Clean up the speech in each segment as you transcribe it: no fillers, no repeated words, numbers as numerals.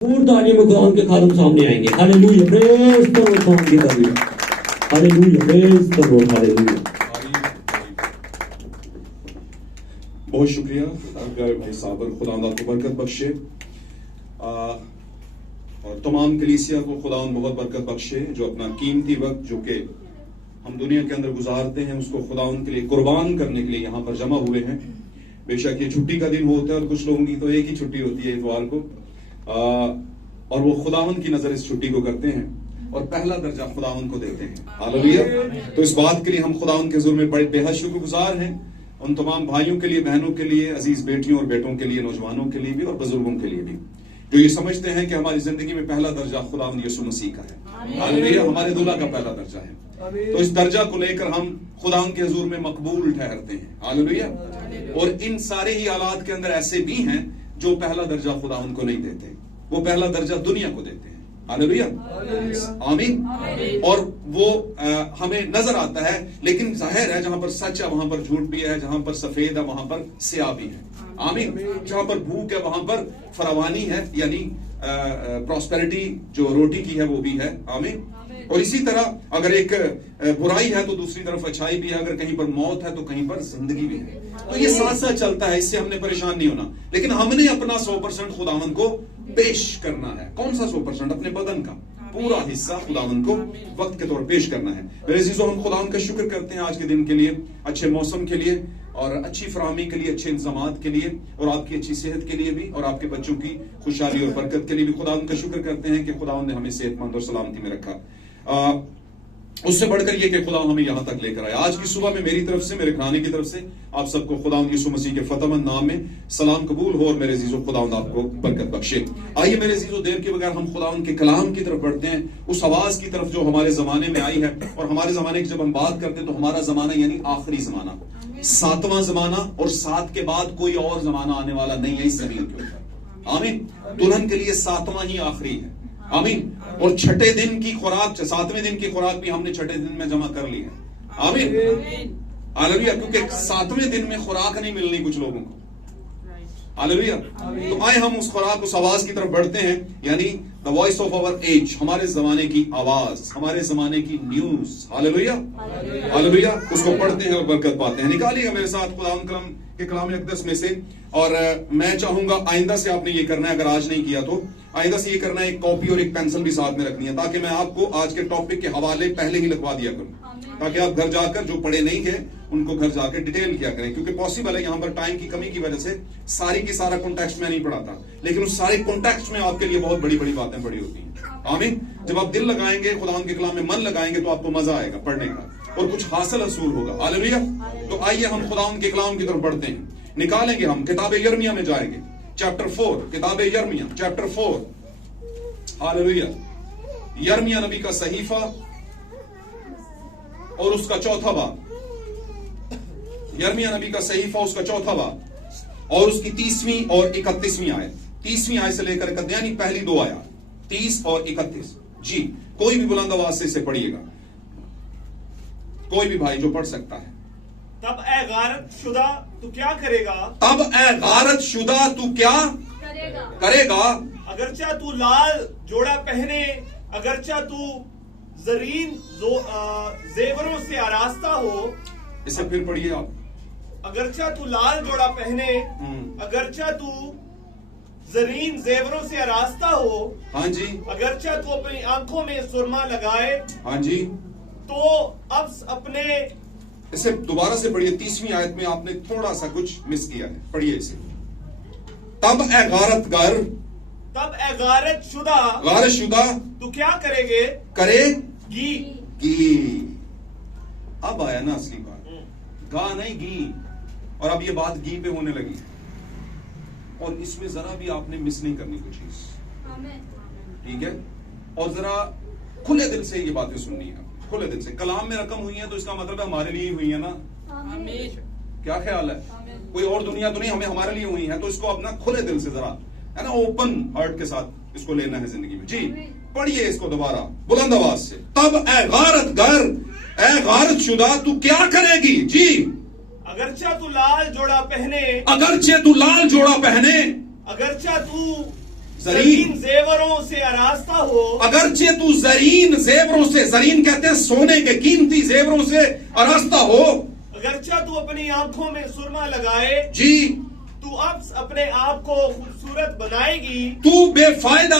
दूर तालियों में खुदा के खादम सामने आएंगे। हालेलुया, प्रेज द लॉर्ड, खुदा की तारीफ। Hallelujah, praise the Lord, hallelujah. बहुत शुक्रिया भाई साबर, खुदा आपको बरकत बख्शे और तमाम कलीसिया को खुदा बहुत बरकत बख्शे जो अपना कीमती वक्त जो कि हम दुनिया के अंदर गुजारते हैं उसको खुदा के लिए कुर्बान करने के लिए यहाँ पर जमा हुए हैं। बेशक ये छुट्टी का दिन होता है और कुछ लोगों की तो एक ही छुट्टी होती है इतवार को, और वो खुदावन की नजर इस छुट्टी को करते हैं और पहला दर्जा खुदावन को देते हैं। हालेलुया। तो इस बात के लिए हम खुदावन के हुजूर में बड़े बेहद शुक्रगुजार हैं, उन तमाम भाइयों के लिए, बहनों के लिए, अजीज बेटियों और बेटों के लिए, नौजवानों के लिए भी और बुजुर्गों के लिए भी, जो ये समझते हैं कि हमारी जिंदगी में पहला दर्जा खुदावन यीशु मसीह का है। हालेलुया, हमारे दूल्हा का पहला दर्जा है। तो इस दर्जा को लेकर हम खुदावन के हुजूर में मकबूल ठहरते हैं। हालेलुया। और इन सारे ही हालात के अंदर ऐसे भी हैं जो पहला दर्जा खुदावन को नहीं देते, वो पहला दर्जा दुनिया को देते हैं। हालेलुया, आमीन। और वो हमें नजर आता है, लेकिन जाहिर है जहां पर सच है वहां पर झूठ भी है, जहां पर सफेद है वहां पर स्याह भी है। आमीन। जहां पर भूख है वहां पर फरावानी है, यानी प्रॉस्पेरिटी जो रोटी की है वो भी है। आमीन। और इसी तरह अगर एक बुराई है तो दूसरी तरफ अच्छाई भी है, अगर कहीं पर मौत है तो कहीं पर जिंदगी भी है। तो ये साथ साथ चलता है, इससे हमने परेशान नहीं होना, लेकिन हमने अपना 100% खुदावन को पेश करना है। कौन सा 100%? अपने बदन का पूरा हिस्सा खुदावन को वक्त के तौर पेश करना है। मेरे अजीजों, हम खुदावन का शुक्र करते हैं आज के दिन के लिए, अच्छे मौसम के लिए और अच्छी फराहमी के लिए, अच्छे इंतजामात के लिए और आपकी अच्छी सेहत के लिए भी और आपके बच्चों की खुशहाली और बरकत के लिए भी खुदावन का शुक्र करते हैं कि खुदावन ने हमें सेहतमंद और सलामती में रखा। उससे बढ़कर यह कि खुदा हमें यहां तक लेकर आया। आज की सुबह में मेरी तरफ से, मेरे घराने की तरफ से आप सबको खुदा यीशु मसीह के फतेहमंद नाम में सलाम कबूल हो और मेरे अजीजों खुदा आपको बरकत बख्शे। आइए मेरे अजीजों, देर के बगैर हम खुदा के कलाम की तरफ बढ़ते हैं, उस आवाज की तरफ जो हमारे जमाने में आई है। और हमारे जमाने की जब हम बात करते हैं तो हमारा जमाना यानी आखिरी जमाना, 7वां जमाना, और 7 के बाद कोई और जमाना आने वाला नहीं है इस जमीन के ऊपर। आमीन। दुल्हन के लिए 7वां ही आखिरी है। आमीन। और छठे दिन की खुराक, 7वें दिन की खुराक भी हमने छठे दिन में जमा कर ली है। आमीन। हालेलुया। क्योंकि 7वें दिन में खुराक नहीं मिलनी कुछ लोगों को। हालेलुया। तो आए हम उस खुराक, उस आवाज की तरफ बढ़ते हैं, यानी the voice of our age, हमारे जमाने की आवाज, हमारे जमाने की न्यूज। Hallelujah, hallelujah. उसको पढ़ते हैं और बरकत पाते हैं। निकालिएगा मेरे साथ खुदावंद कलाम के कलाम अक़दस में से, और मैं चाहूंगा आइंदा से आपने ये करना है, अगर आज नहीं किया तो आइंदा से ये करना है, एक कॉपी और एक पेंसिल भी साथ में रखनी है, ताकि मैं आपको आज के टॉपिक के हवाले पहले ही लिखवा दिया करूं, ताकि आप घर जाकर जो पढ़े नहीं है उनको घर जाकर डिटेल किया करें। क्योंकि पॉसिबल है यहाँ पर टाइम की कमी की वजह से सारी की सारा कॉन्टेक्स्ट में नहीं पढ़ाता, लेकिन उस सारे कॉन्टेक्स्ट में आपके लिए बहुत बड़ी बड़ी बातें पड़ी होती हैं। आमीन। जब आप दिल लगाएंगे, खुदा के कलाम में मन लगाएंगे, तो आपको मजा आएगा पढ़ने का और कुछ हासिल हसूल होगा। हालेलुया। तो आइए हम खुदा के कलाम की तरफ बढ़ते हैं। निकालेंगे हम किताब यिर्मयाह में जाएंगे, चैप्टर 4, किताब यिर्मयाह चैप्टर 4। हालेलुया। यिर्मयाह नबी का सहीफा और उसका 4था बाब, यिर्मयाह नबी का सहीफा उसका 4था बाब और उसकी 30वीं और 31वीं आयत। 30वीं आयत से लेकर यानी पहली 2 आयत, 30 और 31। जी, कोई भी बुलंद आवाज से इसे पढ़िएगा, कोई भी भाई जो पढ़ सकता है। तब ए गारत शुदा तू क्या करेगा? तब ए गारत शुदा तू क्या करेगा? अगरचा तू लाल जोड़ा पहने, अगरचा तू जरीन जेवरों से आरास्ता हो। इसे फिर पढ़िए आप। अगरचा तू लाल जोड़ा पहने, अगरचा तू जरीन जेवरों से आरास्ता हो। हाँ जी। अगरचा तू अपनी आंखों में सुरमा लगाए। हाँ जी। तो अब अपने, इसे दोबारा से पढ़िए। 30वीं आयत में आपने थोड़ा सा कुछ मिस किया है, पढ़िए इसे। तब ए गारत गर, तब ए गारत शुदा तू क्या करेगे? करेगी। अब आया ना असली बात, गा नहीं गी, और अब ये बात गी पे होने लगी है, और इसमें जरा भी आपने मिस नहीं करनी कोई चीज, ठीक है? और जरा खुले दिल से ये बातें सुननी है, खुले दिल से। कलाम में रकम हुई है तो इसका मतलब है हमारे लिए ही हुई है ना। क्या ख्याल है? कोई और दुनिया तो नहीं, हमें हमारे लिए हुई है, तो इसको अपना खुले दिल से जरा, है ना, ओपन हार्ट के साथ इसको लेना है जिंदगी में। जी, पढ़िए इसको दोबारा बुलंद आवाज से। तब ए गारत गर, ए गारत शुदा तू क्या करेगी? जी। अगरचा तू लाल जोड़ा पहने, अगरचे तू लाल जोड़ा पहने, अगरचा तू जरीन जेवरों से आरास्ता हो, अगरचे तू जरीन जेवरों से, जरीन कहते हैं सोने के कीमती जेवरों से आरास्ता हो, अगरचा तू अपनी आंखों में सुरमा लगाए, जी तू अब अपने आप को खूबसूरत बनाएगी, तू बेफायदा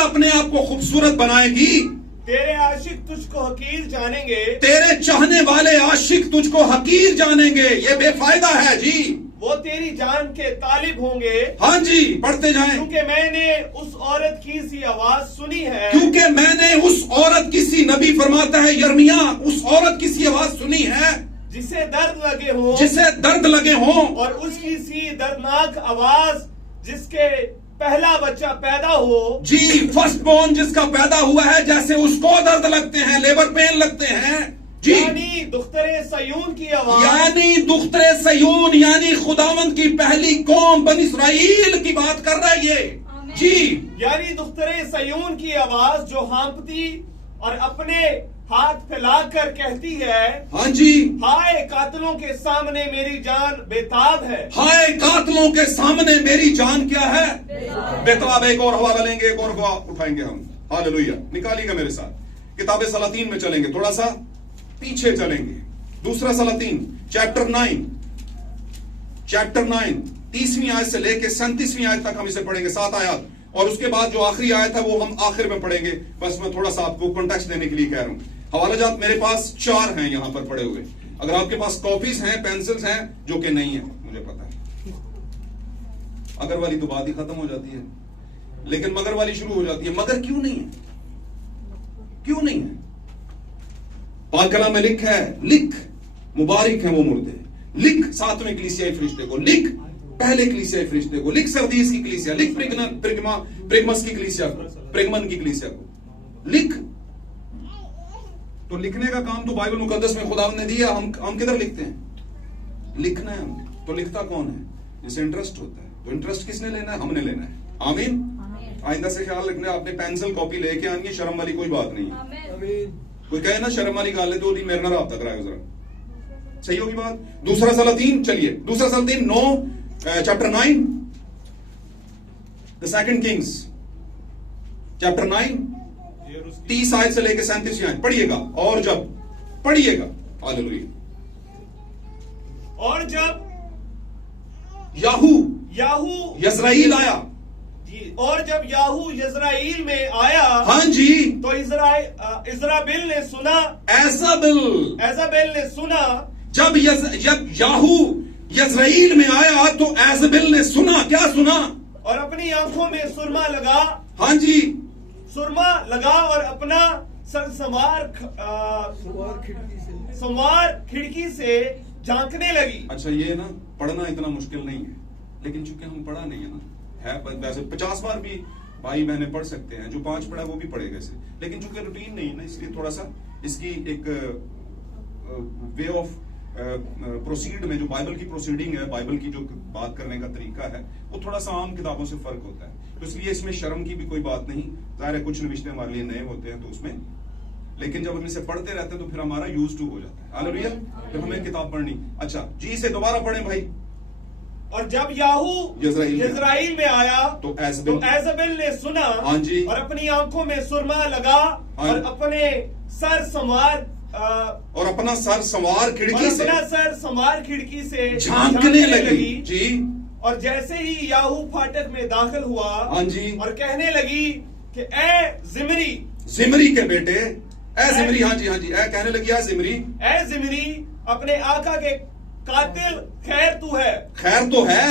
अपने आप को खूबसूरत बनाएगी, तेरे आशिक तुझको हकीर जानेंगे, तेरे चाहने वाले आशिक तुझको हकीर जानेंगे। ये बेफायदा है जी, वो तेरी जान के तालिब होंगे, हाँ जी पढ़ते जाएं। क्योंकि मैंने उस औरत की सी आवाज सुनी है, क्योंकि मैंने उस औरत की सी, नबी फरमाता है यर्मिया, उस औरत की सी आवाज सुनी है जिसे दर्द लगे हो, जिसे दर्द लगे हों, और उसकी सी दर्दनाक आवाज जिसके पहला बच्चा पैदा हो, जी फर्स्ट बॉर्न जिसका पैदा हुआ है, जैसे उसको दर्द लगते हैं, लेबर पेन लगते हैं जी, यानी दुख्तरे सयून की आवाज, यानी दुख्तरे सयून, यानी खुदावंद की पहली कौम बनी इस्राइल की बात कर रहा है ये जी, यानी दुख्तरे सयून की आवाज जो हाँपती और अपने हाथ फैलाकर कहती है, हाँ जी, हाय कातिलों के सामने मेरी जान बेताब है, हाय कातलों के सामने मेरी जान क्या है बेताब। एक और हवाला लेंगे, एक और उठाएंगे हम, हालेलुया। निकालिएगा मेरे साथ किताबे सलातीन में चलेंगे, थोड़ा सा पीछे चलेंगे, दूसरा सलातीन चैप्टर 9 30वीं आयत से लेकर 37वीं आयत तक हम इसे पढ़ेंगे, 7 आयत, और उसके बाद जो आखिरी आयत है वो हम आखिर में पढ़ेंगे। बस मैं थोड़ा सा आपको कॉन्टेक्स्ट देने के लिए कह रहा हूं। हवाला जात मेरे पास 4 हैं यहां पर पड़े हुए, अगर आपके पास कॉपीज हैं, पेंसिल्स हैं, जो कि नहीं है मुझे पता है, अगर वाली तो बात ही खत्म हो जाती है, लेकिन मगर वाली शुरू हो जाती है। मगर क्यों नहीं है, क्यों नहीं है? पाक कलाम में लिख मुबारक है वो मुर्दे, लिख 7वें कलीसियाई फरिश्ते को, लिख पहले कलीसियाई फरिश्ते को, लिख सरदीस की कलीसिया, लिख प्रिगमस की कलीसिया को, प्रिगमन की कलीसिया को, लिख। तो लिखने का काम तो बाइबल मुकद्दस में खुदा ने दिया, हम किधर लिखते हैं? लिखना है हम। तो लिखता कौन है? जिसे इंटरेस्ट होता है। तो इंटरेस्ट किसने लेना है? हमने लेना है। आमीन। आइंदा से ख्याल रखना, आपने पेंसिल कॉपी लेके आनी है, शर्म वाली कोई बात नहीं है। कोई कहे ना शर्म वाली गाल है तो मेरे ना राब्ता कराएगा जरा, सही होगी बात। दूसरा सलातीन, चलिए दूसरा सलातीन 9 chapter 9 the second Kings chapter 9 30 आयत से लेकर 37 आयत पढ़िएगा। और जब पढ़िएगा, हालेलुया। और जब याहू यज़राइल आया, और जब याहू यज़राइल में आया, हाँ जी, तो इज़राबेल ने सुना, एज़ाबेल ने सुना। जब याहू यज़राइल में आया तो एज़ाबेल ने सुना। क्या सुना? और अपनी आंखों में सुरमा लगा, हाँ जी, सुरमा लगा और अपना सर संवार खिड़की से झांकने लगी। अच्छा, ये ना पढ़ना इतना मुश्किल नहीं है, लेकिन चूंकि हम पढ़ा नहीं है ना, है वैसे 50 बार भी भाई बहने पढ़ सकते हैं, जो 5 पढ़ा वो भी पढ़ेगा इसे, लेकिन चूंकि रूटीन नहीं है ना, इसलिए थोड़ा सा इसकी एक वे ऑफ प्रोसीड में, जो बाइबल की प्रोसीडिंग है, बाइबल की जो बात करने का तरीका है, वो थोड़ा सा आम किताबों से फर्क होता है। तो इसलिए इसमें शर्म की भी कोई बात नहीं। जाहिर है कुछ रिश्ते हमारे लिए नए होते हैं तो उसमें, लेकिन जब हम इसे पढ़ते रहते हैं तो फिर हमारा यूज टू हो जाता है। हालेलुया। फिर हमें किताब पढ़नी। अच्छा जी, इसे दोबारा पढ़ें भाई। और जब याहू यज़राइल में आया तो एज़ाबेल ने सुना, हाँ जी, और अपनी आंखों में सुरमा लगा, और अपने सर संवार और अपना सर संवार खिड़की से झांकने लगी जी। और जैसे ही याहू फाटक में दाखिल हुआ, हाँ जी, और कहने लगी कि ए जिमरी के बेटे, ए जिमरी, हाँ जी हाँ जी, ए कहने लगी, ए जिमरी अपने आका के कातिल खैर तू है। खैर तो है।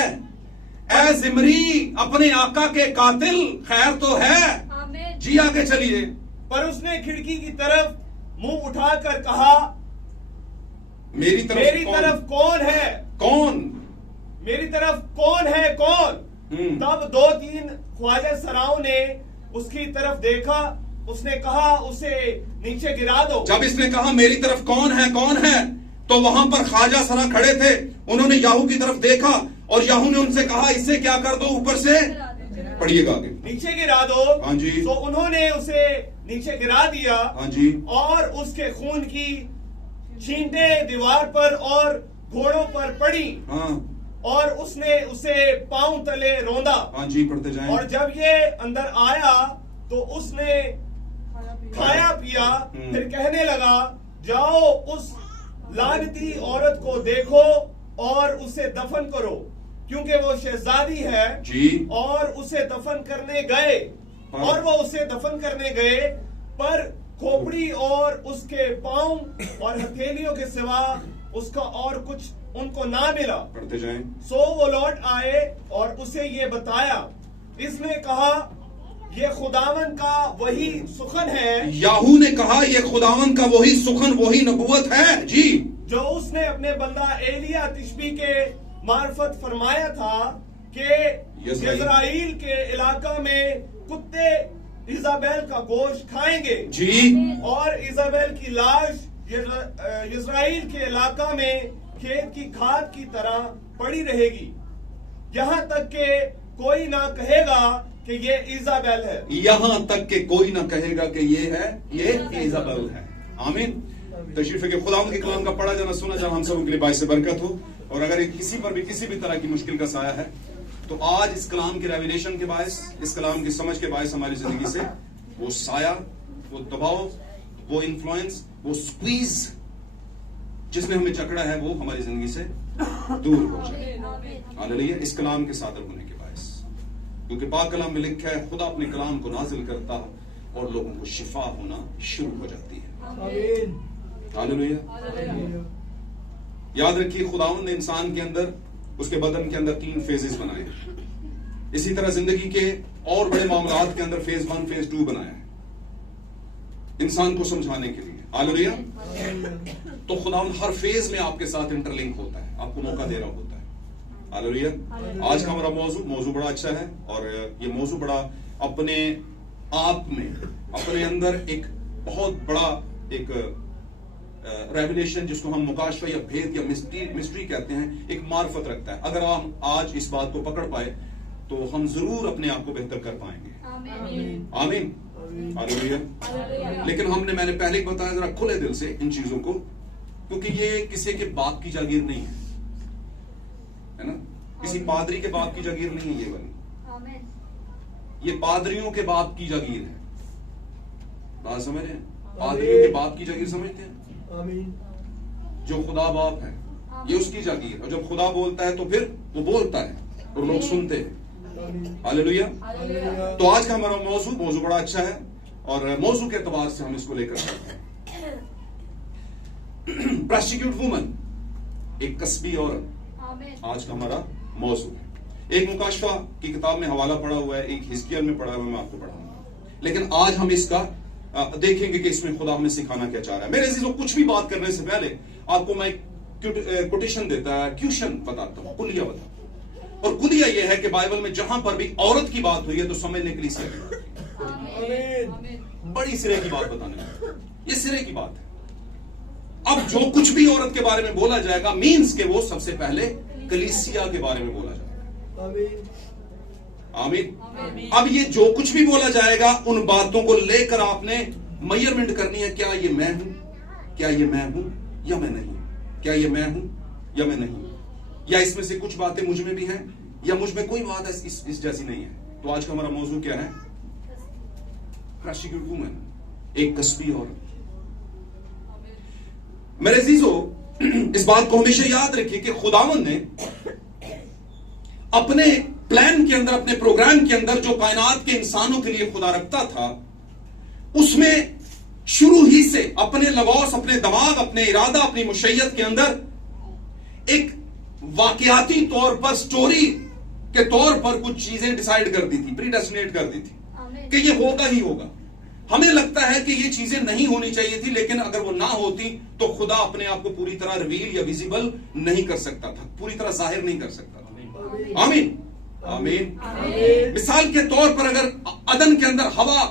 ए जिमरी अपने आका के कातिल खैर तो है जी। आगे चलिए। पर उसने खिड़की की तरफ मुंह उठाकर कहा, मेरी तरफ कौन है? कौन मेरी तरफ कौन है? कौन? तब 2-3 ख्वाजा सराओं ने उसकी तरफ देखा। उसने कहा, उसे नीचे गिरा दो। जब इसने कहा मेरी तरफ कौन है, तो वहां पर ख्वाजा सरा खड़े थे। उन्होंने याहू की तरफ देखा और याहू ने उनसे कहा, इससे क्या कर दो, ऊपर से पढ़िएगा आगे, नीचे गिरा दो। हाँ जी। तो उन्होंने उसे नीचे गिरा दिया, हाँ जी, और उसके खून की छींटे दीवार पर और घोड़ों पर पड़ी। हाँ, और उसने उसे पांव तले रौंदा। हाँ जी, पढ़ते जाएं। और जब ये अंदर आया तो उसने खाया पिया, फिर कहने लगा, जाओ उस लानती औरत को देखो और उसे दफन करो, क्योंकि वो शहजादी है जी। और उसे दफन करने गए, और वो उसे दफन करने गए, पर खोपड़ी और उसके पांव और हथेलियों के सिवा उसका और कुछ उनको ना मिला। पढ़ते जाएं। सो वो लौट आए और उसे ये बताया। इसने कहा, ये खुदावन का वही सुखन है। याहू ने कहा, ये खुदावन का वही सुखन, वही नबुवत है जी, जो उसने अपने बंदा एलिया तिशबी के मार्फत फरमाया था कि इज़राइल के इलाका में कुत्ते इजाबेल का गोश्त खाएंगे जी, और इजाबेल की लाश इज़राइल के इलाका में खेत की खाद की तरह पड़ी रहेगी, यहाँ तक कि कोई ना कहेगा कि ये इजाबेल है। यहां तक कि कोई ना कहेगा कि ये है, ये इजाबेल है। आमीन। तशरीफ के खुदावंद के कलाम का पढ़ा जाना, सुना जाना हम सब के लिए बाइस से बरकत हो। और अगर किसी पर भी किसी भी तरह की मुश्किल का साया है, तो आज इस कलाम के रेवलेशन के बायस, इस कलाम की समझ के बायस हमारी जिंदगी से वो साया, वो दबाव, वो इन्फ्लुएंस, वो स्क्वीज जिसने हमें जकड़ा है, वो हमारी जिंदगी से दूर हो जाए। हालेलुया। इस कलाम के सादर होने के बायस, क्योंकि पाक कलाम में लिखा है, खुदा अपने कलाम को नाजिल करता है और लोगों को शिफा होना शुरू हो जाती है। हालेलुया। याद रखिए, खुदावंद ने इंसान के अंदर, उसके बदन के अंदर 3 फेजेस बनाए। इसी तरह जिंदगी के और बड़े मामलात के अंदर फेज 1, फेज 2 बनाया है इंसान को समझाने के लिए। हालेलुया। तो खुदावंद हर फेज में आपके साथ इंटरलिंक होता है, आपको मौका दे रहा होता है। हालेलुया। आज का हमारा मौजू बड़ा अच्छा है, और ये मौजू बड़ा अपने आप में, अपने अंदर एक बहुत बड़ा एक रेवलेशन, जिसको हम मुकाशफा या भेद या मिस्ट्री कहते हैं, एक मार्फत रखता है। अगर हम आज इस बात को पकड़ पाए तो हम जरूर अपने आप को बेहतर कर पाएंगे। आमीन। हालेलुया। लेकिन मैंने पहले ही बताया, जरा खुले दिल से इन चीजों को, क्योंकि ये किसी के बाप की जागीर नहीं है ना, किसी पादरी के बाप की जागीर नहीं है ये वाली, ये पादरियों के बाप की जागीर है। बात समझ रहे हैं? पादरियों के बाप की जागीर समझते हैं? जो खुदा बाप है, ये उसकी जागीर। और जब खुदा बोलता है तो फिर वो बोलता है और लोग सुनते हैं। हालेलुया। तो आज का हमारा मौजू बड़ा अच्छा है, और मौजू के एतबार से हम इसको लेकर चलते हैं। प्रोस्टिट्यूट वुमन, एक कस्बी औरत, आज का हमारा मौजू है। एक मुकाशफा की किताब में हवाला पड़ा हुआ है, एक हिजकियल में पड़ा हुआ है, मैं आपको पढ़ाऊंगा। लेकिन आज हम इसका देखेंगे कि इसमें खुदा हमें सिखाना क्या चाह रहा है। मेरे अजीजों, कुछ भी बात करने से पहले आपको मैं कोटेशन देता है, क्वेश्चन बताता हूं, कुलिया बताता हूं। और कुलिया यह है कि बाइबल में जहां पर भी औरत की बात हुई है तो समझने के लिए सिरे, बड़ी सिरे की बात बताने की, ये सिरे की बात है। अब जो कुछ भी औरत के बारे में बोला जाएगा, मीन्स के वो सबसे पहले कलीसिया के बारे में बोला जाएगा। आमीन। अब ये जो कुछ भी बोला जाएगा, उन बातों को लेकर आपने मेजरमेंट करनी है। क्या ये मैं हूं, क्या ये मैं हूं या मैं नहीं, क्या ये मैं हूं या मैं नहीं, या इसमें से कुछ बातें मुझ में भी हैं या मुझ में कोई बात इस जैसी नहीं है। तो आज का हमारा मौजू क्या है? प्रोस्टिट्यूट वुमन, एक कस्बी औरत। मेरे अजीजों, इस बात को हमेशा याद रखिए कि खुदावंद ने अपने प्लान के अंदर, अपने प्रोग्राम के अंदर जो कायनात के इंसानों के लिए खुदा रखता था, उसमें शुरू ही से अपने लगौस, अपने दिमाग, अपने इरादा, अपनी मुशैयत के अंदर एक वाकयाती तौर पर, स्टोरी के तौर पर कुछ चीजें डिसाइड कर दी थी, प्रीडेस्टिनेट कर दी थी कि ये होगा ही होगा। हमें लगता है कि ये चीजें नहीं होनी चाहिए थी, लेकिन अगर वो ना होती तो खुदा अपने आप को पूरी तरह रिवील या विजिबल नहीं कर सकता था, पूरी तरह जाहिर नहीं कर सकता था। आमीन। आमीन। मिसाल के तौर पर अगर अदन के अंदर हवा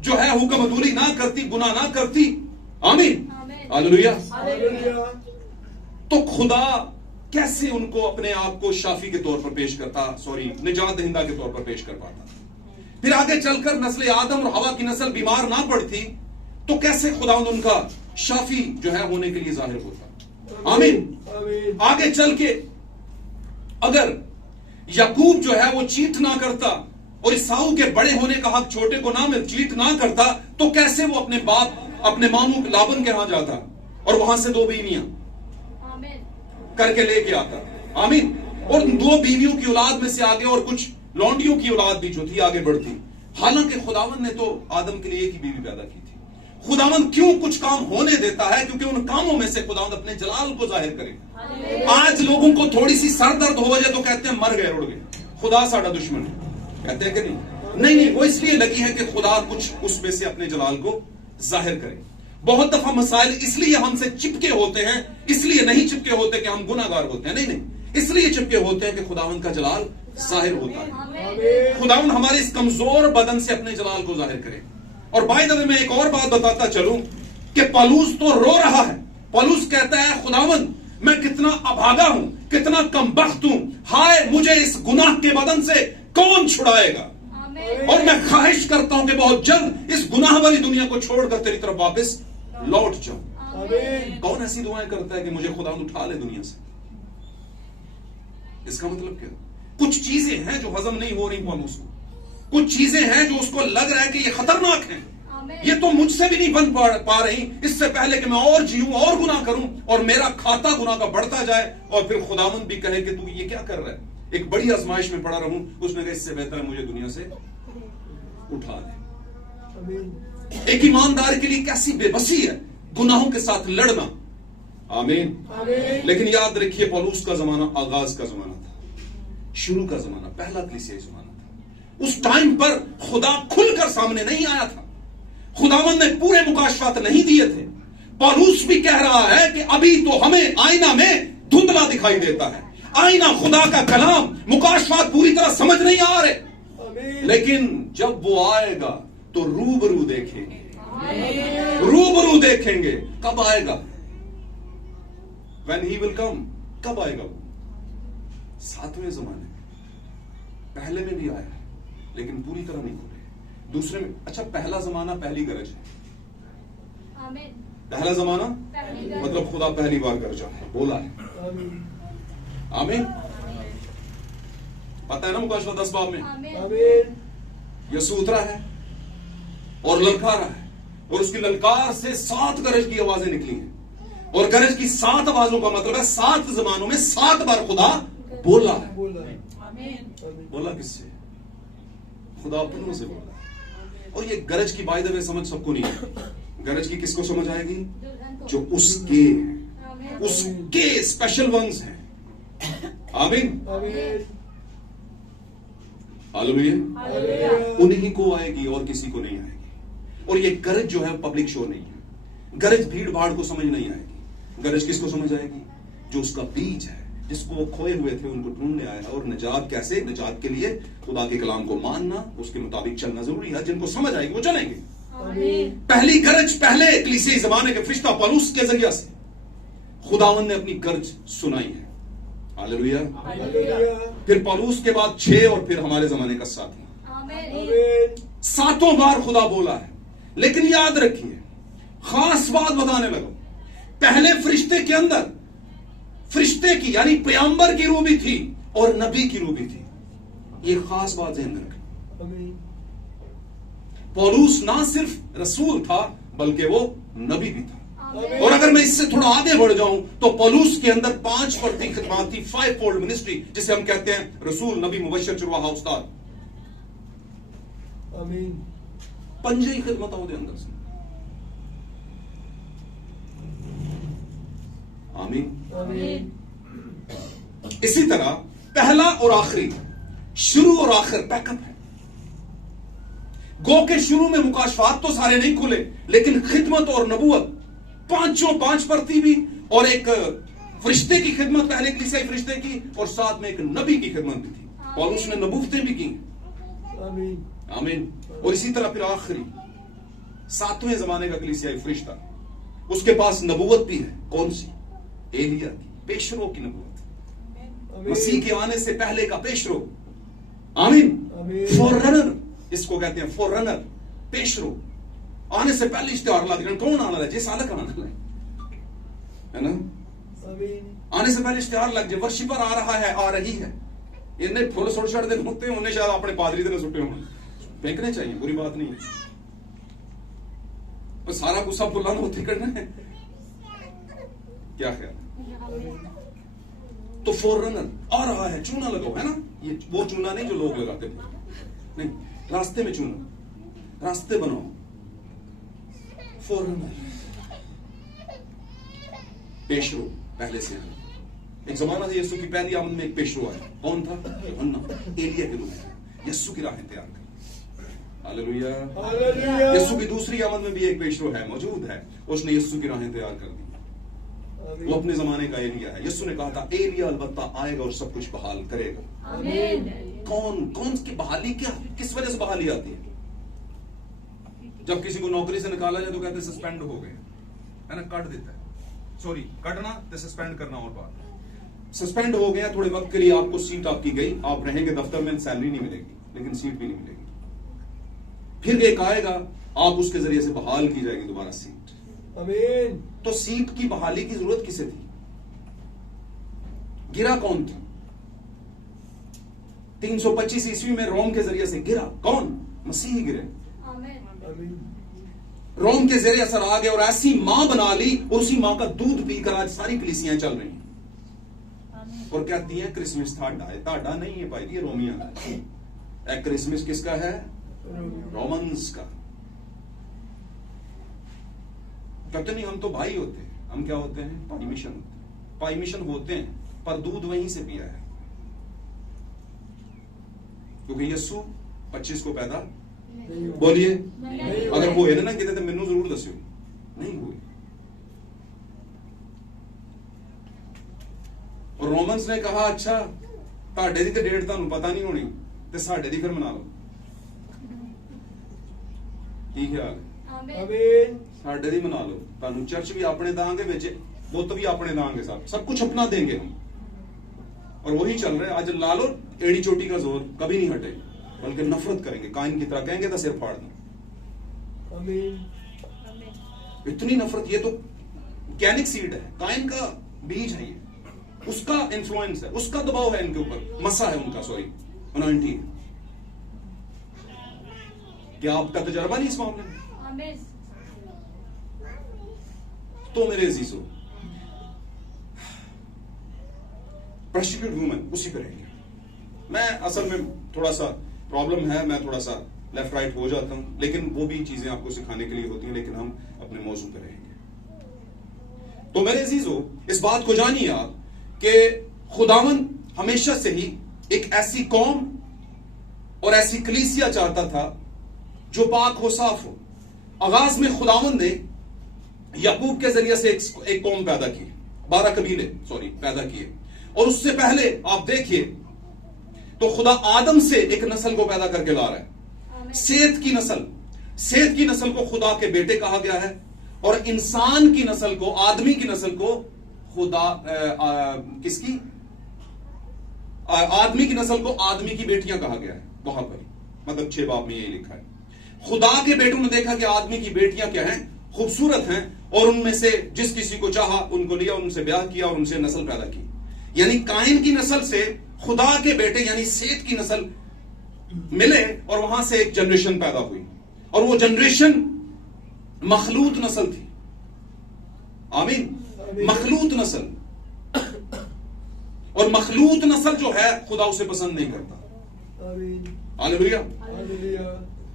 जो है हुक्म अदूली ना करती, गुनाह ना करती, आमीन, हालेलुया, तो खुदा कैसे उनको अपने आप को शाफी के तौर पर पेश करता, निजात दहिंदा के तौर पर पेश कर पाता। फिर आगे चलकर नस्ल आदम और हवा की नस्ल बीमार ना पड़ती तो कैसे खुदा उनका शाफी जो है होने के लिए जाहिर होता। आमीन। आगे चल के अगर याकूब जो है वो चीट ना करता और ईसाऊ के बड़े होने का हक छोटे को ना मिल चीट ना करता, तो कैसे वो अपने बाप अपने मामू लाबन के यहां जाता और वहां से 2 बीवियां करके लेके आता। आमीन। और 2 बीवियों की औलाद में से आगे और कुछ लौंडियों की औलाद भी जो थी आगे बढ़ती। हालांकि खुदावन ने तो आदम के लिए एक ही बीवी पैदा की थी। खुदावन क्यों कुछ काम होने देता है? क्योंकि उन कामों में से खुदावन अपने जलाल को जाहिर करेगा। आज लोगों को थोड़ी सी सर दर्द हो जाए तो कहते हैं मर गए, उड़ गए, खुदा साड़ा दुश्मन है, कहते हैं कि नहीं, वो इसलिए लगी है कि खुदा कुछ उसमें से अपने जलाल को जाहिर करे। बहुत दफा मसाइल इसलिए हमसे चिपके होते हैं, इसलिए नहीं चिपके होते कि हम गुनाहगार होते हैं, नहीं, इसलिए चिपके होते हैं कि खुदावन का जलाल जाहिर होता है। खुदावन हमारे इस कमजोर बदन से अपने जलाल को जाहिर करे। और बाय द वे मैं एक और बात बताता चलूं कि पौलुस तो रो रहा है। पौलुस कहता है खुदावन मैं कितना अभागा हूं, कितना कमबख्त हूं, हाय मुझे इस गुनाह के बदन से कौन छुड़ाएगा। और मैं ख्वाहिश करता हूं कि बहुत जल्द इस गुनाह वाली दुनिया को छोड़कर तेरी तरफ वापस लौट जाऊं। कौन ऐसी दुआएं करता है कि मुझे खुदा उठा ले दुनिया से? इसका मतलब क्या? कुछ चीजें हैं जो हजम नहीं हो रही पौलुस को, कुछ चीजें हैं जो उसको लग रहा है कि ये खतरनाक है, ये तो मुझसे भी नहीं बन पा रही। इससे पहले कि मैं और जीऊं और गुनाह करूं और मेरा खाता गुनाह का बढ़ता जाए और फिर खुदावंद भी कहे कि तू ये क्या कर रहा है, एक बड़ी आजमाइश में पड़ा रहूं। उसने कहा इससे बेहतर है मुझे दुनिया से उठा दे। एक ईमानदार के लिए कैसी बेबसी है गुनाहों के साथ लड़ना। आमीन। लेकिन याद रखिए पौलुस का जमाना आगाज का जमाना था, शुरू का जमाना, पहला कलीसियाई जमाना था। उस टाइम पर खुदा खुलकर सामने नहीं आया था, खुदावंद ने पूरे मुकाशफात नहीं दिए थे। पौलुस भी कह रहा है कि अभी तो हमें आईना में धुंधला दिखाई देता है, आईना खुदा का कलाम मुकाशफात पूरी तरह समझ नहीं आ रहे, लेकिन जब वो आएगा तो रूबरू देखेंगे, रूबरू देखेंगे। कब आएगा? When he will come, कब आएगा वो? 7वें जमाने में, पहले में भी आया है लेकिन पूरी तरह नहीं खुले। दूसरे में, अच्छा पहला जमाना पहली गरज है। पहला जमाना मतलब खुदा पहली बार गरजा है, बोला है। आमीन। पता है ना मुकाशफा 10 बाब में यसू उतरा है और ललकार रहा है और उसकी ललकार से 7 गरज की आवाजें निकली हैं। और गरज की 7 आवाजों का मतलब है 7 जमानों में 7 बार खुदा बोला है। बोला किससे? खुदा अपनों से बोला। और ये गरज की बाय द वे समझ सबको नहीं है। गरज की किसको समझ आएगी? जो उसके उसके स्पेशल वंस हैं। आमीन। हालेलुया। उन्हीं को आएगी और किसी को नहीं आएगी। और ये गरज जो है पब्लिक शो नहीं है। गरज भीड़ भाड़ को समझ नहीं आएगी। गरज किसको समझ आएगी? जो उसका बीज है, जिसको वो खोए हुए थे उनको ढूंढने आया। और निजात कैसे? निजात के लिए खुदा के कलाम को मानना, उसके मुताबिक चलना जरूरी है। जिनको समझ आएगी वो चलेंगे। पहली गरज पहले कलीसियाई जमाने के फरिश्ता पौलुस के जरिए से खुदावंद ने अपनी गरज सुनाई है। हालेलुया। फिर पौलुस के बाद 6 और फिर हमारे जमाने का 7वां। 7 बार खुदा बोला है। लेकिन याद रखिए, खास बात बताने लगा। पहले फरिश्ते के अंदर फरिश्ते की यानी पैगंबर की रूह भी थी और नबी की रूह भी थी। ये खास बात ध्यान रखें। पौलुस ना सिर्फ रसूल था बल्कि वो नबी भी था। और अगर मैं इससे थोड़ा आगे बढ़ जाऊं तो पौलुस के अंदर 5 परती खिदमत थी, 5-fold मिनिस्ट्री, जिसे हम कहते हैं रसूल, नबी, मुबश्शिर, चुरवाहा, उस्ताद। आमीन। 5 ही खिदमत होते अंदर से। आमीन। इसी तरह पहला और आखिरी, शुरू और आखिर पैकअप है। गो के शुरू में मुकाशफात तो सारे नहीं खुले, लेकिन खिदमत और नबूवत 5 परती भी, और एक फरिश्ते की खिदमत पहले कलीसियाई फरिश्ते की, और साथ में एक नबी की खिदमत भी थी। पौलुस ने नबूवतें भी की। आमीन। और इसी तरह फिर आखिरी 7वें जमाने का कलीसियाई फरिश्ता, उसके पास नबूवत भी है। कौन सी? एलिया की, पेशरो की नबूवत, मसीह के आने से पहले का पेशरो। आमीन। फॉररनर इसको कहते हैं, फॉररनर, पेशरो। आने से पहले इश्तिहार ला दिया कौन आना है? जे सालक आना है ना, आने से पहले इश्तिहार लग जाए, वर्शिपर आ रहा है, आ रही है। इन्हें थोड़े छोटे दिन होते हैं, उन्हें शायद अपने पादरी दिन सुटे हों, फेंकने चाहिए, बुरी बात नहीं है, पर सारा गुस्सा बुलाना होते करना है, क्या ख्याल? तो फोररनर आ रहा है, चूना लगाओ, है ना? ये वो चूना नहीं जो लोग लगाते हैं, नहीं, रास्ते में चूना, रास्ते बनाओ। फोररनर, पेशरो पहले से है। एक जमाना था यीशु की पहली आमद में एक पेशरो आया, कौन था? यूहन्ना, एलिया के रूप में यीशु की राहें तैयार कर। हालेलुया। यीशु की दूसरी आमद में भी एक पेशरो है, मौजूद है, उसने यीशु की राहें तैयार कर दी। वो अपने जमाने का एलिया है। यीशु ने कहा था एलिया अलबत्ता आएगा और सब कुछ बहाल करेगा। आमीन। कौन की बहाली, क्या किस वजह से बहाली आती है? जब किसी को नौकरी से निकाला जाए तो कहते हैं सस्पेंड हो गए, है ना? काट देता है, सॉरी कटना तो सस्पेंड करना और बात। सस्पेंड हो गया, थोड़े वक्त के लिए आपको सीट आपकी गई, आप रहेंगे दफ्तर में, सैलरी नहीं मिलेगी लेकिन सीट भी नहीं मिलेगी। फिर एक आएगा, आप उसके जरिए से बहाल की जाएगी दोबारा सीट। आमीन। तो सीट की बहाली की जरूरत किसे थी? गिरा कौन था? 325 ईस्वी में रोम के जरिए से गिरा कौन? मसीह ही गिरे। रोम के जरिए असर आ गए और ऐसी मां बना ली, और उसी मां का दूध पीकर आज सारी कलीसियां चल रही हैं और कहती हैं क्रिसमस ताड़ा नहीं है भाई, ये रोमिया का। क्रिसमस किसका है? रोमन्स का। कहते नहीं हम तो भाई होते हैं, हम क्या होते हैं? पाई मिशन होते हैं, पर दूध वहीं से पिया है, क्योंकि यीशु 25 को पैदा बोलिए, अगर वो है ना कहते मैनू जरूर दस्यो, नहीं हुए। और रोमन्स ने कहा अच्छा ताड़े दी तो डेट तुहानू पता नहीं होनी, ते साडे दी फिर मना लो। की ख्याल है? साडे दी मना लो, तुहानू चर्च भी अपने दांगे, विच बुत भी अपने दांगे, सब कुछ अपना देंगे हम। और वही चल रहा है आज। ला लो एड़ी चोटी का जोर, कभी नहीं हटे, बल्कि नफरत करेंगे, काइन की तरह कहेंगे तो सिर फाड़ दो। इतनी नफरत, ये तो कैनिक सीड है, काइन का बीज है, ये उसका इन्फ्लुएंस है, उसका दबाव है इनके ऊपर, मसा है उनका, सॉरी अनॉइंटिंग। क्या आपका तजर्बा नहीं इस मामले में? तो मेरे अजीजों, प्रोस्टिट्यूट वुमन उसी पर रहेंगे। मैं असल में थोड़ा सा प्रॉब्लम है, मैं थोड़ा सा लेफ्ट राइट हो जाता हूं, लेकिन वो भी चीजें आपको सिखाने के लिए होती हैं, लेकिन हम अपने मौजू पर रहेंगे। तो मेरे अजीजों, इस बात को जानिए आप कि खुदावन हमेशा से ही एक ऐसी कौम और ऐसी कलीसिया चाहता था जो पाक हो, साफ हो। आगाज में खुदावन ने याकूब के जरिए से एक कौम पैदा की, 12 कबीले पैदा किए, और उससे पहले आप देखिए तो खुदा आदम से एक नस्ल को पैदा करके ला रहा है, सेत की नस्ल को खुदा के बेटे कहा गया है, और इंसान की नस्ल को, आदमी की नस्ल को खुदा किसकी? आदमी की नस्ल को आदमी की बेटियां कहा गया है। वहां पर मतलब 6 बाब में यही लिखा है। खुदा के बेटों ने देखा कि आदमी की बेटियां क्या हैं? खूबसूरत हैं, और उनमें से जिस किसी को चाहा उनको लिया, उनसे ब्याह किया और उनसे नस्ल पैदा की। यानी काइन की नस्ल से खुदा के बेटे यानी सेत की नस्ल मिले, और वहां से एक जनरेशन पैदा हुई, और वो जनरेशन मखलूत नस्ल थी। आमीन। मखलूत नस्ल, और मखलूत नस्ल जो है खुदा उसे पसंद नहीं करता। हालेलुया।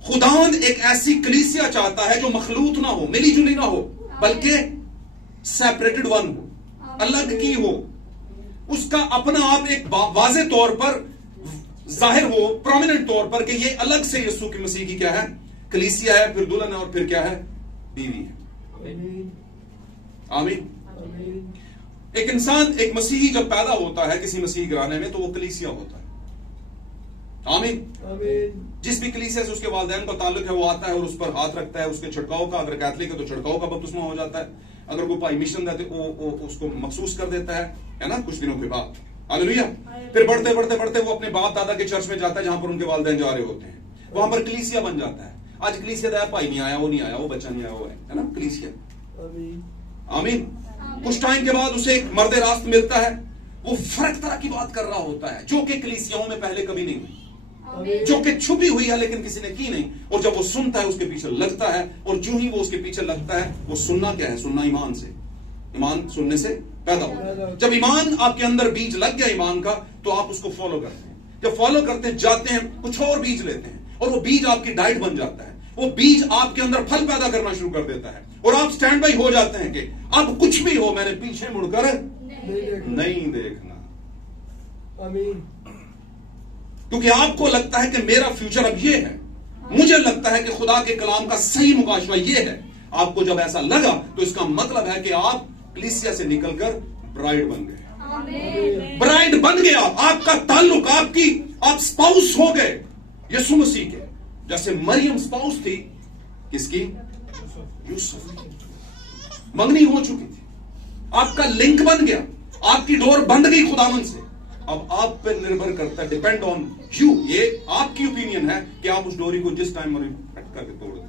खुदावंद एक ऐसी कलीसिया चाहता है जो मखलूत ना हो, मिली जुली ना हो, बल्कि सेपरेटेड वन हो, अलग की हो, उसका अपना आप एक वाज़े तौर पर जाहिर हो, प्रोमिनेंट तौर पर कि ये अलग से यीशु की मसीह की क्या है? कलीसिया है, फिर दुल्हन है, और फिर क्या है? बीवी है। आमीन। एक इंसान, एक मसीही जब पैदा होता है किसी मसीही घराने में, तो वो कलीसिया होता है। आमीन। जिस भी कलीसिया से उसके वालिदैन का ताल्लुक है, वो आता है और उस पर हाथ रखता है, उसके छिड़काव का, अगर कैथलिक है तो छिड़काव का बपतिस्मा हो जाता है, अगर कोई भाई मिशन है तो वो उसको महसूस कर देता है ना, कुछ दिनों के बाद। हालेलुया। फिर बढ़ते बढ़ते बढ़ते वो अपने बाप दादा के चर्च में जाता है जहां पर उनके वालिदैन जा रहे होते हैं, वहां पर कलीसिया बन जाता है। आज कलीसिया भाई नहीं आया, वो नहीं आया, वो बच्चा नहीं आया, वो है ना कलीसिया। आमीन। कुछ टाइम के बाद उसे एक मर्द रास्त मिलता है, वो फर्क तरह की बात कर रहा होता है जो कि कलीसियाओं में पहले कभी नहीं हुई, जो कि छुपी हुई है लेकिन किसी ने की नहीं। और जब वो सुनता है उसके पीछे लगता है, और जो ही वो उसके पीछे लगता है, वो सुनना क्या है? सुनना ईमान से। ईमान सुनने से पैदा होता है। जब ईमान आपके अंदर बीज लग गया ईमान का, तो आप उसको फॉलो करते हैं। जब फॉलो करते हैं, जाते हैं, कुछ और बीज लेते हैं, और वो बीज आपकी डाइट बन जाता है। वो बीज आपके अंदर फल पैदा करना शुरू कर देता है, और आप स्टैंड बाई हो जाते हैं कि अब कुछ भी हो, मैंने पीछे मुड़कर नहीं देखना। आमीन। क्योंकि आपको लगता है कि मेरा फ्यूचर अब ये है, मुझे लगता है कि खुदा के कलाम का सही मुकाशवा ये है। आपको जब ऐसा लगा, तो इसका मतलब है कि आप कलीसिया से निकलकर ब्राइड बन गए। ब्राइड बन गया, आपका ताल्लुक, आप स्पाउस हो गए यीशु मसीह के। जैसे मरियम स्पाउस थी किसकी? यूसुफ की। मंगनी हो चुकी थी, आपका लिंक बन गया, आपकी डोर बंद गई खुदावन से। अब आप पे निर्भर करता है, डिपेंड ऑन यू। ये आपकी ओपिनियन है कि आप उस डोरी को जिस टाइम मर्जी कट करके तोड़ दो।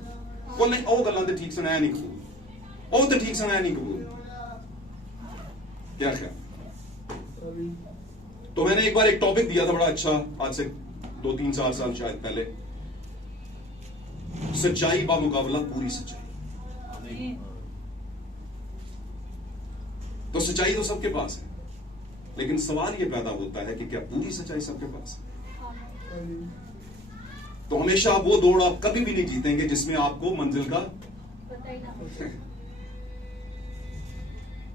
वो नहीं, ओ गल्ला तो ठीक सुनाया नहीं कबूल, ओ तो ठीक सुनाया नहीं कबूल। क्या ख्याल? तो मैंने एक बार एक टॉपिक दिया था बड़ा अच्छा, आज से 2-3-4 साल शायद पहले, सच्चाई बा मुकाबला पूरी सच्चाई। तो सच्चाई तो सबके पास है, लेकिन सवाल यह पैदा होता है कि क्या पूरी सच्चाई सबके पास है? तो हमेशा वो दौड़ आप कभी भी नहीं जीतेंगे जिसमें आपको मंजिल का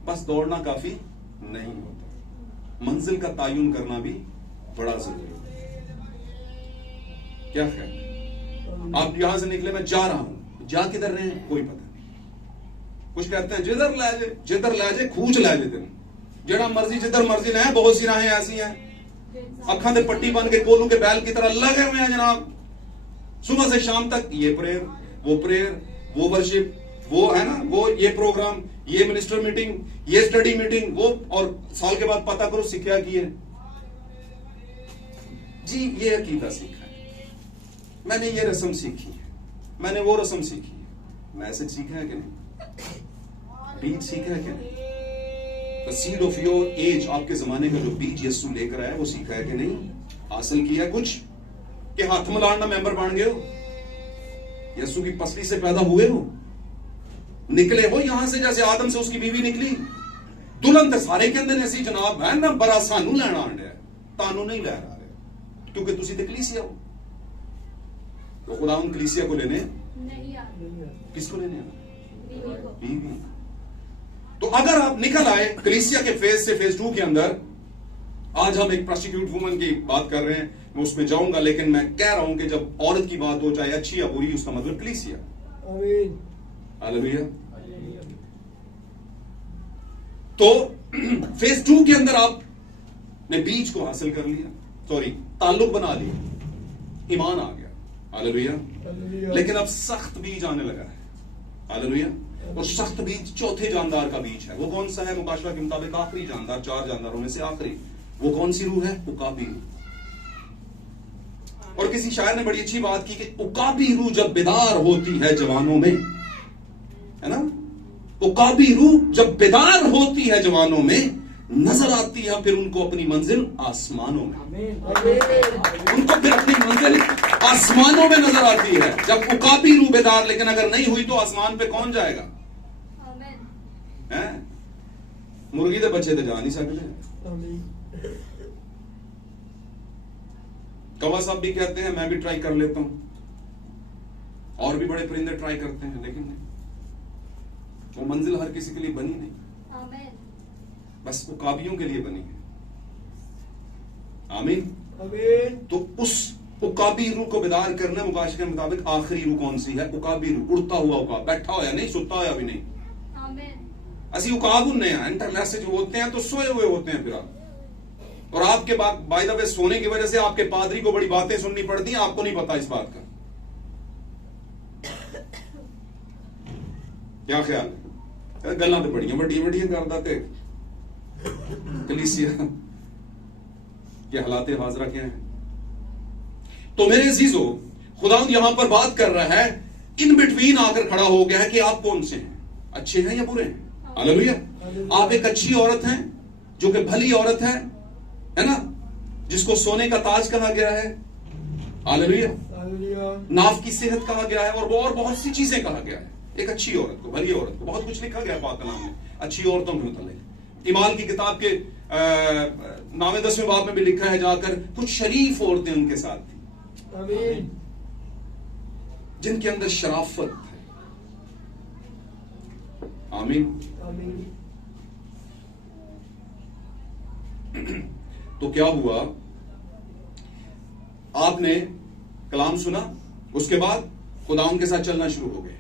बस दौड़ना काफी नहीं होता, मंजिल का तायुन करना भी बड़ा जरूरी है। क्या ख्याल? आप यहां से निकले, मैं जा रहा हूं, जा किधर रहे हैं कोई पता नहीं। कुछ कहते हैं जिधर ले जाए खूच ले जाए तेन, जेड़ा मर्जी जिधर मर्जी ना है। बहुत सी राहें ऐसी हैं, अखा दे पट्टी बन के कोलू के बैल की तरह लगे हुए हैं जनाब, सुबह से शाम तक ये प्रेयर, वो वर्शिप, वो है ना, वो ये प्रोग्राम, ये मिनिस्टर मीटिंग, ये स्टडी मीटिंग, वो, और साल के बाद पता करो सीखा की है जी, ये अकीदा सीखा है, मैंने ये रस्म सीखी है, मैंने वो रस्म सीखी है। मैसेज सीखा है कि नहीं? बीज सीखा है कि नहीं? The seed of your age, आपके जमाने का जो बीज यीशु लेकर आया, वो सीखा है कि नहीं? हासिल किया कुछ कि हाथ मिलाना मेंबर बन गए हो, यीशु की पसली से पैदा हुए हो, निकले हो यहां से जैसे आदम से उसकी बीवी निकली। दुल्हन तो सारे कहते हैं ऐसी जनाब है ना, बड़ा सानू लैना आंड है, तानू नहीं लैना आ रहे, क्योंकि तुसी तो कलीसिया हो। तो खुदा उन कलीसिया को लेने नहीं आ, किसको लेने आ? बीवी। तो अगर आप निकल आए कलीसिया के फेज से फेज 2 के अंदर, आज हम एक प्रोस्टिट्यूट वुमन की बात कर रहे हैं, मैं उसमें जाऊंगा, लेकिन मैं कह रहा हूं कि जब औरत की बात हो, चाहे अच्छी या बुरी, उसका मतलब कलीसिया। आमीन। हालेलुया। तो फेज 2 के अंदर आपने बीज को हासिल कर लिया, सॉरी ताल्लुक बना लिया, ईमान आ गया। हालेलुया। लेकिन अब सख्त बीज आने लगा है। हालेलुया। और सख्त बीज चौथे जानदार का बीज है। वो कौन सा है? मुकाशवा के मुताबिक आखिरी जानदार, 4 जानदारों में से आखिरी। वो कौन सी रूह है? उकाबी रूह। और किसी शायर ने बड़ी अच्छी बात की कि उकाबी रूह जब बेदार होती है जवानों में, है ना, उकाबी रूह जब बेदार होती है जवानों में, नजर आती है फिर उनको अपनी मंजिल आसमानों में। उनको फिर अपनी मंजिल आसमानों में नजर आती है जब उकाबी रूह बेदार। लेकिन अगर नहीं हुई तो आसमान पे कौन जाएगा? हैं? मुर्गी के बच्चे तो जा नहीं सकते। कौवा साहब भी कहते हैं मैं भी ट्राई कर लेता हूं, और भी बड़े परिंदे ट्राई करते हैं, लेकिन नहीं, वो मंजिल हर किसी के लिए बनी नहीं, बस उकाबियों के लिए बनी है। आमीन। तो उस उकाबी रूह को बेदार करना मुकाश के मुताबिक आखिरी रूह कौन सी है? उकाबी रूह, उड़ता हुआ उकाब, बैठा होया नहीं, सुता होया भी नहीं। असी उकाब उन्ने इंटरनेट होते हैं तो सोए हुए होते हैं फिर आप, और आपके बाय द वे सोने की वजह से आपके पादरी को बड़ी बातें सुननी पड़ती हैं, आपको नहीं पता इस बात का। क्या ख्याल है? गल्लां तो बड़ियां वड्डियां करदा ते कलीसिया के हालात हाजरा क्या है। तो मेरे अजीजों, खुदावंद यहां पर बात कर रहा है, इन बिटवीन आकर खड़ा हो गया है कि आप कौन से हैं, अच्छे हैं या बुरे हैं? हालेलुया। आप एक अच्छी औरत हैं, जो कि भली औरत है ना, जिसको सोने का ताज कहा गया है। हालेलुया। नाव की सेहत कहा गया है, और बहुत सी चीजें कहा गया है। एक अच्छी औरत को, भली औरत को, बहुत कुछ लिखा गया है पाक कलाम में अच्छी औरतों के मुतालिक। ईमान की किताब के 9-10वें बाब में भी लिखा है जाकर, कुछ शरीफ औरतें उनके साथ थी, आमीन, जिनके अंदर शराफत है। आमीन। आमीन। तो क्या हुआ, आपने कलाम सुना, उसके बाद खुदा उनके साथ चलना शुरू हो गए,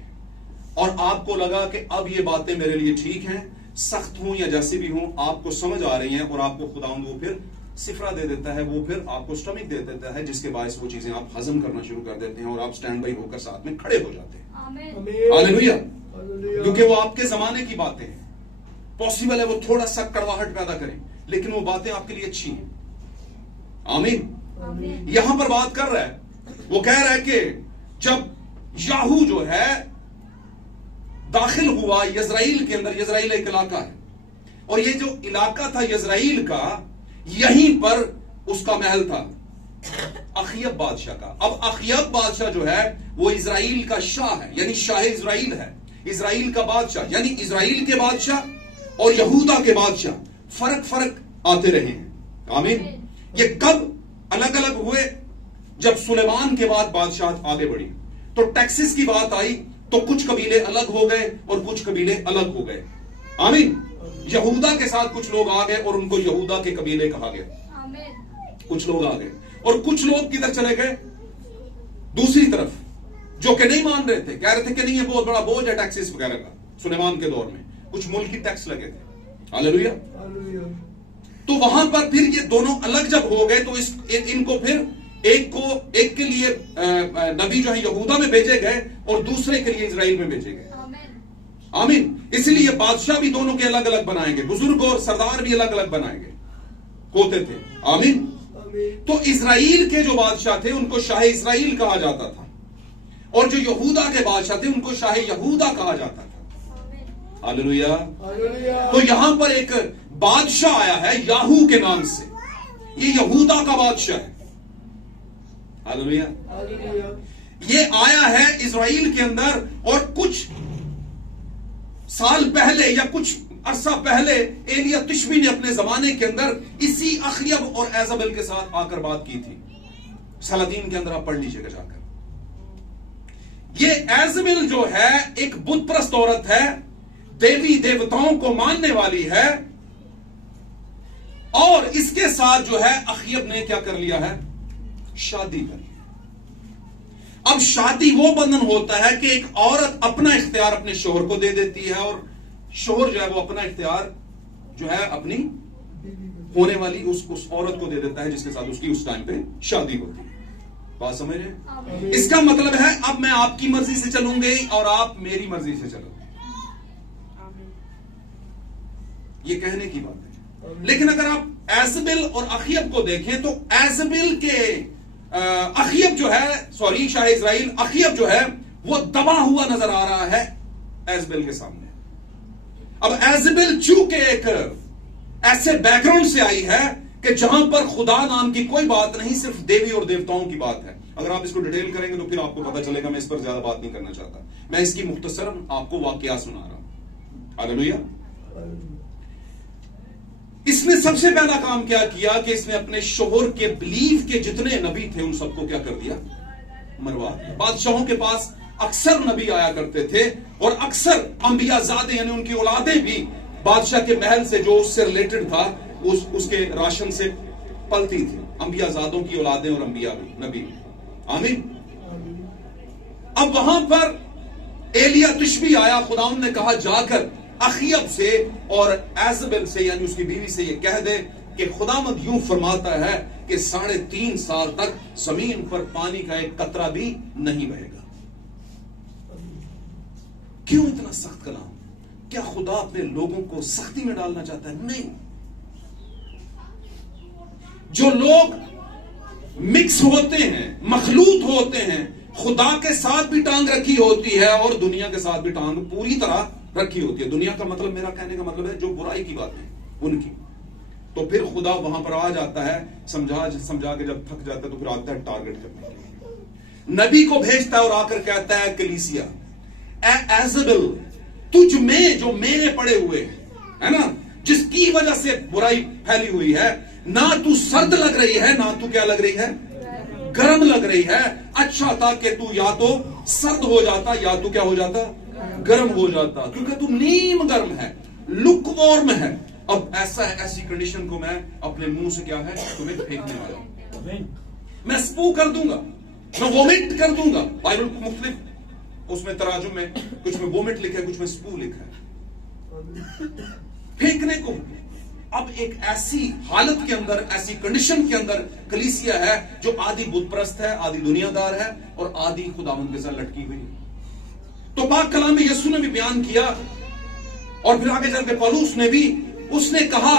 और आपको लगा कि अब ये बातें मेरे लिए ठीक हैं, सख्त हूं या जैसी भी हूं, आपको समझ आ रही हैं, और आपको खुदावंद वो फिर सिफरा दे देता है, वो फिर आपको स्टमिक दे देता है, जिसके बायस वो चीजें आप हजम करना शुरू कर देते हैं, और आप स्टैंड बाई होकर साथ में खड़े हो जाते हैं। हालेलुया। क्योंकि वो आपके जमाने की बातें हैं। पॉसिबल है वो थोड़ा सा कड़वाहट पैदा करें, लेकिन वो बातें आपके लिए अच्छी हैं। आमीन। यहां पर बात कर रहा है, वो कह रहा है कि जब याहू जो है दाखिल हुआ यज़राइल के अंदर, यज़राइल एक इलाका है, और ये जो इलाका था यज़राइल का, यहीं पर उसका महल था अखियब बादशाह का। अब अखियब बादशाह जो है वो इज़राइल का शाह है, यानी शाह इज़राइल है, इज़राइल का बादशाह, यानी इज़राइल के बादशाह और यहूदा के बादशाह फर्क आते रहे हैं। आमीन। ये कब अलग अलग हुए? जब सुलेमान के बाद बादशाह आगे बढ़ी, तो टैक्सेस की बात आई, तो कुछ कबीले अलग हो गए और कुछ कबीले अलग हो गए। आमीन। यहूदा के साथ कुछ लोग आ गए और उनको यहूदा के कबीले कहा गया। कुछ लोग आ गए, और कुछ लोग किधर चले गए? दूसरी तरफ, जो कि नहीं मान रहे थे, कह रहे थे कि नहीं ये बहुत बड़ा बोझ है टैक्सेस वगैरह का। सुलेमान के दौर में कुछ मुल्की टैक्स लगे थे। हालेलुया। तो वहां पर फिर ये दोनों अलग जब हो गए, तो इनको फिर एक के लिए नबी जो है यहूदा में भेजे गए, और दूसरे के लिए इजराइल में भेजे गए। आमीन। इसलिए बादशाह भी दोनों के अलग अलग बनाएंगे, बुजुर्ग और सरदार भी अलग अलग बनाएंगे होते थे। आमीन। तो इजराइल के जो बादशाह थे उनको शाह इजराइल कहा जाता था, और जो यहूदा के बादशाह थे उनको शाह यहूदा कहा जाता था। हालेलुया। तो यहां पर एक बादशाह आया है याहू के नाम से, ये यहूदा का बादशाह है। हालेलुया। ये आया है इजराइल के अंदर, और कुछ साल पहले या कुछ अरसा पहले एलिया तिशबी ने अपने जमाने के अंदर इसी अखयब और एजबेल के साथ आकर बात की थी। सलादीन के अंदर आप पढ़ लीजिएगा जाकर। ये एजबेल जो है एक बुत परस्त औरत है, देवी देवताओं को मानने वाली है, और इसके साथ जो है अखयब ने क्या कर लिया है? शादी कर ली। अब शादी वो बंधन होता है कि एक औरत अपना इख्तियार अपने शोहर को दे देती है, और शोहर जो है वो अपना इख्तियार जो है अपनी होने वाली उस औरत को दे देता है, जिसके साथ उसकी उस टाइम पे शादी होती है। बात समझ रहे हैं? इसका मतलब है अब मैं आपकी मर्जी से चलूंगी और आप मेरी मर्जी से चलोगे। ये कहने की बात है। लेकिन अगर आप एजबेल और अखयब को देखें, तो एजबेल के अखयब जो है, सॉरी शाह इजराइल अखयब जो है वो दबा हुआ नजर आ रहा है एजबेल के सामने। अब एजबेल चूंकि एक ऐसे बैकग्राउंड से आई है कि जहां पर खुदा नाम की कोई बात नहीं, सिर्फ देवी और देवताओं की बात है। अगर आप इसको डिटेल करेंगे तो फिर आपको पता चलेगा, मैं इस पर ज्यादा बात नहीं करना चाहता, मैं इसकी मुख्तसरन आपको वाकया सुना रहा हूं। हालेलुया। इसने सबसे पहला काम क्या किया कि इसने अपने शोहर के बिलीव के जितने नबी थे उन सबको क्या कर दिया? मरवा दिया। बादशाहों के पास अक्सर नबी आया करते थे, और अक्सर अंबियाजादे यानी उनकी औलादें भी बादशाह के महल से जो उससे रिलेटेड था उसके राशन से पलती थी। अंबियाजादों की औलादें और अंबिया भी, नबी। आमीन। अब वहां पर एलिया तिशबी आया, खुदाउन ने कहा जाकर अखयब से और एजबेल से यानी उसकी बीवी से ये कह दे कि खुदावंद यूं फरमाता है कि 3.5 साल तक जमीन पर पानी का एक कतरा भी नहीं बहेगा। क्यों इतना सख्त कलाम? क्या खुदा अपने लोगों को सख्ती में डालना चाहता है? नहीं। जो लोग मिक्स होते हैं, मखलूत होते हैं, खुदा के साथ भी टांग रखी होती है और दुनिया के साथ भी टांग पूरी तरह रखी होती है। दुनिया का मतलब, मेरा कहने का मतलब है जो बुराई की बातें उनकी। तो फिर खुदा वहां पर आ जाता है, समझा के जब थक जाता है तो फिर आता है टारगेट करने के लिए। नबी को भेजता है और आकर कहता है कलीसिया, एज़ेबेल, तुझ में जो मेरे पड़े हुए है ना, जिसकी वजह से बुराई फैली हुई है, ना तू सर्द लग रही है ना तू क्या लग रही है, गर्म लग रही है। अच्छा था कि तू या तो सर्द हो जाता या तू क्या हो जाता, गर्म हो जाता, क्योंकि तू नीम गर्म है, लुक वॉर्म है। अब ऐसा है, ऐसी कंडीशन को मैं अपने मुंह से क्या है तुम्हें फेंकने वाला हूं, मैं स्पू कर दूंगा, मैं वोमिट कर दूंगा। बाइबल को मुख्तलिफ उसमें तराजुम में, कुछ में वोमिट लिखा है, कुछ में स्पू लिखा है, फेंकने को। अब एक ऐसी हालत के अंदर, ऐसी कंडीशन के अंदर कलीसिया है जो आदि बुतप्रस्त है, आदि दुनियादार है और आदि खुदावंद के साथ लटकी हुई है। तो पाक कलाम में यीशु ने भी बयान किया और फिर आगे चल के पौलुस ने भी, उसने कहा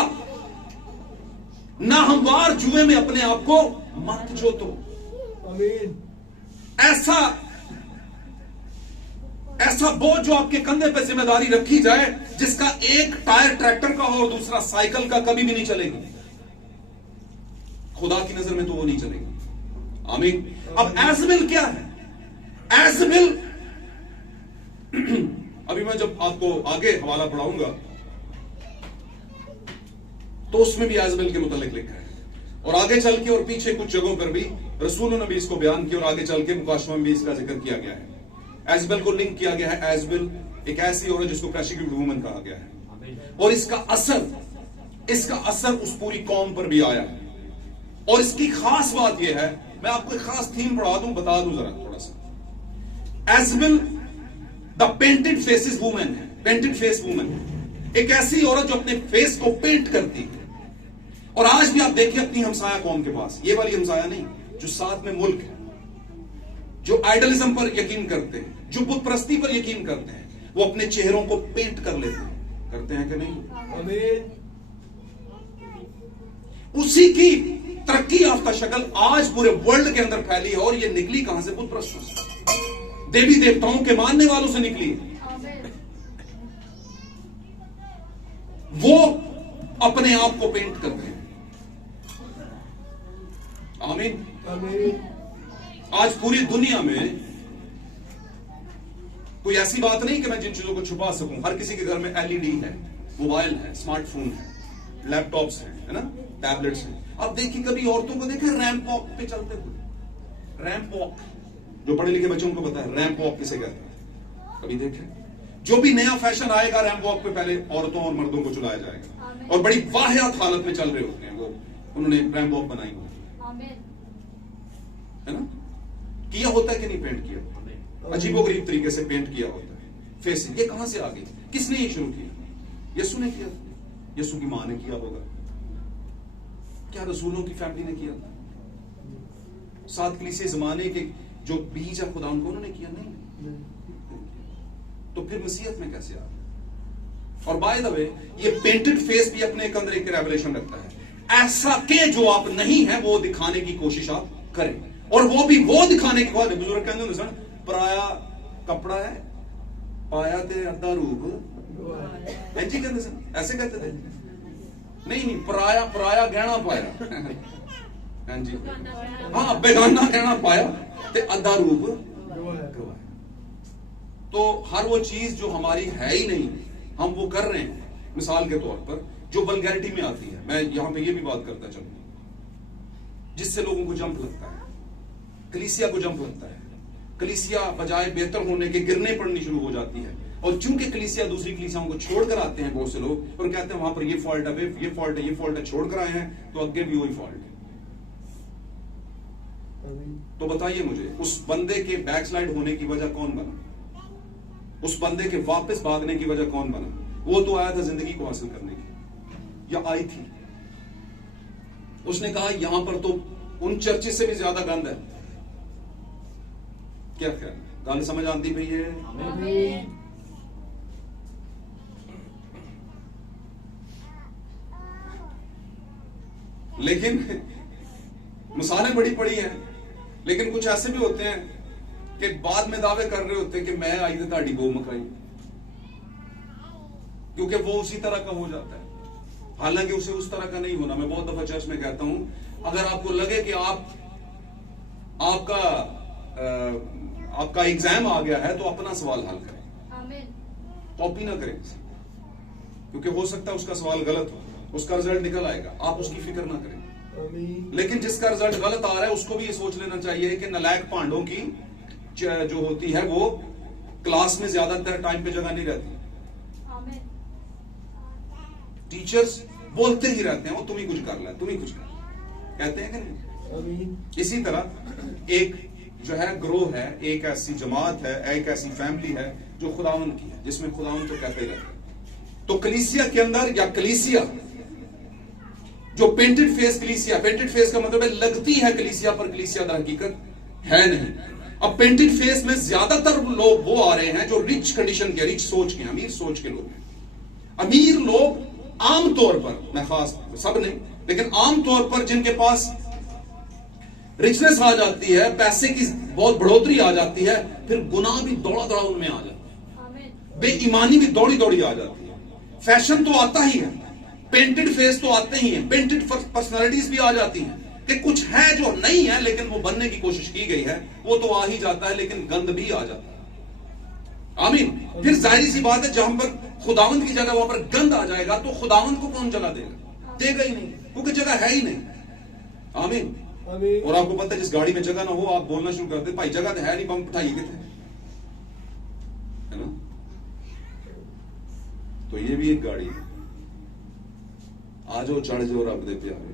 ना हमवार जुए में अपने आप को मत जोतो। आमीन। ऐसा बोझ जो आपके कंधे पे जिम्मेदारी रखी जाए, जिसका एक टायर ट्रैक्टर का हो और दूसरा साइकिल का, कभी भी नहीं चलेगी। खुदा की नजर में तो वो नहीं चलेगी। आमीन। अब एज़ेबेल क्या है? एज़ेबेल अभी मैं जब आपको आगे हवाला पढ़ाऊंगा तो उसमें भी एज़ेबेल के मुतालिक लिखा है, और आगे चल के और पीछे कुछ जगहों पर भी रसूलों ने भी इसको बयान किया और आगे चल के मुकाशमा में भी इसका जिक्र किया गया है। एज़ेबेल को लिंक किया गया है, एज़ेबेल एक ऐसी औरत जिसको प्रोसिक्यूटेड वुमन कहा गया है, और इसका असर उस पूरी कौम पर भी आया है। और इसकी खास बात यह है, मैं आपको एक खास थीम पढ़ा दूं, बता दूं जरा थोड़ा सा। एज़ेबेल द पेंटेड फेसेस वुमन है, पेंटेड फेस वुमन है, एक ऐसी औरत जो अपने फेस को पेंट करती है। और आज भी आप देखिए अपनी हमसाया कौम के पास, ये वाली हमसाया नहीं, जो साथ में मुल्क है, जो आइडलिज्म पर यकीन करते हैं, जो बुत परस्ती पर यकीन करते हैं, वो अपने चेहरों को पेंट कर लेते हैं, करते हैं कि नहीं? आमीन। उसी की तरक्की याफ्ता शक्ल आज पूरे वर्ल्ड के अंदर फैली है, और ये निकली कहां से? बुत परस्तों से, देवी देवताओं के मानने वालों से निकली है। वो अपने आप को पेंट करते हैं। आमीन। आमीन। आज पूरी दुनिया में कोई ऐसी बात नहीं कि मैं जिन चीजों को छुपा सकूं। हर किसी के घर में एलईडी है, मोबाइल है, स्मार्टफोन है, लैपटॉप्स है ना, टैबलेट्स हैं। अब देखिए, कभी औरतों को देखे रैंप वॉक पे चलते हुए? रैंप वॉक, जो पढ़े लिखे बच्चों को पता है रैंप वॉक किसे कहते हैं, कभी देखे? जो भी नया फैशन आएगा रैंप वॉक पे पहले औरतों और मर्दों को चलाया जाएगा, और बड़ी वाहियात हालत में चल रहे होते हैं वो, उन्होंने रैंप वॉक बनाई होती है ना। किया होता है कि नहीं? पेंट किया, अजीबोगरीब तरीके से पेंट किया होता है फेस। ये कहां से आ गई? किसने ये शुरू किया? यीशु ने किया, यीशु की मां ने किया होगा, क्या रसूलों की फैमिली ने किया? सात कलीसिया जमाने के जो बीज है खुदा उनको उन्होंने किया नहीं? तो फिर मसीहत में कैसे आ गए? और बाय द वे, ये पेंटेड फेस भी अपने अंदर एक रेवलेशन रखता है, ऐसा के जो आप नहीं है वो दिखाने की कोशिश आप करें, और वो भी वो दिखाने के बाद बुजुर्ग कहते हैं पराया कपड़ा है पाया ते अद्धा रूप जी कहते सन, ऐसे कहते थे? नहीं, पराया गहना पाया हाँ जी, हाँ, बेगाना गहना पाया ते अद्धा रूप गवाया। तो हर वो चीज जो हमारी है ही नहीं, हम वो कर रहे हैं। मिसाल के तौर पर जो वल्गैरिटी में आती है, मैं यहां पे ये भी बात करता चलूं, जिससे लोगों को जंप लगता है, कलीसिया को जंप लगता है। कलीसिया बजाय बेहतर होने के गिरने पड़नी शुरू हो जाती है, और चूंकि कलीसिया दूसरी कलीसियाओं को छोड़कर आते हैं बहुत से लोग, और कहते हैं वहां पर ये फॉल्ट है, ये फॉल्ट है, ये फॉल्ट है, छोड़कर आए हैं तो आगे भी वही फॉल्ट है। तो बताइए मुझे, उस बंदे के बैकस्लाइड होने की वजह कौन बना? उस बंदे के वापस भागने की वजह कौन बना? वो तो आया था जिंदगी को हासिल करने की, या आई थी। उसने कहा यहां पर तो उन चर्चेस से भी ज्यादा गंद है। क्या ख्याल? गाल समझ आती भई है? लेकिन मिसालें बड़ी पड़ी हैं, लेकिन कुछ ऐसे भी होते हैं कि बाद में दावे कर रहे होते हैं कि मैं आई तो ताड़ी गौ मकाई। क्योंकि वो उसी तरह का हो जाता है, हालांकि उसे उस तरह का नहीं होना। मैं बहुत दफा चर्च में कहता हूं, अगर आपको लगे कि आपका एग्जाम आ गया है तो अपना सवाल हल करें, कॉपी ना करें, क्योंकि हो सकता है उसका सवाल गलत हो, उसका रिजल्ट निकल आएगा, आप उसकी फिक्र ना करें। लेकिन जिसका रिजल्ट गलत आ रहा है उसको भी ये सोच लेना चाहिए कि नालायक पांडों की जो होती है वो क्लास में ज्यादातर टाइम पे जगह नहीं रहती। टीचर्स बोलते ही रहते हैं, वो तुम ही कुछ कर ले, तुम ही कुछ कर, कहते हैं कि नहीं? इसी तरह एक जो है ग्रोह है, एक ऐसी जमात है, एक ऐसी फैमिली है जो खुदावन की है, जिसमें खुदावन तो कहते ही रहते हैं। तो कलीसिया के अंदर, या कलीसिया जो पेंटेड फेस कलीसिया, पेंटेड फेस का मतलब है लगती है कलीसिया पर कलीसिया दर हकीकत है नहीं। अब पेंटेड फेस में ज्यादातर लोग वो आ रहे हैं जो रिच कंडीशन के, रिच सोच के, अमीर सोच के लोग हैं। अमीर लोग आमतौर पर, मैं खास सब नहीं, लेकिन आमतौर पर जिनके पास रिचनेस आ जाती है, पैसे की बहुत बढ़ोतरी आ जाती है, फिर गुनाह भी दौड़ा दौड़ा उनमें आ जाता है, बेईमानी भी दौड़ी दौड़ी आ जाती है, फैशन तो आता ही है, पेंटेड फेस तो आते ही हैं, पेंटेड पर्सनालिटीज भी आ जाती हैं कि कुछ है जो नहीं है लेकिन वो बनने की कोशिश की गई है, वो तो आ ही जाता है, लेकिन गंद भी आ जाता है। आमीन। फिर जाहिर सी बात है, जहां पर खुदावंद की जगह वहां पर गंद आ जाएगा तो खुदावंद को कौन जगह देगा? देगा ही नहीं, क्योंकि जगह है ही नहीं। आमीन। और आपको पता है, जिस गाड़ी में जगह ना हो, आप बोलना शुरू कर दे, भाई जगह तो है नहीं, बम उठाइए कितने, है ना? तो ये भी एक गाड़ी है, आ जाओ चढ़ जाओ रब दे प्यारे,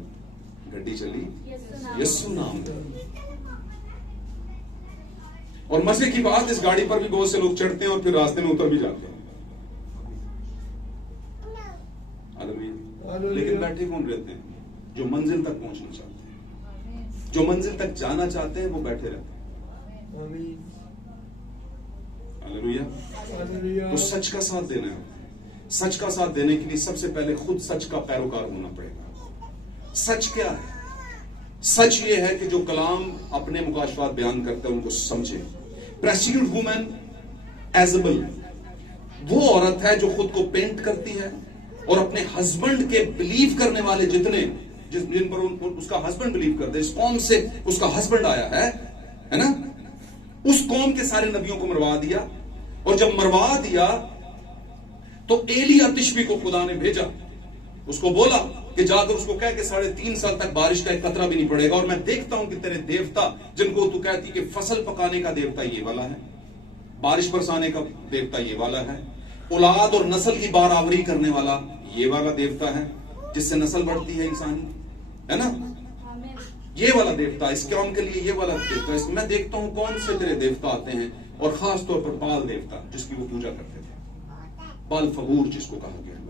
गड्डी चली यीशु नाम। और मजे की बात, इस गाड़ी पर भी बहुत से लोग चढ़ते हैं और फिर रास्ते में उतर भी जाते हैं, लेकिन बैठे कौन रहते हैं? जो मंजिल तक पहुंचना चाहते हैं, जो मंजिल तक जाना चाहते हैं, वो बैठे रहते हैं। हालेलुया। तो सच का साथ देना है। सच का साथ देने के लिए सबसे पहले खुद सच का पैरोकार होना पड़ेगा। सच क्या है? सच ये है कि जो कलाम अपने मुकाशवात बयान करते हैं उनको समझे। प्रेस्टिट्यूट वुमन एजेबल वो औरत है जो खुद को पेंट करती है और अपने हस्बैंड के बिलीव करने वाले जितने जिन पर उसका हस्बैंड बिलीव करते हैं, इस कौम से उसका हस्बैंड आया है ना, उस कौम के सारे नबियों को मरवा दिया। और जब मरवा दिया तो एलिया तिशबी को खुदा ने भेजा, उसको बोला कि जाकर उसको कह के 3.5 साल तक बारिश का एक कतरा भी नहीं पड़ेगा, और मैं देखता हूं कि तेरे देवता जिनको तू कहती कि फसल पकाने का देवता ये वाला है, बारिश बरसाने का देवता ये वाला है, औलाद और नस्ल की बारावरी करने वाला ये वाला देवता है, जिससे नस्ल बढ़ती है इंसानी, है ना, ये वाला देवता, इस काम के लिए ये वाला देवता। मैं देखता हूं कौन से तेरे देवता आते हैं, और खास तौर पर बाल देवता जिसकी वो पूजा करते थे, बाल फगूर जिसको कहा गया है,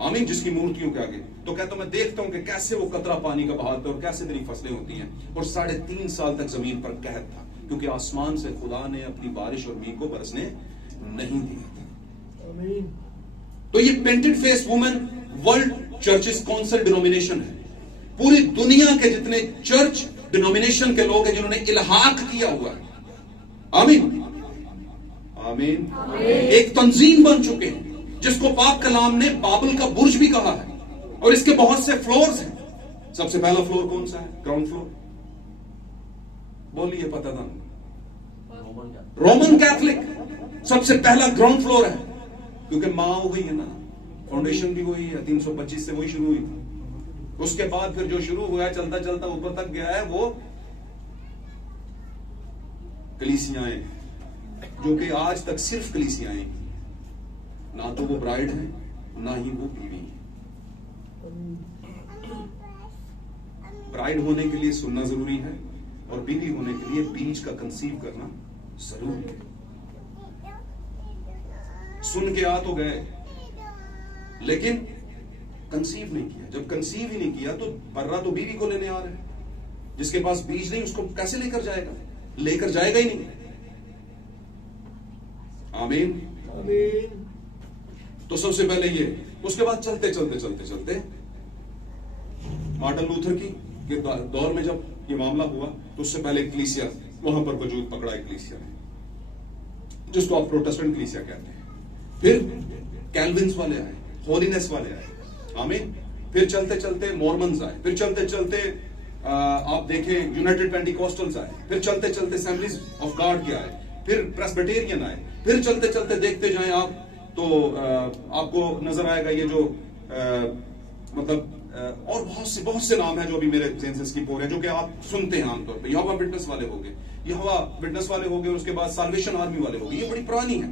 आमीन, जिसकी मूर्तियों के आगे। तो कहता मैं देखता हूं कि कैसे वो कतरा पानी का बहाते और कैसे तेरी फसलें होती हैं, और 3.5 साल तक जमीन पर कहत था, क्योंकि आसमान से खुदा ने अपनी बारिश और मींह को बरसने नहीं दिया था। आमीन। तो ये painted face women world churches council denomination है। पूरी दुनिया के जितने चर्च डिनोमिनेशन के लोग हैं जिन्होंने इल्हाक किया हुआ है, आमीन आमीन, एक तंजीम बन चुके हैं जिसको पाक कलाम ने बाबुल का बुर्ज भी कहा है, और इसके बहुत से फ्लोर्स हैं। सबसे पहला फ्लोर कौन सा है? Ground floor. बोलिए, पता था? रोमन कैथलिक सबसे पहला ग्राउंड फ्लोर है, क्योंकि मां वही है ना, फाउंडेशन भी वही है, 325 से वही शुरू हुई थी। उसके बाद फिर जो शुरू हुआ है चलता चलता ऊपर तक गया है, वो कलीसियाएं, जो कि आज तक सिर्फ कलीसियाएं, ना तो वो ब्राइड है ना ही वो बीवी है। ब्राइड होने के लिए सुनना जरूरी है, और बीवी होने के लिए बीज का कंसीव करना जरूरी है। सुन के आ तो गए, लेकिन कंसीव नहीं किया। जब कंसीव ही नहीं किया तो बर्रा तो बीवी को लेने आ रहा है, जिसके पास बीज नहीं उसको कैसे लेकर जाएगा? लेकर जाएगा ही नहीं। आमीन आमीन। तो सबसे पहले ये, उसके बाद चलते चलते चलते चलते मार्टिन लूथर की के दौर में जब ये मामला हुआ, तो उससे पहले कलीसिया वहां पर वजूद पकड़ा, एक कलीसिया ने, जिसको आप प्रोटेस्टेंट कलीसिया कहते हैं। फिर कैल्विन्स वाले आए, होलीनेस वाले आए, आमीन। फिर चलते चलते मॉर्मन्स आए, फिर चलते चलते आप देखें यूनाइटेड पेंटिकॉस्टल्स आए, फिर चलते चलते असेंबलीज ऑफ गॉड के आए, फिर प्रेस्बिटेरियन आए, फिर चलते चलते देखते जाएं आप तो आपको नजर आएगा ये जो मतलब और बहुत से नाम है जो अभी मेरे ज़हन से स्किप हो रहे हैं, जो कि आप सुनते हैं आमतौर पर। यहोवा विटनेस वाले हो गए, यहोवा विटनेस वाले हो गए, उसके बाद साल्वेशन आर्मी वाले हो गए, ये बड़ी पुरानी है,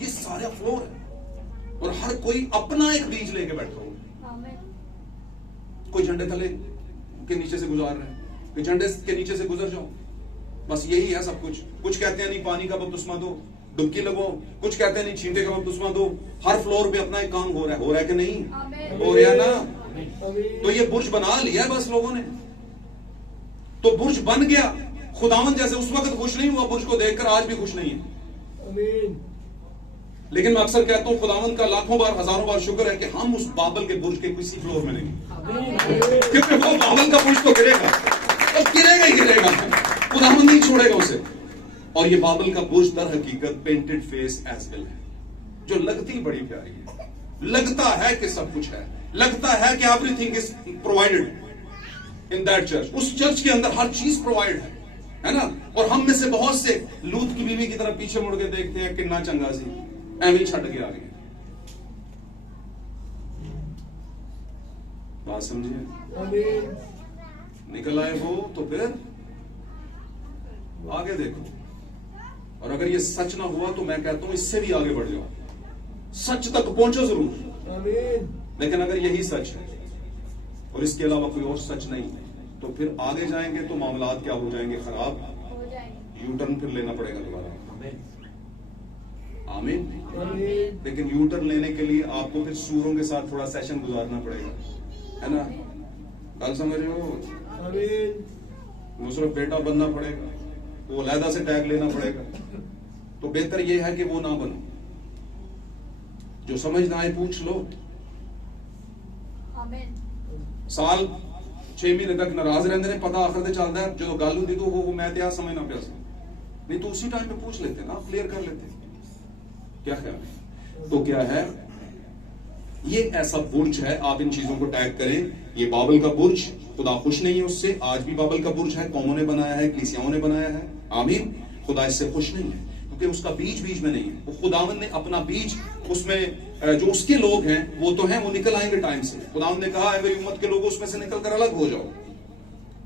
ये सारा फ्लोर है और हर कोई अपना एक बीज लेके बैठा हुआ। कोई झंडे थले के नीचे से गुजार रहे हैं, कोई झंडे के नीचे से गुजर जाओ, बस यही है सब कुछ। कुछ कहते हैं नहीं पानी का बपतिस्मा दो, डुबकी लगो, कुछ कहते हैं नहीं छींटे का बपतिस्मा दो। हर फ्लोर पे अपना एक काम हो रहा है कि नहीं? हो रहा है ना? तो ये बुर्ज बना लिया है बस लोगों ने, तो बुर्ज बन गया। खुदावन जैसे उस वक्त खुश नहीं हुआ बुर्ज को देखकर, आज भी खुश नहीं है। लेकिन मैं अक्सर कहता हूं खुदावन का लाखों बार हजारों बार शुक्र है कि हम उस बाबल के बुर्ज के किसी फ्लोर में नहीं, क्योंकि वो बाबल का बुर्ज तो गिरेगा, तो गिरेगा ही गिरेगा, खुदावन नहीं छोड़ेगा उसे। और ये बाबल का बुर्ज दर हकीकत पेंटेड फेस एज वेल है, जो लगती बड़ी प्यारी है, लगता है कि सब कुछ है, लगता है कि everything is provided in that church. उस चर्च के अंदर हर चीज प्रोवाइड है ना? और हम में से बहुत से लूत की बीवी की तरफ पीछे मुड़ के देखते हैं, किन्ना चंगा सी एवं छट के आ गए। बात समझिए? निकल आए हो तो फिर आगे देखो, और अगर ये सच ना हुआ तो मैं कहता हूं इससे भी आगे बढ़ जाओ, सच तक पहुंचो जरूर। लेकिन अगर यही सच है और इसके अलावा कोई और सच नहीं है, तो फिर आगे जाएंगे तो मामलात क्या हो जाएंगे? खराब हो जाएंगे, यू टर्न फिर लेना पड़ेगा दोबारा। आमीन। लेकिन यू टर्न लेने के लिए आपको फिर सूरों के साथ थोड़ा सेशन गुजारना पड़ेगा, है ना? कल समझ रहे हो? वो सिर्फ बेटा बनना पड़ेगा, वो अलहदा से टैग लेना पड़ेगा। तो बेहतर यह है कि वो ना बनो, जो समझना है पूछ लो। साल 6 महीने तक नाराज रहते हैं, पता आखिर चलता है जो गल होंगी तो वो मैं तो समझना पिया, नहीं तो उसी टाइम पे पूछ लेते ना, क्लियर कर लेते। क्या ख्याल है? तो क्या है ये? ऐसा बुर्ज है, आप इन चीजों को टैग करें। ये बाबल का बुर्ज, खुदा खुश नहीं है उससे। आज भी बाबल का बुर्ज है, कौमों ने बनाया है, कलीसियाओं ने बनाया है, आमीन। खुदा इससे खुश नहीं है क्योंकि उसका बीज बीज में नहीं है। वो खुदावन ने अपना बीज उसमें, जो उसके लोग हैं वो तो हैं, वो निकल आएंगे टाइम से। खुदावन ने कहा है मेरी उम्मत के लोगों उसमें से निकल कर अलग हो जाओ,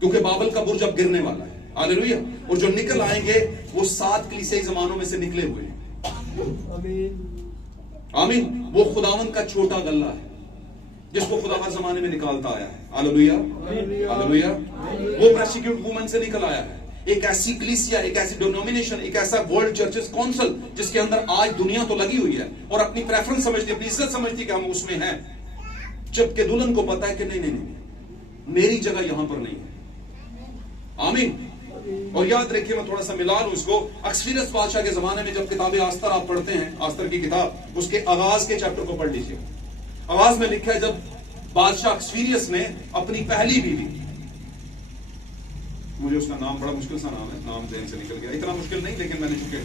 क्योंकि बाबल का बुर्ज अब गिरने वाला है। हालेलुया। और जो निकल आएंगे वो 7 कलीसियाई जमानों में से निकले हुए हैं, आमीन। वो खुदावन का छोटा गल्ला है जिसको खुदा हर जमाने में निकालता आया है। Hallelujah, hallelujah. वो प्रोसिक्यूट वुमन से निकल आया है, एक ऐसी कलीसिया, एक ऐसी डिनोमिनेशन, एक ऐसा वर्ल्ड चर्चेस काउंसिल जिसके अंदर आज दुनिया तो लगी हुई है और अपनी प्रेफरेंस समझती, अपनी इज्जत समझती कि हम उसमें हैं, जबकि दुल्हन को पता है कि नहीं नहीं नहीं, मेरी जगह यहां पर नहीं है। आमीन। और याद रखिए, मैं थोड़ा सा मिला लूं इसको, अक्सफीरस बादशाह के जमाने में जब किताब आस्तर आप पढ़ते हैं, आस्तर की किताब, उसके आगाज के चैप्टर को पढ़ लीजिए। आगाज में लिखा है जब बादशाह अक्सफीरियस ने अपनी पहली बीवी, मुझे उसका नाम बड़ा मुश्किल सा नाम है, नाम ज़हन से निकल गया, इतना मुश्किल नहीं लेकिन मैंने चुके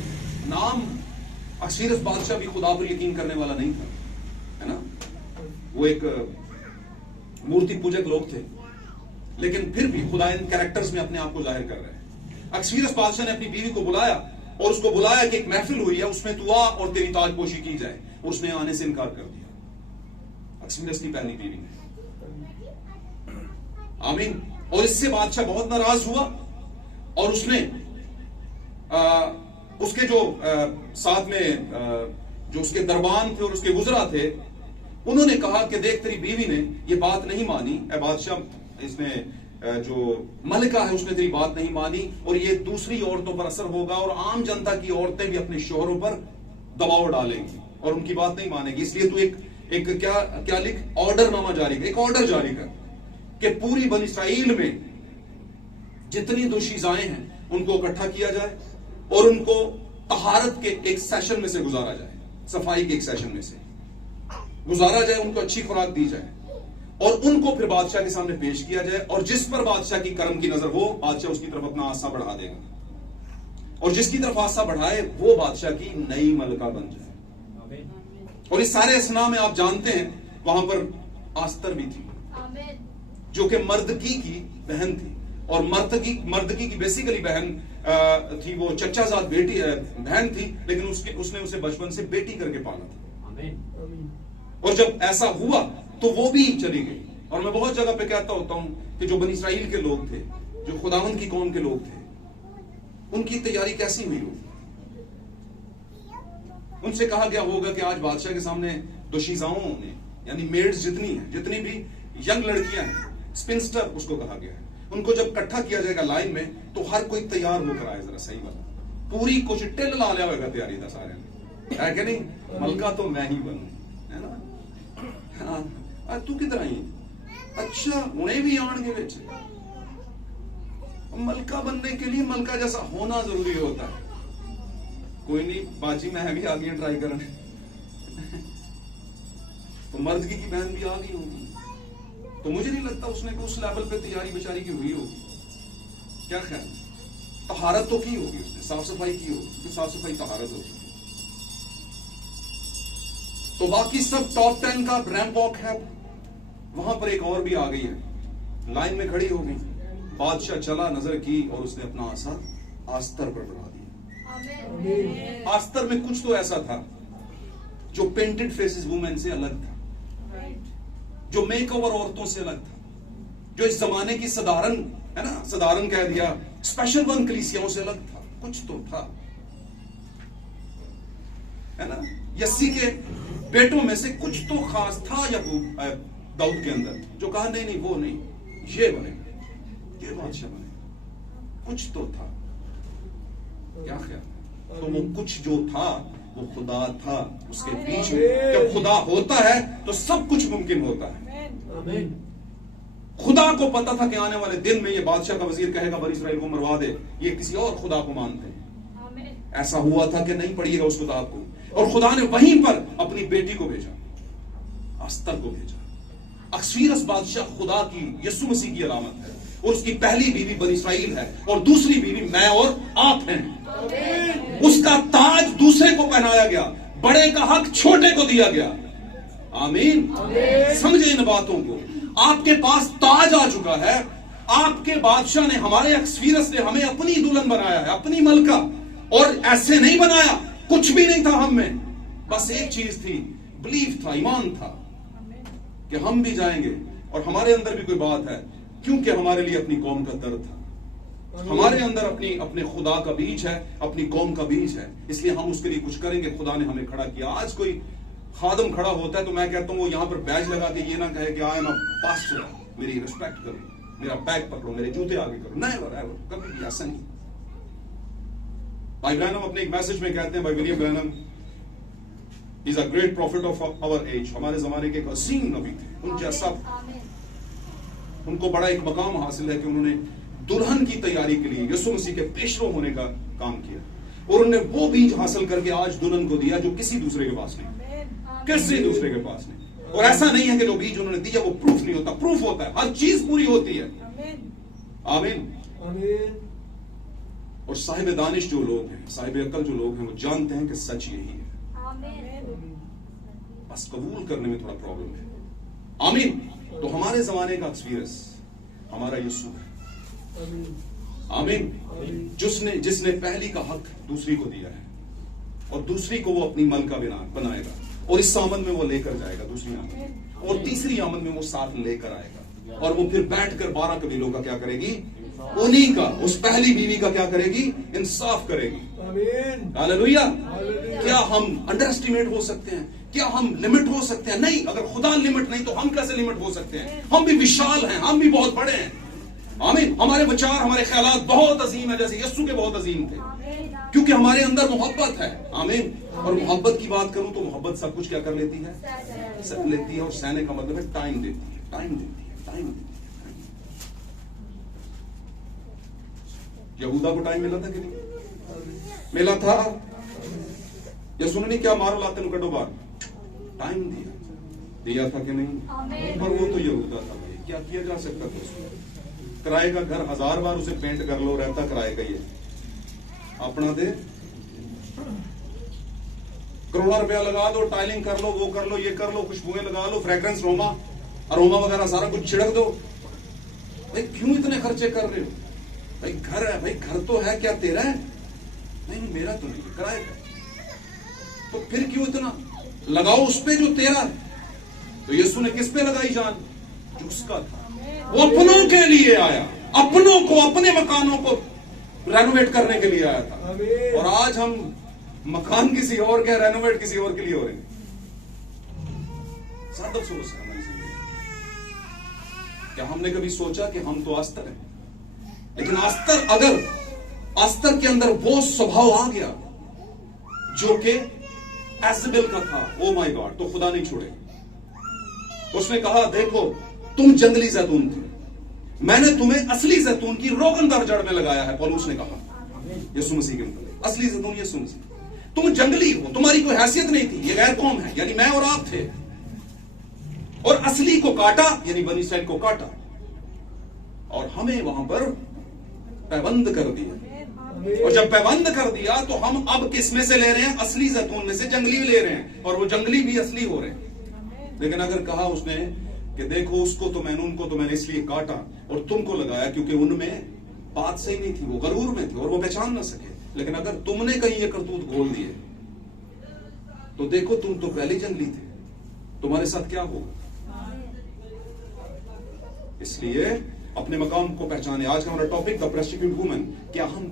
नाम, अक्सफीरस बादशाह भी खुदा पर यकीन करने वाला नहीं था, है ना? वो एक मूर्ति पूजक लोग थे, लेकिन फिर भी खुदा इन कैरेक्टर्स में अपने आप को जाहिर कर रहे हैं। अक्सफीरस बादशाह ने अपनी बीवी को बुलाया और उसको बुलाया कि एक महफिल हुई है, उसमें तू आ और तेरी ताजपोशी की जाए, और उसने आने से इनकार कर दिया। अक्सफीरस की पहली बीवी ने, आमीन। और इससे बादशाह बहुत नाराज हुआ और उसने उसके जो साथ में जो उसके दरबान थे और उसके गुजरा थे, उन्होंने कहा कि देख तेरी बीवी ने ये बात नहीं मानी, ए बादशाह, इसने जो मलिका है उसने तेरी बात नहीं मानी और ये दूसरी औरतों पर असर होगा और आम जनता की औरतें भी अपने शोहरों पर दबाव डालेंगी और उनकी बात नहीं मानेगी। इसलिए तू एक क्या लिख, ऑर्डरनामा जारी कर, एक ऑर्डर जारी कर कि पूरी बनी इस्राइल में जितनी दोशीजाएं हैं उनको इकट्ठा किया जाए और उनको तहारत के एक सेशन में से गुजारा जाए, सफाई के एक सेशन में से गुजारा जाए, उनको अच्छी खुराक दी जाए और उनको फिर बादशाह के सामने पेश किया जाए, और जिस पर बादशाह की कर्म की नजर हो बादशाह उसकी तरफ अपना आसा बढ़ा देगा और जिसकी तरफ आसा बढ़ाए वो बादशाह की नई मलका बन जाए। और इस सारे असना में आप जानते हैं वहां पर आस्तर भी थी, जो कि मर्दकी की बहन थी। और मर्दकी की बेसिकली बहन थी, वो चचाजाद बेटी बहन थी, लेकिन उसने उसे बचपन से बेटी करके पाला था। और जब ऐसा हुआ तो वो भी चली गई। और मैं बहुत जगह पे कहता होता हूं कि जो बनी इस्राइल के लोग थे, जो खुदावंद की कौम के लोग थे, उनकी तैयारी कैसी हुई होगी? उनसे कहा गया होगा कि आज बादशाह के सामने दोशीजाओं ने, यानी मेड्स जितनी भी यंग लड़कियां हैं, स्पिंस्टर उसको कहा गया है, उनको जब इकट्ठा किया जाएगा लाइन में, तो हर कोई तैयार होकर आए। जरा सही बात, पूरी कुछ टिल ला लिया होगा तैयारी था सारे ने, है कि नहीं? मलका तो मैं ही बनूं, है ना? हाँ, तू किधर आई? अच्छा, उन्हें भी आने विच मलका बनने के लिए मलका जैसा होना जरूरी होता है। कोई नहीं बाजी, मैं भी आ गई ट्राई करने। तो मर्दगी की बहन भी आ गई होगी, तो मुझे नहीं लगता उसने उस लेवल पे तैयारी बेचारी की हुई होगी। क्या ख्याल? तहारत तो की होगी उसने, साफ सफाई की होगी, साफ सफाई तहारत होगी। तो बाकी सब टॉप 10 का रैंप वॉक है। वहां पर एक और भी आ गई है, लाइन में खड़ी हो गई। बादशाह चला, नजर की और उसने अपना आसा आस्तर पर बढ़ा दिया। आस्तर में कुछ तो ऐसा था जो पेंटेड फेसेस वुमेन से अलग था, जो मेकओवर औरतों से अलग था, जो इस जमाने की साधारण, है ना, साधारण कह दिया, स्पेशल वन कलीसियाओं से अलग था। कुछ तो था, है ना? यस्सी के बेटों में से कुछ तो खास था या दाऊद के अंदर, जो कहा नहीं नहीं वो नहीं, ये बने, ये बादशाह बने। कुछ तो था। क्या ख्याल? तो वो कुछ जो था वो खुदा था उसके बीच में। जब खुदा होता है तो सब कुछ मुमकिन होता है। खुदा को पता था कि आने वाले दिन में ये बादशाह का वजीर कहेगा बनी इस्राइल को मरवा दे, ये किसी और खुदा को मानते हैं। ऐसा हुआ था कि नहीं पड़िएगा उस खुदा को, और खुदा ने वहीं पर अपनी बेटी को भेजा, अस्तर को भेजा। अक्सवीरस बादशाह खुदा की, यीशु मसीह की अलामत है, और उसकी पहली बीवी बनी इस्राइल है और दूसरी बीवी मैं और आप हैं। उसका ताज दूसरे को पहनाया गया, बड़े का हक छोटे को दिया गया। आमीन। समझे इन बातों को? आपके पास ताज आ चुका है। आपके बादशाह ने, हमारे अक्सवीरस ने हमें अपनी दुल्हन बनाया है, अपनी मलका। और ऐसे नहीं बनाया, कुछ भी नहीं था हम में, बस एक चीज थी, बिलीफ था, ईमान था कि हम भी जाएंगे। और हमारे अंदर भी कोई बात है, क्योंकि हमारे लिए अपनी कौम का दर्द था, हमारे अंदर अपने खुदा का बीज है, अपनी कौम का बीज है, इसलिए हम उसके लिए कुछ करेंगे। खुदा ने हमें खड़ा किया। आज कोई खादम खड़ा होता है तो मैं कहता हूं वो यहां पर बैज लगा के ये ना कहे कि आई एम अ पास्टर, मेरी रिस्पेक्ट करो, मेरा बैग पकड़ो, मेरे जूते आगे करो। नेवर एवर, कभी भी ऐसा नहीं। भाई ब्रैनम अपने एक मैसेज में कहते हैं, भाई William Branham is a great prophet of our age, हमारे जमाने के एक असीम नबी थे। उन जैसा, उनको बड़ा एक मकाम हासिल है कि उन्होंने दुल्हन की तैयारी के लिए यीशु मसीह के पेशरो होने का काम किया, और उन्होंने वो बीज हासिल करके आज दुल्हन को दिया जो किसी दूसरे के पास नहीं, किसी दूसरे के पास नहीं। और ऐसा नहीं है कि जो बीज उन्होंने दिया वो प्रूफ नहीं होता, प्रूफ होता है, हर चीज पूरी होती है। आमीन। और साहिब दानिश जो लोग हैं, साहिब अक्ल जो लोग हैं, वो जानते हैं कि सच यही है, बस कबूल करने में थोड़ा प्रॉब्लम है। आमीन। तो हमारे जमाने का एक्सपीरियंस हमारा यीशु है। आमीन। जिसने पहली का हक दूसरी को दिया है, और दूसरी को वो अपनी मलका बनाएगा, और इस आमद में वो लेकर जाएगा दूसरी आमद, और तीसरी आमद में वो साथ लेकर आएगा, और वो फिर बैठकर 12 कबीलों का क्या करेगी? उन्हीं का, उस पहली बीवी का क्या करेगी? इंसाफ करेगी। हालेलुया। क्या हम अंडर एस्टिमेट हो सकते हैं? क्या हम लिमिट हो सकते हैं? नहीं। अगर खुदा लिमिट नहीं तो हम कैसे लिमिट हो सकते हैं? हम भी विशाल हैं, हम भी बहुत बड़े हैं। आमीन। हमारे विचार, हमारे ख्यालात बहुत अजीम है, जैसे यीशु के बहुत अजीम थे, क्योंकि हमारे अंदर मोहब्बत है। आमीन। और मोहब्बत की बात करूं तो मोहब्बत सब कुछ क्या कर लेती है? सह लेती है। और सहने का मतलब है टाइम देती है, टाइम देती है, टाइम देती है। यहूदा को टाइम मिला था कि नहीं? मिला था। यीशु ने क्या मारो लाते नु कटो बार, टाइम दिया था कि नहीं? पर वो तो यहूदा था भाई, क्या किया जा सकता था उसको? किराए का घर 1000 बार उसे पेंट कर लो, रहता किराए का ही है, अपना दे। करोड़ों रुपया लगा दो, टाइलिंग कर लो, वो कर लो, ये कर लो, खुशबुएं लगा लो, फ्रेग्रेंस अरोमा वगैरह सारा कुछ छिड़क दो। भाई क्यों इतने खर्चे कर रहे हो? भाई घर है, भाई घर तो है, क्या तेरा है? नहीं मेरा तो नहीं, किराए का। तो फिर क्यों इतना लगाओ उस पे जो तेरा है। तो यीशु ने किस पे लगाई जान? जो उसका था। वो अपनों के लिए आया, अपनों को, अपने मकानों को रेनोवेट करने के लिए आया था। और आज हम मकान किसी और के, रेनोवेट किसी और के लिए हो रहे हैं। ज्यादा अफसोस है हमारी जिंदगी। क्या हमने कभी सोचा कि हम तो अस्तर हैं? लेकिन अस्तर, अगर अस्तर के अंदर वो स्वभाव आ गया जो कि एजेबेल का था, ओ माय गॉड, तो खुदा नहीं छोड़ेगा। उसने कहा देखो तुम जंगली जैतून थे, मैंने तुम्हें असली जैतून की रोगनदार जड़ में लगाया है। पौलुस ने कहा यीशु मसीह के मतलब असली जैतून यीशु मसीह। तुम जंगली हो, तुम्हारी कोई हैसियत नहीं थी, ये गैर कौम है, यानी मैं और आप थे। और असली को काटा, यानी बनी इसराइल को काटा, और हमें वहां पर पैबंद कर दिया। और जब पैबंद कर दिया तो हम अब किस में से ले रहे हैं? असली जैतून में से जंगली ले रहे हैं, और वो जंगली भी असली हो रहे हैं। लेकिन अगर कहा उसने कि देखो उसको तो मैंने, उनको तो मैंने इसलिए काटा और तुमको लगाया क्योंकि उनमें बात सही नहीं थी, वो गरूर में थे और वो पहचान ना सके। लेकिन अगर तुमने कहीं ये करतूत घोल दिए तो देखो तुम तो पहले जंगली थे, तुम्हारे साथ क्या होगा। इसलिए अपने मकाम को पहचाने। आज का हमारा टॉपिक द प्रोस्टिट्यूट वुमन। क्या हम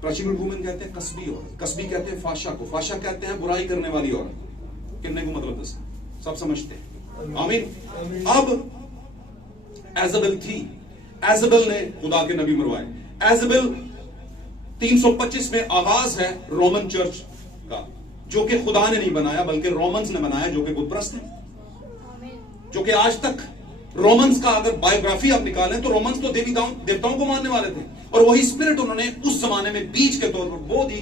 प्रोस्टिट्यूट वुमन कहते हैं कस्बी औरत, कस्बी कहते हैं फाशा को, फाशा कहते हैं बुराई करने वाली औरत। कितने को मतलब दस सब समझते हैं? आमीन। अब एजेबेल थी, एजेबेल ने खुदा के नबी मरवाए। एजेबेल 325 में आगाज है रोमन चर्च का, जो कि खुदा ने नहीं बनाया बल्कि रोमन्स ने बनाया, जो कि बुतप्रस्त है। जो कि आज तक रोमन्स का अगर बायोग्राफी आप निकालें तो रोमन्स तो देवताओं को मानने वाले थे, और वही स्पिरिट उन्होंने उस जमाने में बीज के तौर पर बो दी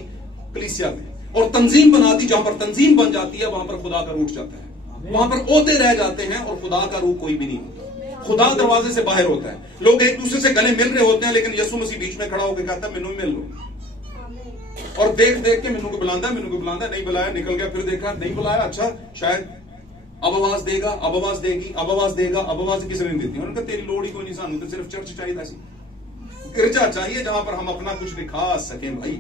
कलीसिया में, और तंजीम बना दी। जहां पर तंजीम बन जाती है वहां पर खुदा का रूठ जाता है, वहां पर ओहदे रह जाते हैं और खुदा का रूह कोई भी नहीं होता। खुदा दरवाजे से बाहर होता है, लोग एक दूसरे से गले मिल रहे होते हैं, लेकिन यीशु मसीह बीच में खड़ा होकर कहता है मैनू मिल लो। और देख देख के मैनू को बुलांदा, मैनू को बुलांदा, नहीं बुलाया, निकल गया, फिर देखा नहीं बुलाया, अच्छा शायद अब आवाज देगा, अब आवाज देगी, अब आवाज देगा, अब आवाज किसी ने देती। उन्होंने कहा तेरी लोड़ ही कोई नहीं, सानू तो सिर्फ चर्च चाहिए, ऐसी गिरजा चाहिए जहां पर हम अपना कुछ दिखा सकें। भाई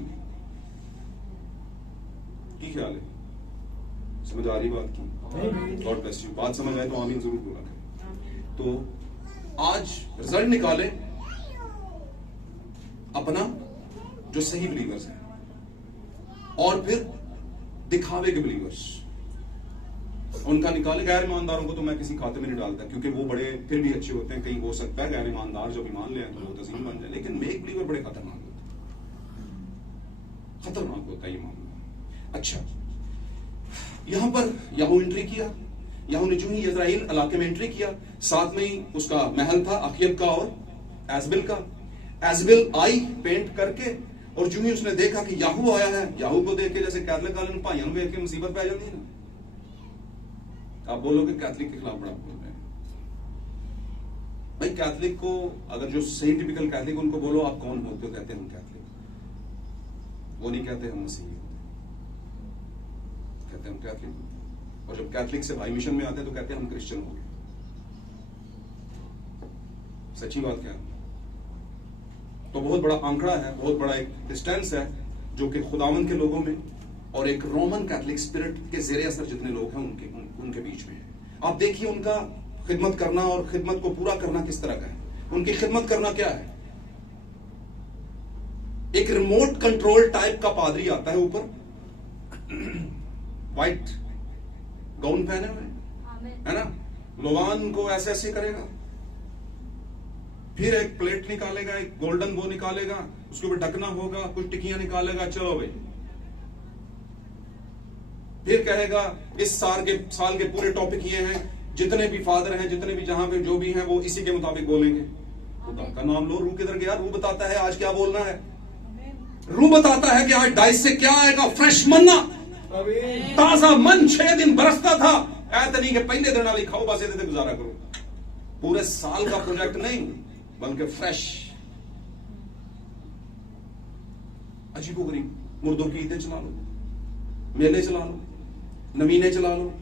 की ख्याल है? समझ आ रही बात की? God bless you. बात समझ आए तो आमीन जरूर बोला करें। तो आज रिजल्ट निकाले अपना जो सही बिलीवर्स हैं, और फिर दिखावे के बिलीवर्स उनका निकाले। गैर ईमानदारों को तो मैं किसी खाते में नहीं डालता, क्योंकि वो बड़े फिर भी अच्छे होते हैं। कहीं हो सकता है गैर ईमानदार जब ईमान ले तो वो तज़ीम बन जाए, लेकिन मेक बिलीवर बड़े खतरनाक होता है ये मामला। अच्छा, यहां पर याहू एंट्री किया। याहू ने जो ही इजराइल इलाके में एंट्री किया, साथ में ही उसका महल था अखीब का और एजबेल का। एजबेल आई पेंट करके, और जो ही उसने देखा कि याहू आया है, याहू को देख के जैसे कैथलिक वाले भाइयों को देख के मुसीबत पै जाती है ना। आप बोलोगे कैथलिक के खिलाफ बड़ा बोल रहे हैं। भाई कैथलिक को, अगर जो सही टिपिकल कैथलिक उनको बोलो आप कौन होते हो, कहते हैं हम कैथलिक। वो नहीं कहते हम मसीही, कहते हम कैथलिक। और जब कैथलिक से भाई मिशन में आते हैं तो कहते हैं हम क्रिश्चियन हो गए। सच्ची बात क्या है? तो बहुत बड़ा आंकड़ा है, बहुत बड़ा एक डिस्टेंस है जो कि खुदावन के लोगों में और एक रोमन कैथलिक स्पिरिट के जेरे असर जितने लोग हैं उनके बीच में। आप देखिए उनका खिदमत करना और खिदमत को पूरा करना किस तरह का है। उनकी खिदमत करना क्या है? एक रिमोट कंट्रोल टाइप का पादरी आता है ऊपर, व्हाइट गाउन पहने हुए, है ना, लोवान को ऐसे ऐसे करेगा, फिर एक प्लेट निकालेगा, एक गोल्डन वो निकालेगा, उसके ऊपर ढकना होगा, कुछ टिकियां निकालेगा, चलो भाई। फिर कहेगा इस साल के पूरे टॉपिक ये हैं, जितने भी फादर हैं, जितने भी जहां पे जो भी हैं, वो इसी के मुताबिक बोलेंगे। खुदा का नाम लो। रूह किधर गया? रूह बताता है आज क्या बोलना है। रूह बताता है कि आज डाइस से क्या आएगा? फ्रेश मन्ना, ताजा मन 6 दिन बरसता था। ऐसा नहीं कि पहले दिन वाली खाओ बस ये गुजारा करो, पूरे साल का प्रोजेक्ट नहीं, बल्कि फ्रेश। अजीबोगरीब मुर्दों की ईदें चला लो, मेले चला लो, नवीने चला लो,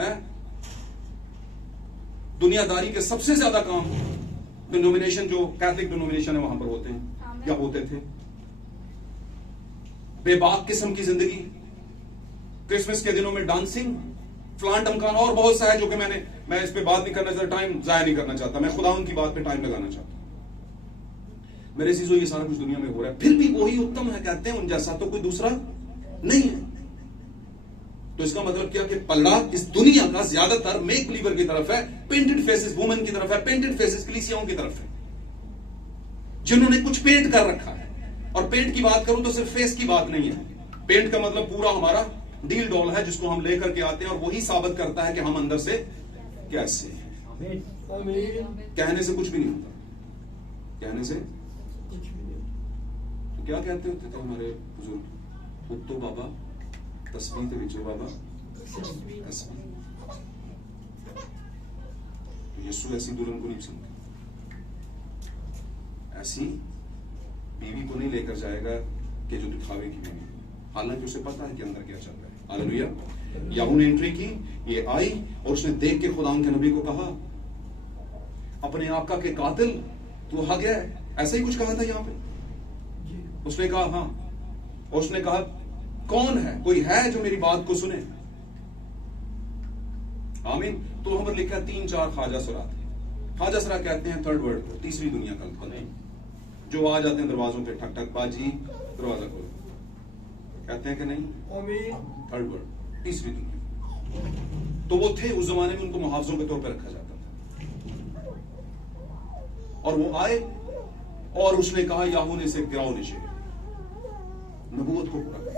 है दुनियादारी के सबसे ज्यादा काम डिनोमिनेशन जो कैथलिक डिनोमिनेशन है वहां पर होते हैं या होते थे। बेबाक किस्म की जिंदगी, क्रिसमस के दिनों में डांसिंग, फलान ढमकाना और बहुत सा है जो कि मैं इस पे बात नहीं करना चाहता, टाइम जाया नहीं करना चाहता, मैं खुदा उनकी बात पे टाइम लगाना चाहता हूं। मेरे चीजों ये सारा कुछ दुनिया में हो रहा है, फिर भी वही उत्तम है, कहते हैं उन जैसा तो कोई दूसरा नहीं है। तो इसका मतलब क्या कि पलड़ा इस दुनिया का ज्यादातर मेक बिलीवर की तरफ है, पेंटेड फेसेस वुमेन की तरफ है, पेंटेड फेसेस कलीसियाओं की तरफ है, जिन्होंने कुछ पेंट कर रखा है। और पेंट की बात करूं तो सिर्फ फेस की बात नहीं है, पेंट का मतलब पूरा हमारा डील डॉल है जिसको हम लेकर के आते हैं और वही साबित करता है कि हम अंदर से कैसे हैं। कहने से कुछ भी नहीं होता, कहने से तो क्या कहते होते थे हमारे बुजुर्ग, उत्तो बाबा तस्वीर थे विचो बाबा तस्वीर। तो यीशु ऐसी दुल्हन को नहीं पसंद, ऐसी बीवी को नहीं लेकर जाएगा कि जो दिखावे की बीवी, हालांकि उसे पता है कि अंदर क्या चल रहा है। हालेलुया। याहू ने एंट्री की, ये आई और उसने देख के खुदा के नबी को कहा, अपने आका के कातिल तू आ गया है, ऐसा ही कुछ कहा था यहां पे। उसने कहा हाँ, और उसने कहा कौन है, कोई है जो मेरी बात को सुने। आमीन। तो वहां पर लिखा 3-4 ख्वाजा सरात। ख्वाजा सरा कहते हैं थर्ड वर्ल्ड को, तीसरी दुनिया का जो आ जाते हैं दरवाजों पे, ठक ठक बाजी दरवाजा खोलो, कहते हैं कि नहीं, थर्ड वर्ल्ड, तीसरी दुनिया। तो वो थे उस जमाने में, उनको मुहावजों के तौर पर रखा जाता था। और वो आए और उसने कहा याहू ने इसे गिराओ नीचे, नबूवत को पूरा कर।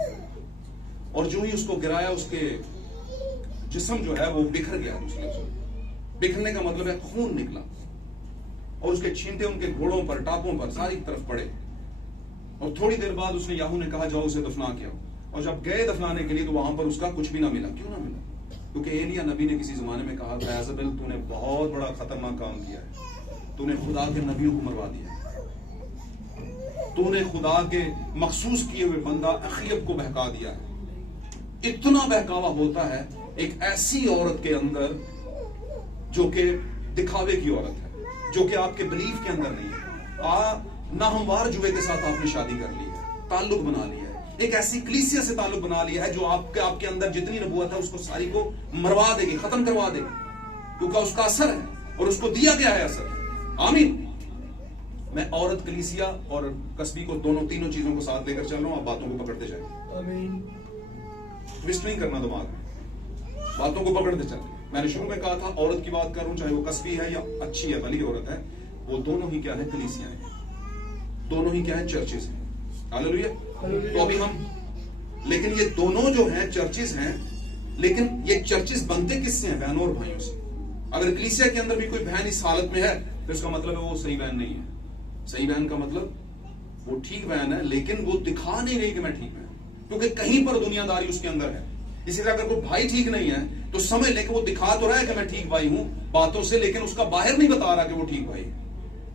और जो ही उसको गिराया उसके जिस्म जो है वो बिखर गया। बिखरने का मतलब है खून निकला और उसके छींटे उनके घोड़ों पर, टापों पर, सारी तरफ पड़े। और थोड़ी देर बाद उसने याहू ने कहा जाओ उसे दफना किया। और जब गए दफनाने के लिए तो वहां पर उसका कुछ भी ना मिला। क्यों ना मिला? क्योंकि एलिया नबी ने किसी जमाने में कहा था, यज़बेल तूने बहुत बड़ा खतरनाक काम किया है, तूने खुदा के नबियों को मरवा दिया, तूने खुदा के मखसूस किए हुए बंदा अखीब को बहका दिया है। इतना बहकावा होता है एक ऐसी औरत के अंदर जो कि दिखावे की औरत है, जो कि आपके बिलीफ के अंदर नहीं है। नाहमवार जुए के साथ आपने शादी कर ली है, ताल्लुक बना लिया है, एक ऐसी कलीसिया से ताल्लुक बना लिया है जो आपके अंदर जितनी नबूवत है उसको सारी को मरवा देगी, खत्म करवा देगी, क्योंकि उसका असर है और उसको दिया गया है असर। आमीन। मैं औरत, कलीसिया और कस्बी को तीनों चीजों को साथ लेकर चल रहा हूं, आप बातों को पकड़ते जाए। आमीन। ट्विस्ट नहीं करना दिमाग में, बातों को पकड़ते चल। मैंने शुरू में कहा था औरत की बात करूं, चाहे वो कस्बी है या अच्छी है, भली औरत है, वो दोनों ही क्या है, कलीसियां हैं, दोनों ही क्या है, चर्चेस हैं। हालेलुया। तो अभी हम, लेकिन ये दोनों जो हैं चर्चेस हैं, लेकिन ये चर्चेस बनते किससे हैं? बहनों और भाइयों से। अगर कलीसिया के अंदर भी कोई बहन इस हालत में है तो इसका मतलब है वो सही बहन नहीं है। सही बहन का मतलब वो ठीक बहन है, लेकिन वो दिखा नहीं रही कि मैं ठीक हूं, क्योंकि कहीं पर दुनियादारी उसके अंदर है। इसी तरह अगर कोई भाई ठीक नहीं है तो समझ ले कि वो दिखा तो रहा है कि मैं ठीक भाई हूं बातों से, लेकिन उसका बाहर नहीं बता रहा कि वो ठीक भाई है।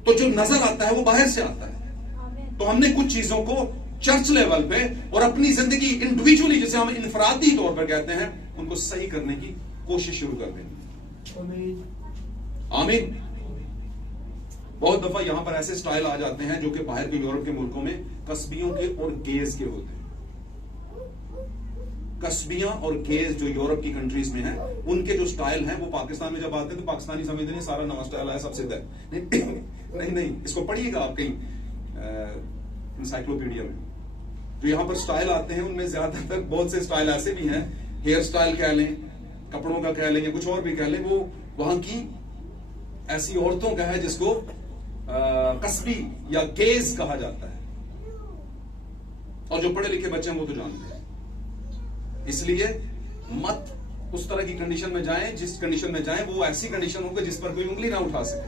तो जो नजर आता है वो बाहर से आता है। तो हमने कुछ चीजों को चर्च लेवल पे और अपनी जिंदगी इंडिविजुअली, जिसे हम इनफरादी तौर पर कहते हैं, उनको सही करने की कोशिश शुरू कर देंगे। आमीन। बहुत दफा यहां पर ऐसे स्टाइल आ जाते हैं जो कि बाहर के यूरोप के मुल्कों में कस्बियों के और गेज के होते हैं। कस्बियां और गेज जो यूरोप की कंट्रीज में है, उनके जो स्टाइल हैं वो पाकिस्तान में जब आते हैं तो पाकिस्तानी समझते नहीं सारा नवा स्टाइल आया, सब सिद्ध है। नहीं, इसको पढ़िएगा आप कहीं इंसाइक्लोपीडिया में। जो यहां पर स्टाइल आते हैं उनमें ज्यादातर बहुत से स्टाइल ऐसे भी हैं, हेयर स्टाइल कह लें, कपड़ों का कह लें, कुछ और भी कह लें, वो वहां की ऐसी औरतों का है जिसको कस्बी या गेज कहा जाता है। और जो पढ़े लिखे बच्चे हैं वो तो जानते हैं। इसलिए मत उस तरह की कंडीशन में जाएं, जिस कंडीशन में जाएं वो ऐसी कंडीशन होगी जिस पर कोई उंगली ना उठा सके।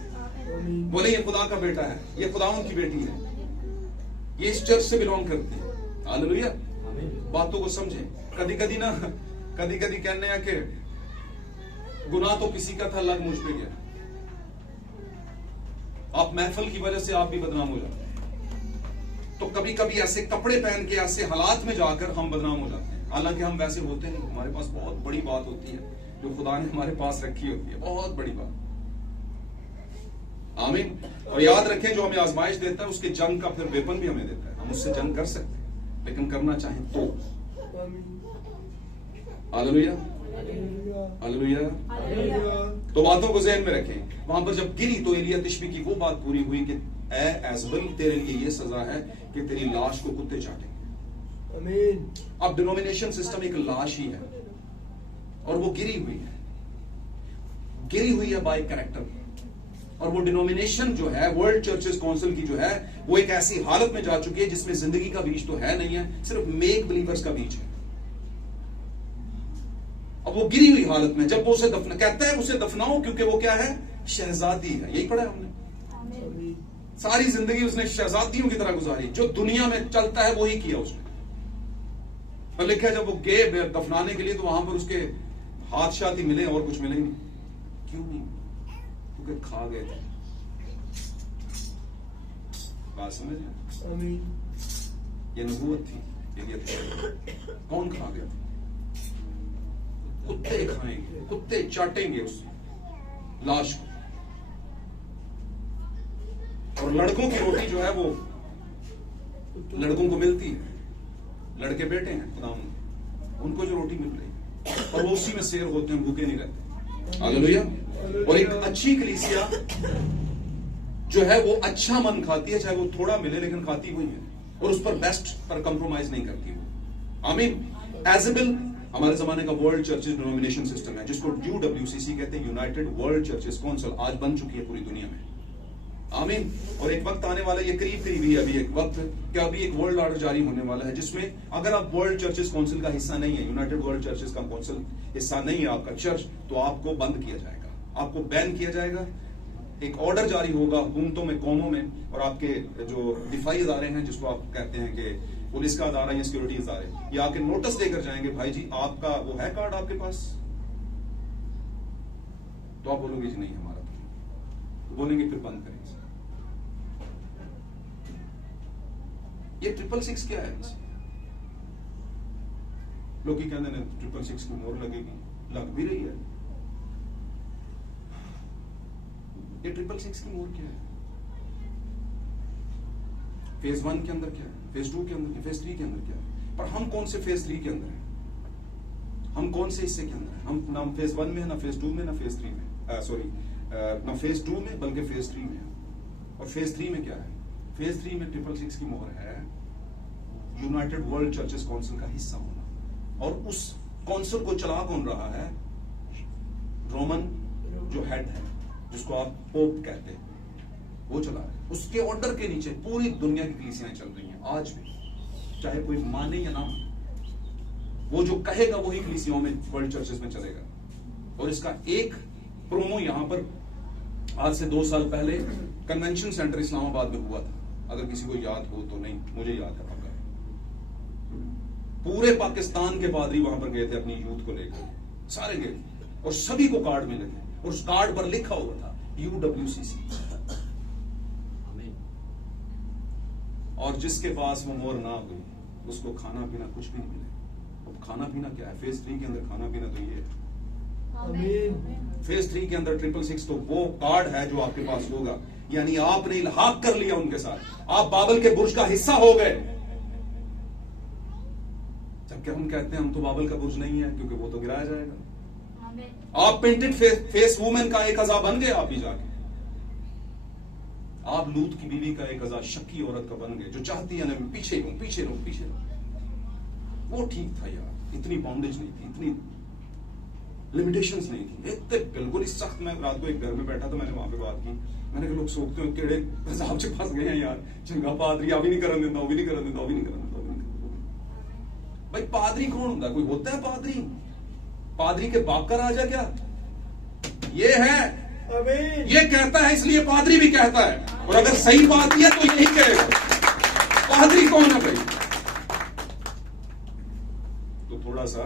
बोले ये खुदा का बेटा है, ये खुदाउन की बेटी है, ये इस चर्च से बिलोंग करती है। हालेलुया। बातों को समझें। कभी कभी कहने हैं कि गुनाह तो किसी का था, लग मुझ पे गया। आप महफिल की वजह से आप भी बदनाम हो जाते हैं। तो कभी कभी ऐसे कपड़े पहन के ऐसे हालात में जाकर हम बदनाम हो जाते हैं। हालांकि हम वैसे होते नहीं, हमारे पास बहुत बड़ी बात होती है जो खुदा ने हमारे पास रखी होती है, बहुत बड़ी बात। आमीन। और याद रखें, जो हमें आजमाइश देता है उसके जंग का फिर वेपन भी हमें देता है। हम उससे जंग कर सकते हैं, लेकिन करना चाहें तो। Hallelujah, hallelujah. तो बातों को ज़हन में रखें। वहां पर जब गिरी तो एलिय्याह तिशबी की वो बात पूरी हुई कि ए एजबल, तेरे लिए ये सजा है कि तेरी लाश को कुत्ते चाटेंगे। आमीन। अब डिनोमिनेशन सिस्टम एक लाश ही है और वो गिरी हुई है बाय कैरेक्टर। और वो डिनोमिनेशन जो है, वर्ल्ड चर्चेस काउंसिल की जो है, वो एक ऐसी हालत में जा चुकी है जिसमें जिंदगी का बीज तो है नहीं है, सिर्फ मेक बिलीवर्स का बीज है। अब वो गिरी हुई हालत में जब वो उसे कहता है उसे दफनाओ, क्योंकि वो क्या है, शहजादी है। यही पढ़ा है हमने। सारी जिंदगी उसने शहजादियों की तरह गुजारी, जो दुनिया में चलता है वही किया उसने। और लिखा जब वो गए दफनाने के लिए तो वहां पर उसके हाथ शात ही मिले और कुछ मिले ही नहीं। क्यों नहीं? क्योंकि खा गए थे। बात समझ रहे? आमीन। ये नबूवत थी। ये कौन खा गया था? कुत्ते खाएंगे, कुत्ते चाटेंगे उस लाश को। और लड़कों की रोटी जो है वो लड़कों को मिलती है, लड़के बेटे हैं खुदा उनको जो रोटी मिल रही है, और वो उसी में शेर होते हैं, भूखे नहीं रहते। हालेलुया। और एक अच्छी कलीसिया जो है वो अच्छा मन खाती है, चाहे वो थोड़ा मिले लेकिन खाती वही है, और उस पर बेस्ट पर कंप्रोमाइज नहीं करती वो। आमीन। एजेबल हमारे जमाने का वर्ल्ड चर्चेस डिनोमिनेशन सिस्टम है, जिसको UWCC कहते हैं, यूनाइटेड वर्ल्ड चर्चेस काउंसिल, आज बन चुकी है पूरी दुनिया में। आमीन। और एक वक्त आने वाला, ये करीब ही है, अभी एक वक्त क्या, अभी एक वर्ल्ड ऑर्डर जारी होने वाला है, जिसमें अगर आप वर्ल्ड चर्चेस काउंसिल का हिस्सा नहीं है, यूनाइटेड वर्ल्ड चर्चेस का काउंसिल हिस्सा नहीं है आपका चर्च, तो आपको बंद किया जाएगा, आपको बैन किया जाएगा। एक ऑर्डर जारी होगा हुकूमतों में, कौमों में, और आपके जो दिफाई इदारे हैं, जिसको आप कहते हैं कि पुलिस का अदारा या सिक्योरिटी इदारे, ये आके नोटिस देकर जाएंगे, भाई जी आपका वो है कार्ड आपके पास? तो आप बोलोगे जी नहीं हमारा, तो बोलेंगे फिर बंद करें। ये 666 क्या है? लोग ही कहते हैं 666 की मोहर लगेगी, लग भी रही है। ये 666 की मोहर क्या है? फेज 1 के अंदर क्या है, फेज 2 के अंदर क्या, फेज 3 के अंदर क्या है? पर हम कौन से फेज 3 के अंदर हैं? हम कौन से हिस्से के अंदर हैं? हम ना फेज 1 में, ना फेज 2 में, ना फेज 3 में, सॉरी ना फेज 2 में, बल्कि फेज 3 में। और फेज 3 में क्या है? फेज 3 में 666 की मोहर है यूनाइटेड वर्ल्ड चर्चेस काउंसिल का हिस्सा होना। और उस काउंसिल को चला कौन रहा है? रोमन जो हेड है, जिसको आप पोप कहते हैं, वो चला रहा है। उसके ऑर्डर के नीचे पूरी दुनिया की कलीसियां चल रही हैं आज भी, चाहे कोई माने या ना माने। वो जो कहेगा वही कलीसियाओं में, वर्ल्ड चर्चेस में चलेगा। और इसका एक प्रोमो यहां पर आज से 2 साल पहले कन्वेंशन सेंटर इस्लामाबाद में हुआ था, अगर किसी को याद हो तो। नहीं, मुझे याद है पक्का। पूरे पाकिस्तान के पादरी वहां पर गए थे अपनी यूथ को लेकर, सारे गए, और सभी को कार्ड मिले थे, और उस कार्ड पर लिखा हुआ था UWCC। और जिसके पास वो मोहर ना हुई उसको खाना पीना कुछ भी नहीं मिले। अब खाना पीना क्या है? फेज 3 के अंदर खाना पीना तो ये है। आमीन। फेज 3 के अंदर 666 तो वो कार्ड है जो आपके पास होगा, यानी आपने इल्हाक कर लिया उनके साथ, आप बाबल के बुर्ज का हिस्सा हो गए। जबकि हम कहते हैं हम तो बाबल का बुर्ज नहीं है, क्योंकि वो तो गिराया जाएगा। आप पेंटेड फेस वुमेन का एक अज़ा बन गए, आप ही जाके। आप लूत की बीवी का एक अज़ा शक्की औरत का बन गए, जो चाहती है ना पीछे रहूं, पीछे रहूं, पीछे रहूं। वो ठीक था यार, इतनी बाउंडेज नहीं थी, इतनी लिमिटेशंस नहीं थी, इतने बिल्कुल ही सख्त। मैं रात को एक घर में बैठा था, मैंने वहां पे बात की, मैंने कहा लोग सोचते हो केड़े हिसाब से फंस गए हैं यार, चंगा पादरी आ भी नहीं करन देता, वो भी नहीं करन देता, वो भी नहीं करन देता, वो भी नहीं करन देता। भाई पादरी कौन होता है? कोई होता है पादरी? पादरी के बाप का राजा क्या ये है? आमीन। ये कहता है इसलिए पादरी भी कहता है, और अगर सही बात है तो यही कहेगा। पादरी कौन है भाई? तो थोड़ा सा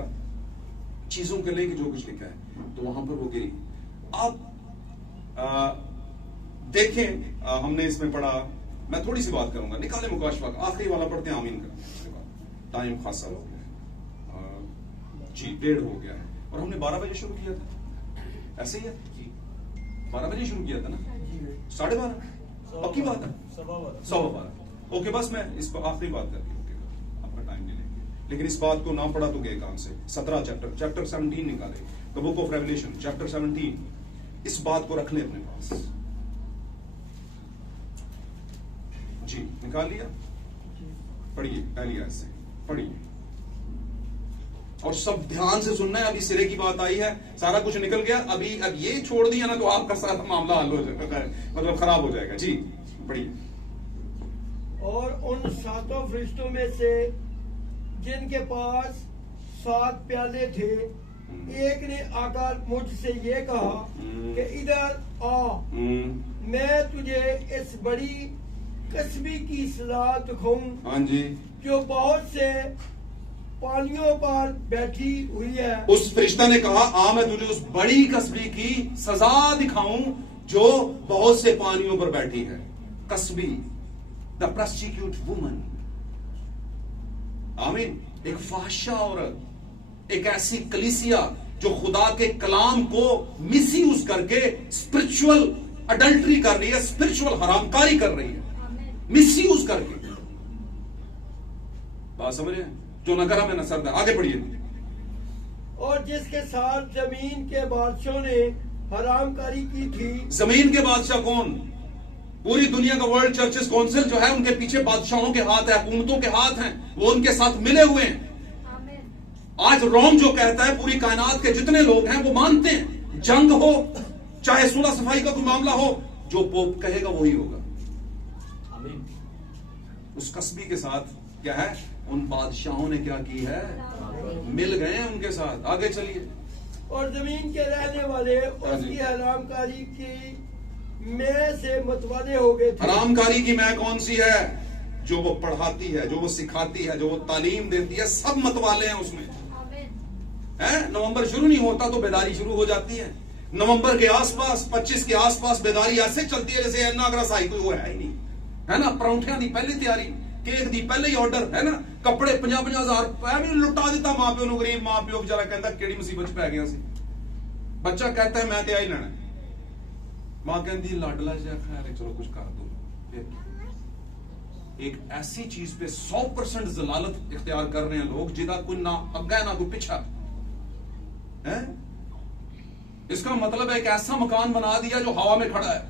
चीजों के लिए जो कुछ लिखा है, तो वहां पर वो गिरी। आप देखें, हमने इसमें पढ़ा, मैं थोड़ी सी बात करूंगा, निकाले मुकाशवा का आखिरी वाला पढ़ते हैं, आमीन का, टाइम खासा हो गया। जी 1:30 हो गया है और हमने 12 बजे शुरू किया था, ऐसे ही है जी 12 बजे शुरू किया था ना, 12:30 पक्की बात है, 12:15 ओके। बस मैं इस पर आखिरी बात करके आपका टाइम नहीं लेंगे, लेकिन इस बात को ना पढ़ा तो गए काम से। 17 चैप्टर 17 निकाले, the book of revelation chapter 17, इस बात को रख ले अपने पास जी। निकाल लिया, पढ़िए पहली आयत से पढ़िए और सब ध्यान से सुनना है। अभी सिरे की बात आई है, सारा कुछ निकल गया, अभी अब ये छोड़ दिया ना तो आपका सारा मामला हल हो जाएगा, मतलब खराब हो जाएगा जी। पढ़िए। और उन 7 फरिश्तों में से जिनके पास 7 प्याले थे, एक ने आकर मुझसे ये कहा कि इधर आ, मैं तुझे इस बड़ी कसबी की सजा दिखाऊं, हाँ जी, जो बहुत से पानियों पर बैठी हुई है। उस फरिश्ता ने कहा आ मैं तुझे उस बड़ी कसबी की सजा दिखाऊं जो बहुत से पानियों पर बैठी है। कसबी, द प्रोस्टिट्यूट वुमन, आमीन। एक फाहिशा औरत, एक ऐसी कलीसिया जो खुदा के कलाम को मिसयूज करके स्पिरिचुअल अडल्ट्री कर रही है, स्पिरिचुअल हरामकारी कर रही है, मिसयूज करके। बात समझ रहे हैं? जो नगरा में नसर है। आगे पढ़िए। और जिसके साथ जमीन के बादशाहों ने हरामकारी की थी। जमीन के बादशाह कौन? पूरी दुनिया का वर्ल्ड चर्चेस काउंसिल जो है, उनके पीछे बादशाहों के हाथ है, हुकूमतों के हाथ हैं, वो उनके साथ मिले हुए हैं। आज रोम जो कहता है, पूरी कायनात के जितने लोग हैं वो मानते हैं, जंग हो चाहे सुलह सफाई का कोई मामला हो, जो पोप कहेगा वही होगा। उस कस्बी के साथ क्या है? उन बादशाहों ने क्या की है? मिल गए हैं उनके साथ। आगे चलिए। और जमीन के रहने वाले उसकी हरामकारी की मैं से मतवाले हो गए थे। हरामकारी की मैं कौन सी है? जो वो पढ़ाती है, जो वो सिखाती है, जो वो तालीम देती है, सब मतवाले हैं उसमें। है नवंबर शुरू नहीं होता तो बेदारी शुरू हो जाती है। नवंबर के आसपास 25 के आसपास बेदारी ऐसे चलती है जैसे नागरस आई कोई वो है ही नहीं, है ना। परौंठियां दी पहली तैयारी, केक दी पहले ही ऑर्डर, है ना। कपड़े 50-50 भी लुटा दिता मां प्यो ਨੂੰ, गरीब मां प्यो बेचारा कहता ਕਿਹੜੀ मुसीबत पै गया सी। बच्चा कहता है मैं ते आई लेना, मां कहती लाडला जा खैर चलो कुछ कर दो। एक ऐसी चीज पे 100% जलालत इख्तियार कर रहे हैं लोग जिदा कोई ना अग्गा ना कोई पिछा है। इसका मतलब एक ऐसा मकान बना दिया जो हवा में खड़ा है,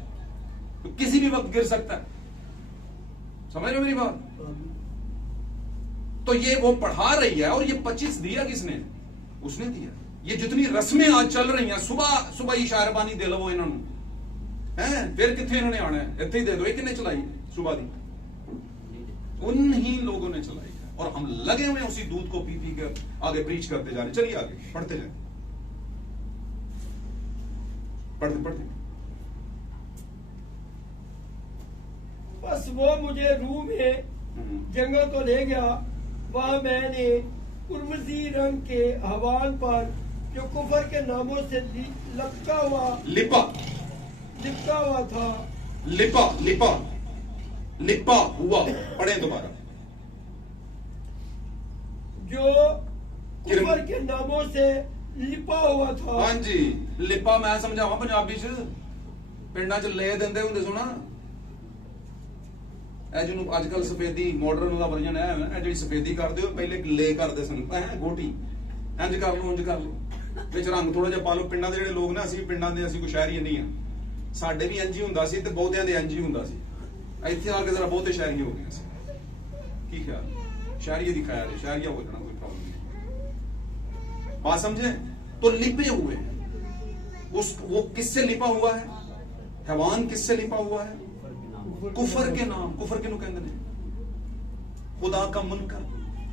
तो किसी भी वक्त गिर सकता है। समझ रहे हो मेरी बात? तो ये वो पढ़ा रही है और ये 25 दिया किसने? उसने दिया। ये जितनी रस्में आज चल रही हैं, सुबह ही शायरबानी दे लो इन्होंने, हैं फिर कितने इन्होंने आना है, इतने ही दे दो। एक ने चलाई सुबह दी, उन्हीं लोगों ने चलाई है, और हम लगे हुए उसी दूध को पी कर आगे प्रीच करते जा रहे। चलिए आगे पढ़ते जाए, पढ़ते। बस वो मुझे रूम में जंगल को ले गया। वहां मैंने कुरमजी रंग के हवान पर जो कुफर के नामों से लिपका हुआ था। लिपा हुआ, पढ़े दोबारा। जो कुफर के नामों से लिपा हुआ था। हाँ जी, लिपा मैं समझावा पंजाबी च पिंडा च ले देंदे हुंदे सुना। ਜਿਹਨੂੰ ਅੱਜ ਕੱਲ ਸਫੇਦੀ ਮਾਡਰਨ ਦਾ ਵਰਜਨ ਹੈ, ਇਹ ਜਿਹੜੀ ਸਫੇਦੀ ਕਰਦੇ ਹੋ ਪਹਿਲੇ ਲੈ ਕਰਦੇ ਸਨ, ਗੋਟੀ ਇੰਜ ਕਰ ਲਓ ਇੰਜ ਕਰ ਲਓ, ਵਿੱਚ ਰੰਗ ਥੋੜਾ ਜਿਹਾ ਪਾ ਲਓ। ਪਿੰਡਾਂ ਦੇ ਜਿਹੜੇ ਲੋਕ ਨੇ, ਅਸੀਂ ਵੀ ਪਿੰਡਾਂ ਦੇ, ਅਸੀਂ ਕੋਈ ਸ਼ਹਿਰੀ ਨਹੀਂ ਆ, ਸਾਡੇ ਵੀ ਇੰਜ ਹੀ ਹੁੰਦਾ ਸੀ ਤੇ ਬਹੁਤਿਆਂ ਦੇ ਇੰਜ ਹੀ ਹੁੰਦਾ ਸੀ। ਇੱਥੇ ਆ ਕੇ ਜ਼ਰਾ ਬਹੁਤੇ ਸ਼ਹਿਰੀ ਹੋ ਗਏ ਸੀ। ਕੀ ਖਿਆਲ? शहरिया दिखाया है, शहरिया हो जाना कोई प्रॉब्लम नहीं। बात समझे? तो लिपे हुए हैं। वो किससे लिपा हुआ है? हैवान किससे लिपा हुआ है? कुफर के नाम। कुफर के नु कहते हैं खुदा का मुनकर,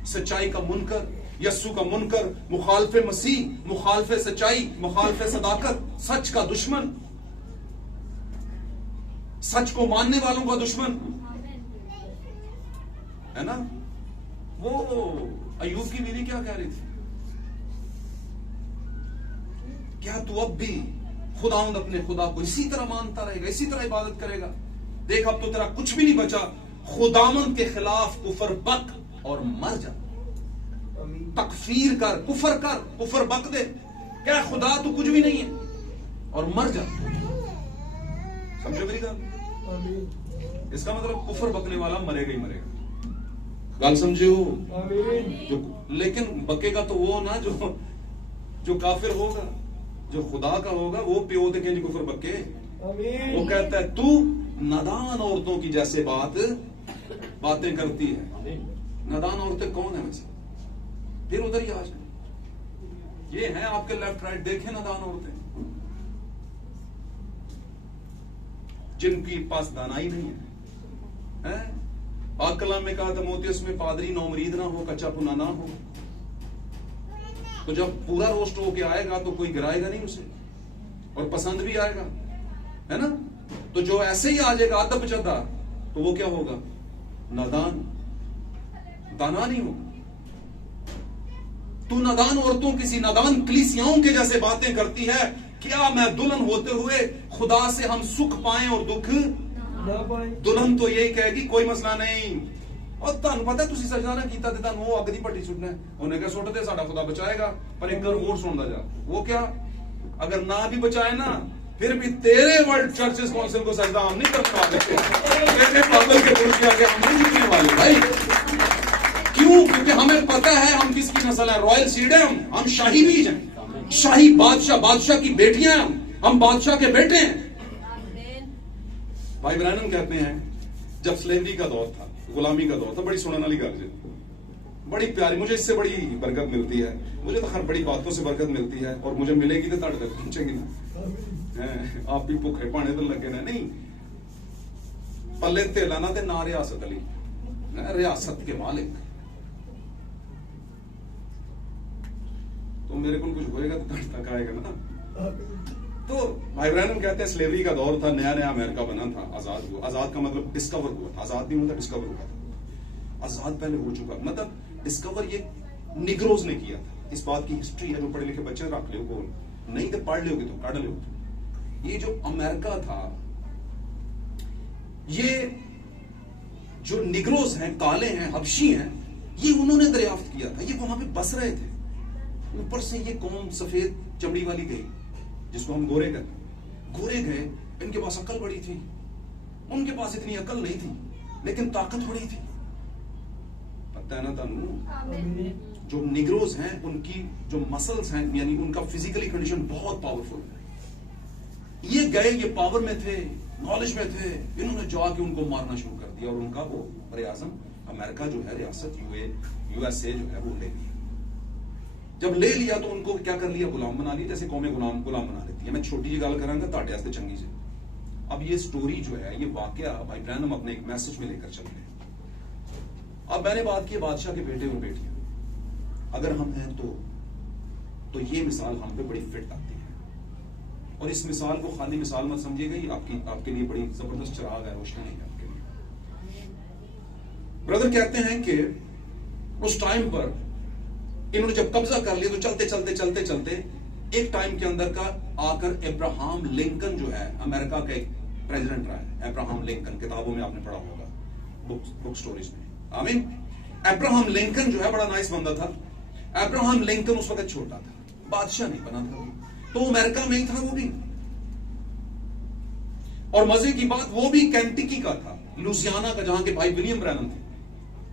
सच्चाई का मुनकर, यस्सु का मुनकर, मुखालफे मसीह, मुखालफे सच्चाई, मुखालफे सदाकत, सच का दुश्मन, सच को मानने वालों का दुश्मन, है ना। वो अय्यूब की बीवी क्या कह रही थी? क्या तू अब भी खुदावंद अपने खुदा को इसी तरह मानता रहेगा, इसी तरह इबादत करेगा? देख अब तो तेरा कुछ भी नहीं बचा, खुदावंद के खिलाफ कुफर बक और मर जा। तकफीर कर, कुफर बक दे, क्या खुदा तो कुछ भी नहीं है और मर जा। समझो मेरी बात? इसका मतलब कुफर बकने वाला मरेगा ही मरेगा। गल समझो? जो लेकिन बकेगा तो वो ना जो काफिर होगा, जो खुदा का होगा वो प्यो दे के कुफर बके। वो कहता है तू नादान औरतों की जैसे बातें करती है। नादान औरतें कौन है वैसे? फिर उधर ही आ जाए। ये हैं आपके लेफ्ट राइट, देखें नादान औरतें जिनकी पास दानाई नहीं है। पाक कलाम में कहा था मोती उसमें पादरी नौमरीद ना हो, कच्चा पुना ना हो। तो जब पूरा रोस्ट होके आएगा तो कोई गिराएगा नहीं उसे और पसंद भी आएगा, है ना? तो जो ऐसे ही आ जाएगा अदब चदा, तो वो क्या होगा? नादान, दाना नहीं होगा। तू नादान औरतों, किसी नादान कलीसियाओं के जैसे बातें करती है। क्या मैं दुल्हन होते हुए खुदा से हम सुख पाएं और दुख ना पाएं? दुल्हन तो यही कहेगी कोई मसला नहीं। और तुहानू पता तुसी सजदा ना कीता ते तुहानू अग दी भट्टी सुटना है। उन्हें क्या सुट दे, साडा खुदा बचाएगा। पर एक गल होर सुनदा जा, वो क्या? अगर ना भी बचाए ना, फिर भी तेरे वर्ल्ड चर्चेस काउंसिल को सजदा हम नहीं करने वाले। तेरे पागल के मुल्क के आगे हम नहीं झुकने वाले भाई। क्यों? क्योंकि हमें पता है हम किसकी नस्ल है। रॉयल सीड है हम शाही बीज हैं, शाही बादशाह की बेटियां हैं हम बादशाह के बेटे हैं। भाई ब्रैनम कहते हैं जब स्लेवरी का दौर था, गुलामी का दौर था, बड़ी सुनने वाली गल, बड़ी प्यारी, मुझे इससे बड़ी बरकत मिलती है। मुझे तो हर बड़ी बातों से बरकत मिलती है और मुझे मिलेगी तो तुहाडे तक पहुंचेगी ना। आप भी भुखे भाने तो लगे ना, नहीं पल्ले तेला ना ते ना रियासत अली, रियासत के मालिक। तो मेरे को कुछ होएगा तो तुहाडे तक आएगा ना। तो भाई ब्रैनम कहते हैं स्लेवरी का दौर था, नया नया अमेरिका बना था, आजाद हुआ। आजाद का मतलब डिस्कवर हुआ था, आजाद नहीं होता, डिस्कवर हुआ था। आजाद पहले हो चुका, मतलब डिस्कवर ये निग्रोज ने किया था। इस बात की हिस्ट्री है, जो पढ़े लिखे बच्चे रख लो, को नहीं तो पढ़ लोगे तो काट लो। ये जो अमेरिका था, ये जो निग्रोज हैं, काले हैं, हबशी हैं, ये उन्होंने दरियाफ्त किया था। ये वहां पे बस रहे थे। ऊपर से ये कौम सफेद चमड़ी वाली गई, जिसको हम गोरे कहते, गोरे गए। इनके पास अकल बड़ी थी, उनके पास इतनी अकल नहीं थी, लेकिन ताकत बड़ी थी। पता है ना तानू? जो निग्रोज हैं उनकी जो मसल्स हैं, यानी उनका फिजिकली कंडीशन बहुत पावरफुल है। ये गए, ये पावर में थे, नॉलेज में थे, इन्होंने जाके उनको मारना शुरू कर दिया और उनका वो बरे-आज़म अमेरिका जो है, रियासत यूएसए जो है, वो ले लिया। जब ले लिया तो उनको क्या कर लिया? गुलाम बना लिया, जैसे कौमें गुलाम बना लेती है। मैं छोटी जी गल करांगा ताड़े वास्ते चंगी जी। अब ये स्टोरी जो है, ये वाकया भाई ब्रैनम अपने एक मैसेज में लेकर चल रहे हैं। अब मैंने बात की बादशाह के बेटे और बेटियां, अगर हम हैं तो ये मिसाल हम पे बड़ी फिट आती है। और इस मिसाल को खाली मिसाल मत समझिएगा, ये आपके लिए बड़ी जबरदस्त चिराग है, रोशनी है आपके लिए। ब्रदर कहते हैं कि उस टाइम पर इन्होंने जब कब्जा कर लिया तो चलते एक टाइम के अंदर का आकर अब्राहम लिंकन जो है, अमेरिका का एक प्रेसिडेंट रहा है, अब्राहम लिंकन। किताबों में आपने पढ़ा होगा, बुक स्टोरीज में। आमीन। अब्राहम लिंकन जो है बड़ा नाइस बंदा था। अब्राहम लिंकन उस वक्त छोटा था, बादशाह नहीं बना था, तो अमेरिका में ही था वो भी। और मजे की बात, वो भी कैंटिकी का था, लुजियाना का, जहां के भाई विलियम ब्रैनम थे,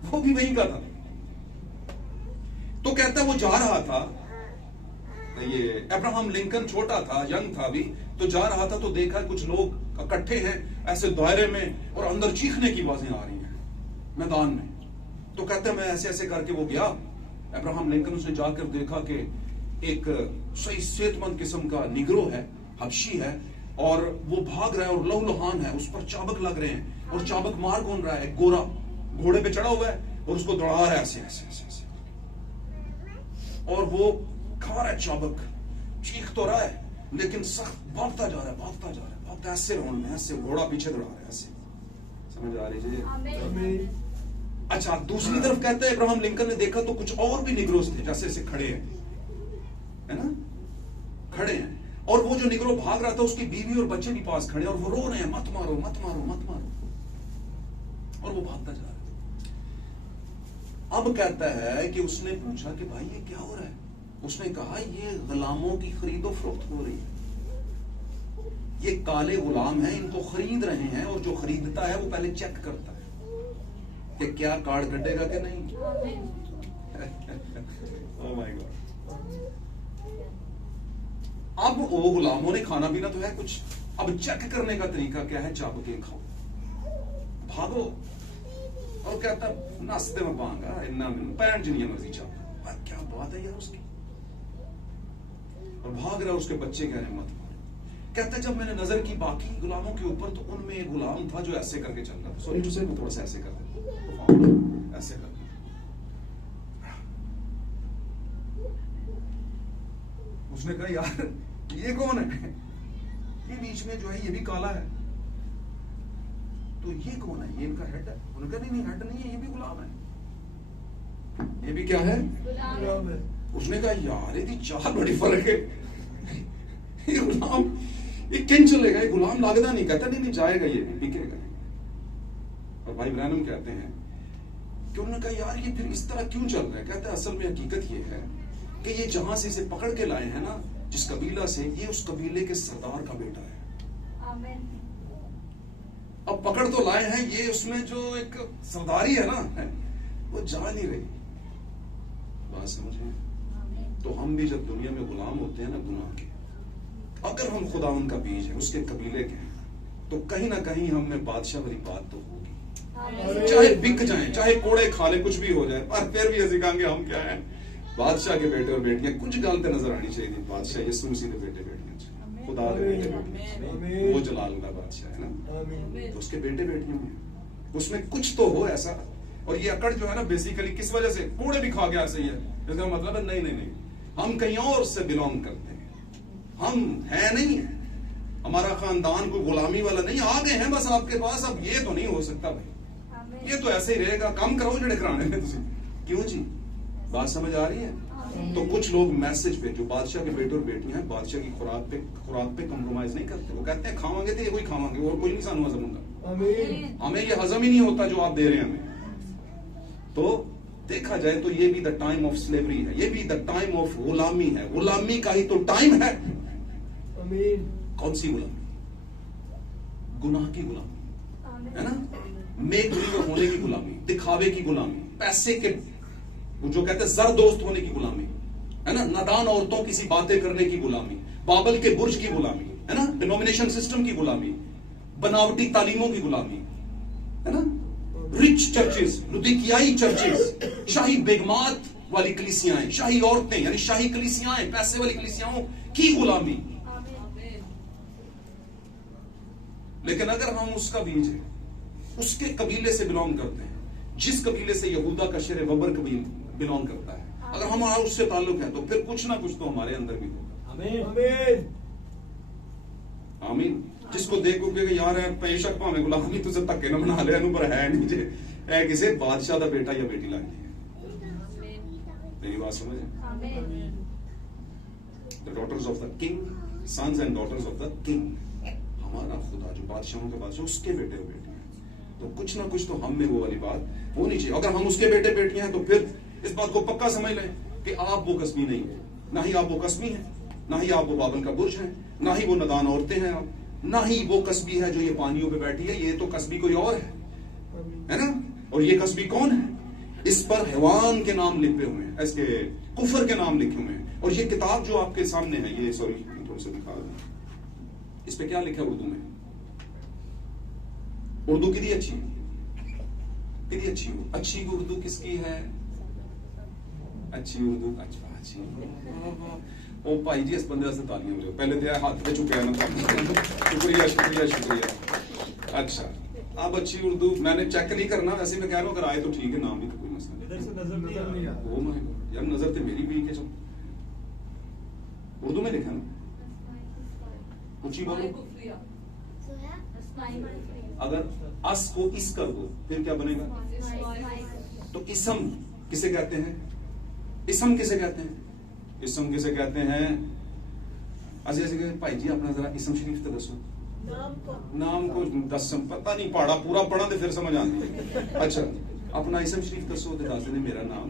वो भी वहीं का था। तो कहता है वो जा रहा था, ये अब्राहम लिंकन छोटा था, यंग था अभी, तो जा रहा था तो देखा कुछ लोग इकट्ठे हैं ऐसे दायरे में और अंदर चीखने की आवाजें आ रही हैं मैदान में। तो कहते हैं मैं ऐसे ऐसे करके वो गया अब्राहम लिंकन, उसने जाकर देखा कि एक सही सेहतमंद किस्म का निग्रो है, हबशी है, और वो भाग रहा है और लहूलुहान है, उस पर चाबक लग रहे हैं और चाबक मार कौन रहा है? गोरा घोड़े पे चढ़ा हुआ है और उसको दौड़ा रहा है ऐसे ऐसे ऐसे ऐसे, और वो खा रहा है चाबक, चीख तो रहा है लेकिन सख्त भागता जा रहा है, भागता ऐसे राउंड में, ऐसे घोड़ा पीछे दौड़ा रहा है ऐसे। समझ आ रही है? अच्छा, दूसरी तरफ कहते हैं अब्राहम लिंकन ने देखा तो कुछ और भी निग्रोस थे जैसे ऐसे खड़े हैं, है ना, खड़े हैं, और वो जो निग्रो भाग रहा था उसकी बीवी और बच्चे भी पास खड़े और वो रो रहे हैं, मत मारो मत मारो मत मारो, और वो भागता जा रहा है। अब कहता है कि उसने पूछा कि भाई ये क्या हो रहा है? उसने कहा ये गुलामों की खरीदो फरोख्त हो रही है, ये काले गुलाम हैं, इनको खरीद रहे हैं, और जो खरीदता है वो पहले चेक करता है कि क्या कार्ड कटेगा कि नहीं। Oh my God. अब वो गुलामों ने खाना पीना तो है कुछ, अब चेक करने का तरीका क्या है? चाप के खाओ, भागो। और कहता नाश्ते में पाऊंगा इन्ना पैंट जिनिया मर्जी चाप, क्या बात है यार उसकी। और भाग रहा, उसके बच्चे कह रहे मत मारो। कहता जब मैंने नजर की बाकी गुलामों के ऊपर तो उनमें एक गुलाम था जो ऐसे करके चल रहा था। सॉरी टू से थोड़ा सा ऐसे कर देता, ऐसे कर। उसने कहा यार ये कौन है? ये बीच में जो है ये भी काला है, तो ये कौन है? ये इनका हेड है। उन्होंने कहा नहीं हेड नहीं है, ये भी गुलाम है। ये भी क्या है? गुलाम है। उसने कहा यार ये चार बड़ी फर्क है। ये गुलाम ये किन चलेगा? ये गुलाम लागदा नहीं। कहता नहीं जाएगा, ये भी बिकेगा। और भाई ब्रैनम कहते हैं कि उन्होंने कहा यार ये फिर इस तरह क्यों चल रहा है? कहता है असल में हकीकत ये है कि ये जहां से इसे पकड़ के लाए हैं ना, जिस कबीला से, ये उस कबीले के सरदार का बेटा है। आमीन। अब पकड़ तो लाए हैं, ये उसमें जो एक सरदारी है ना, वो जा नहीं रही। बात समझे? तो हम भी जब दुनिया में गुलाम होते हैं ना गुनाह के, अगर हम खुदा उनका बीज है, उसके कबीले के हैं, तो कहीं ना कहीं हम में बादशाह वाली बात तो होगी। चाहे बिक जाए, चाहे कोड़े खा ले, कुछ भी हो जाए, पर फिर भी ऐसे कहेंगे हम क्या है? बादशाह के बेटे और बेटियां। कुछ गलत नजर आनी चाहिए बादशाह यीशु मसीह के बेटे बेटियां, खुदा के बेटे बेटियां, वो जलाल का बादशाह है ना, तो उसके बेटे बेटियों में उसमें कुछ तो हो ऐसा। और ये अकड़ जो है ना बेसिकली किस वजह से? कोड़े भी खा गया ऐसे ही है, इसका मतलब है नहीं नहीं नहीं, हम कहीं और से बिलोंग करते हैं, हम है नहीं है, हमारा खानदान कोई गुलामी वाला नहीं। आ गए हैं बस आपके पास, अब ये तो नहीं हो सकता भाई, ये तो ऐसे ही रहेगा। काम करो जड़े कराने में तुझे। क्यों जी? बात समझ आ रही है? तो कुछ लोग मैसेज पे, जो बादशाह के बेटे और बेटियां हैं, बादशाह की खुराक पे कंप्रोमाइज नहीं करते। वो कहते हैं खावांगे तो ये कोई खावांगे, और कोई नहीं सानू हजम होगा, हमें ये हजम ही नहीं होता जो आप दे रहे हैं हमें। तो देखा जाए तो ये भी द टाइम ऑफ स्लेवरी है, ये भी द टाइम ऑफ गुलामी है। गुलामी का ही तो टाइम है। कौन सी गुलामी? गुनाह की गुलामी है ना, मेक बिलीवर होने की गुलामी, दिखावे की गुलामी, पैसे के जो कहते हैं जर दोस्त होने की गुलामी है ना, नादान औरतों की सी बातें करने की गुलामी, बाबल के बुर्ज की गुलामी है ना, डिनोमिनेशन सिस्टम की गुलामी, बनावटी तालीमों की गुलामी है ना, रिच चर्चेस, लुधिकियाई चर्चेस, शाही बेगमात वाली कलीसियाएं, शाही औरतें यानी शाही कलीसियाएं, पैसे वाली कलीसियाओं की गुलामी। लेकिन अगर हम उसका बीज है, उसके कबीले से बिलोंग करते हैं, जिस कबीले से यहूदा का शेर बबर कबील बिलोंग करता है, अगर हमारा उससे ताल्लुक है, तो फिर कुछ ना कुछ तो हमारे अंदर भी होगा। आमीन आमीन। जिसको देखो कि यार है बेशक भावे गुलामी तुझे धक्के ना बना लिया, पर है नहीं जे है किसी बादशाह का बेटा या बेटी लगती है। मेरी बात समझ? The daughters of the king, sons and daughters of the king, हमारा खुदा जो बादशाहों के बादशाह, उसके बेटे और बेटियां, तो कुछ ना कुछ तो हम में वो वाली बात होनी चाहिए। अगर हम उसके बेटे बेटियां हैं तो फिर इस बात को पक्का समझ लें कि आप वो कस्बी नहीं है, ना ही आप वो कस्बी हैं, ना ही आप वो बाबल का बुर्ज हैं, ना ही वो नदान औरतें हैं आप, ना ही वो कस्बी है जो ये पानियों पे बैठी है। ये तो कस्बी कोई और है ना। और ये कस्बी कौन है? इस पर हैवान के नाम लिखे हुए हैं, इसके कुफर के नाम लिखे हुए हैं। और ये किताब जो आपके सामने है, ये सॉरी थोड़ा सा दिखा दूं, इस पे क्या लिखा है उर्दू में? उर्दू कितनी अच्छी है, कितनी अच्छी हो, अच्छी उर्दू किसकी है? अच्छी उर्दू, अच्छा अच्छी। ओ भाई जी इस बंदे से तालियां बजाओ, पहले तो हाथ पे चुके हैं ना, शुक्रिया शुक्रिया शुक्रिया। अच्छा अब अच्छी उर्दू मैंने चेक नहीं करना, वैसे मैं कह रहा हूँ अगर आए तो ठीक है, नाम भी तो कोई मसला नहीं। इधर से नजर नहीं आ रहा। ओ माय गॉड यार, नजर तो मेरी भी है। उर्दू में लिखा ना, ऊंची बोलो। अगर अस को इस कर दो फिर क्या बनेगा? तो इसम किसे कहते हैं? इसम किसे कहते हैं? इसम किसे कहते हैं? ऐसे भाई जी अपना जरा इसम शरीफ तो दसो। नाम को दसम पता नहीं, पढ़ा पूरा पढ़ा तो फिर समझ आती है। अच्छा अपना इसम शरीफ दसो तो दस ने मेरा नाम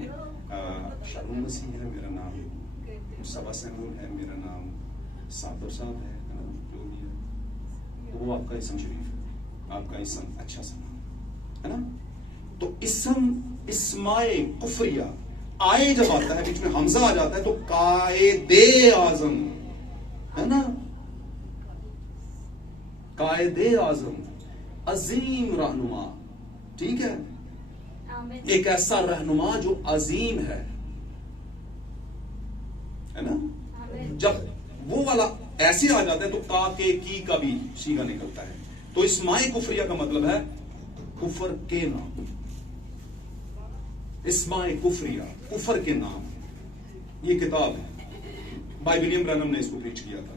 शारून मसीह है, मेरा नाम सबा सैमुल है, मेरा नाम सादर साहब है ना, जो भी है तो वो आपका इसम शरीफ है, आपका इसम अच्छा सा नाम है ना। तो इसम इस्माए कुफरिया आए जब आता है, बीच में हमजा आ जाता है तो कायदे आजम है ना, कायदे आजम, अजीम रहनुमा, ठीक है, एक ऐसा रहनुमा जो अजीम है ना। जब वो वाला ऐसे आ जाता है तो का के की का भी सीगा निकलता है। तो इस्माए कुफरिया का मतलब है कुफर के नाम, इस्माए कुफरिया कुफर के नाम। ये किताब है, भाई विलियम ब्रैनम ने इसको प्रीच किया था,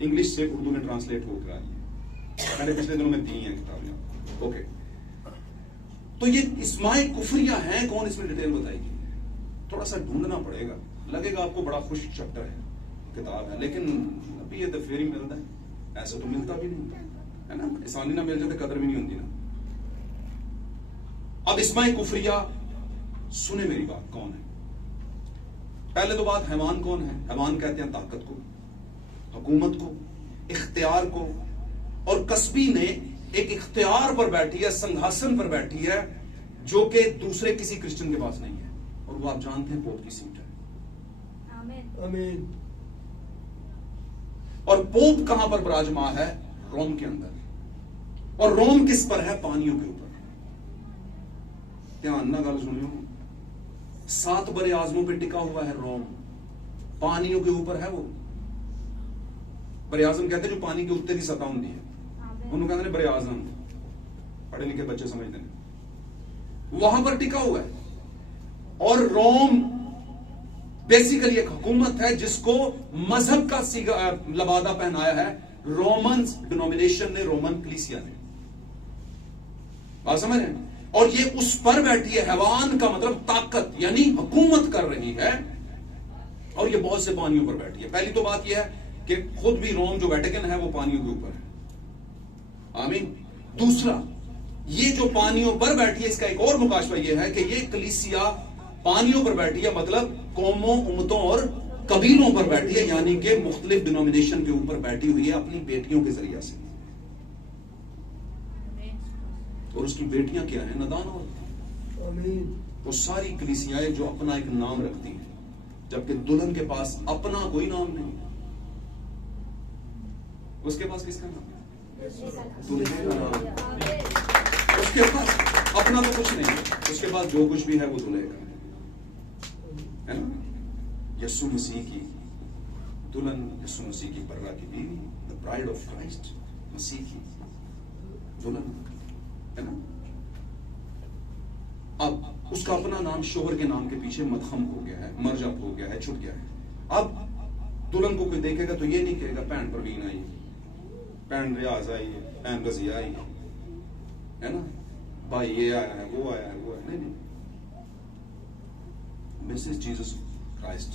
इंग्लिश से उर्दू में ट्रांसलेट होकर आई है, मैंने पिछले दिनों में दी है किताबें। ओके, तो ये इस्माए कुफरिया है कौन, इसमें डिटेल बताएगी, थोड़ा सा ढूंढना पड़ेगा, लगेगा आपको बड़ा खुश चैप्टर है, किताब है, लेकिन अभी ये दफेरी मिलता है, ऐसा तो मिलता भी नहीं है ना, आसानी ना मिल जाए तो कदर भी नहीं होती ना। अब इस्माए कुफरिया सुने मेरी बात, कौन है? पहले तो बात, हैवान कौन है? हैवान कहते हैं ताकत को, हुकूमत को, इख्तियार को, और कस्बी ने एक इख्तियार पर बैठी है, संघासन पर बैठी है, जो कि दूसरे किसी क्रिश्चियन के पास नहीं है, और वो आप जानते हैं पोप की सीट है। आमीन। और पोप कहां पर विराजमान है? रोम के अंदर। और रोम किस पर है? पानियों के ऊपर। ध्यान ना गल सुनियो, 7 बड़े आजमों पे टिका हुआ है रोम, पानियों के ऊपर है वो। बड़े आजम कहते हैं जो पानी के उत्ते की सतह होती है, उन्होंने कहते हैं बड़े आजम, पढ़े लिखे बच्चे समझते हैं, वहां पर टिका हुआ है। और रोम बेसिकली एक हुकूमत है जिसको मजहब का लबादा पहनाया है रोमन डिनोमिनेशन ने, रोमन कलीसिया ने, बात समझ रहे हैं। और ये उस पर बैठी है, हैवान का मतलब ताकत, यानी हुकूमत कर रही है, और ये बहुत से पानियों पर बैठी है। पहली तो बात यह है कि खुद भी रोम जो वेटिकन है वो पानियों के ऊपर है, आमीन। दूसरा, ये जो पानियों पर बैठी है, इसका एक और मुकाशफा यह है कि ये कलीसिया पानियों पर बैठी है, मतलब कौमों, उम्मतों और कबीलों पर बैठी है, यानी कि मुख्तलिफ डिनोमिनेशन के ऊपर बैठी हुई है अपनी बेटियों के जरिए से। और उसकी बेटियां क्या है? नदान और वो सारी कलीसियाएं जो अपना एक नाम रखती हैं, जबकि दुल्हन के पास अपना कोई नाम नहीं। उसके पास किसका नाम? दुल्हन का नाम। उसके पास अपना तो कुछ नहीं है, उसके पास जो कुछ भी है वो दुल्हे का है ना। यीशु मसीह की दुल्हन, यीशु मसीह की बर्रा की बीवी, द ब्राइड ऑफ क्राइस्ट, मसीह की दुल्हन है ना। अब उसका अपना नाम शोहर के नाम के पीछे मदखम हो गया है, मर्जअप हो गया है, छुट गया है। अब दुल्हन को कोई देखेगा तो ये नहीं कहेगा पैन परवीन आई, पैन रियाज आई है, पैन रजिया आई है ना, भाई ये आया है, वो आया है, वो है नहीं। मिसेस जीसस क्राइस्ट,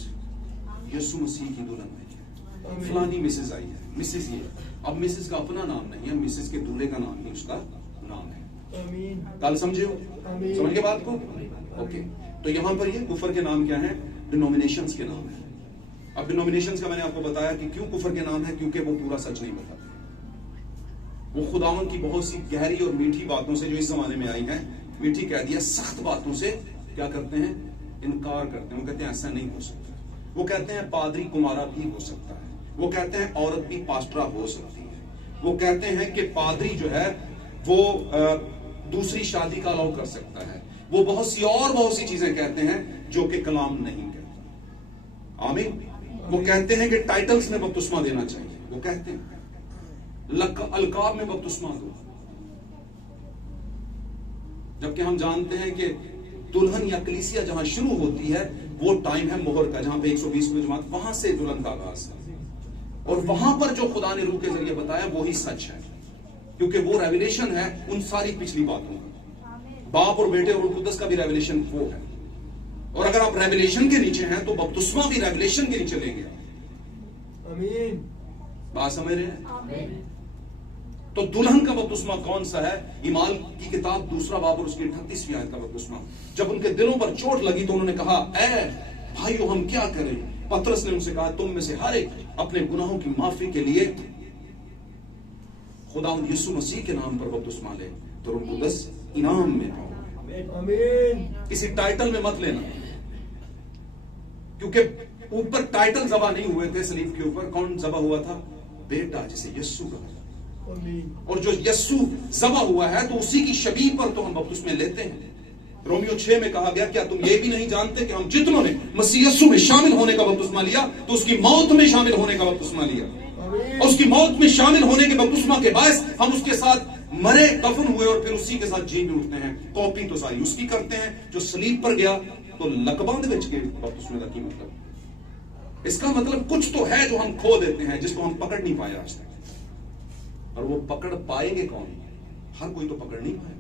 यीशु मसीह की दुल्हन आई है, फलानी मिसेस आई है, मिसेस ये। अब मिसेस का अपना नाम नहीं है, मिसेस के दूल्हे का नाम ही उसका नाम है। कल समझे हो? समझ के बात को? ओके, तो यहां पर ये कुफर के नाम क्या है? डिनोमिनेशंस के नाम है। अब डिनोमिनेशंस का मैंने आपको बताया कि क्यों कुफर के नाम है, क्योंकि वो पूरा सच नहीं बताते। वो खुदावन की बहुत सी गहरी और मीठी बातों से जो इस जमाने में आई हैं, मीठी कह दिया, सख्त बातों से क्या करते हैं? इनकार करते हैं। वो कहते हैं ऐसा नहीं हो सकता। वो कहते हैं पादरी कुमारा भी हो सकता है। वो कहते हैं औरत भी पास्टरा हो सकती है। वो कहते हैं कि पादरी जो है वो दूसरी शादी का अलाउ कर सकता है। वो बहुत सी चीजें कहते हैं जो कि कलाम नहीं कहते। आमीन। वो कहते हैं कि टाइटल्स में बपतिस्मा देना चाहिए। वो कहते हैं अलकाब में बपतिस्मा दो, जबकि हम जानते हैं कि दुल्हन या कलीसिया जहां शुरू होती है वो टाइम है मोहर का, जहां पे 120 जमात, वहां से दुल्हन का आगाज है। और वहां पर जो खुदा ने रूह के जरिए बताया वही सच है, क्योंकि वो रेवलेशन है उन सारी पिछली बातों का। बाप और बेटे और कुदस का भी रेवलेशन वो है। और अगर आप रेवलेशन के नीचे हैं तो बपतिस्मा भी रेवलेशन के नीचे लेंगे। आमीन। बात समझ रहे हैं? तो दुल्हन का बपतिस्मा कौन सा है? ईमाल की किताब 2 बाब और उसकी 38वीं आयत का बपतिस्मा। जब उनके दिलों पर चोट लगी तो उन्होंने कहा, ऐ भाइयों हम क्या करें? पतरस ने उनसे कहा, तुम में से हर एक अपने गुनाहों की माफी के लिए खुदावंद यीशु मसीह के नाम पर बपतिस्मा ले तो उनको 10 इनाम में पाओगे। आमीन। किसी टाइटल में मत लेना, क्योंकि ऊपर टाइटल जबा नहीं हुए थे सलीब के ऊपर। कौन जबा हुआ था? बेटा, जिसे यस्सु कहा। आमीन। और जो यस्सु जबा हुआ है तो उसी की शबीह पर तो हम बपतिस्मे लेते हैं। रोमियो 6 में कहा गया, क्या तुम ये भी नहीं जानते कि हम जितनों ने मसीह यस्सु में शामिल होने का बपतिस्मा लिया तो उसकी मौत में शामिल होने का बपतिस्मा लिया, और उसकी मौत में शामिल होने के बपतिस्मा के बायस हम उसके साथ मरे, दफन हुए और फिर उसी के साथ जी भी उठते हैं। कॉपी तो सारी उसकी करते हैं। जो सलीब पर गया तो लकबंद विच के बपतिस्मे का की मतलब? इसका मतलब कुछ तो है जो हम खो देते हैं, जिसको हम पकड़ नहीं पाए आज तक। और वो पकड़ पाएंगे कौन? हर कोई तो पकड़ नहीं पाएगा।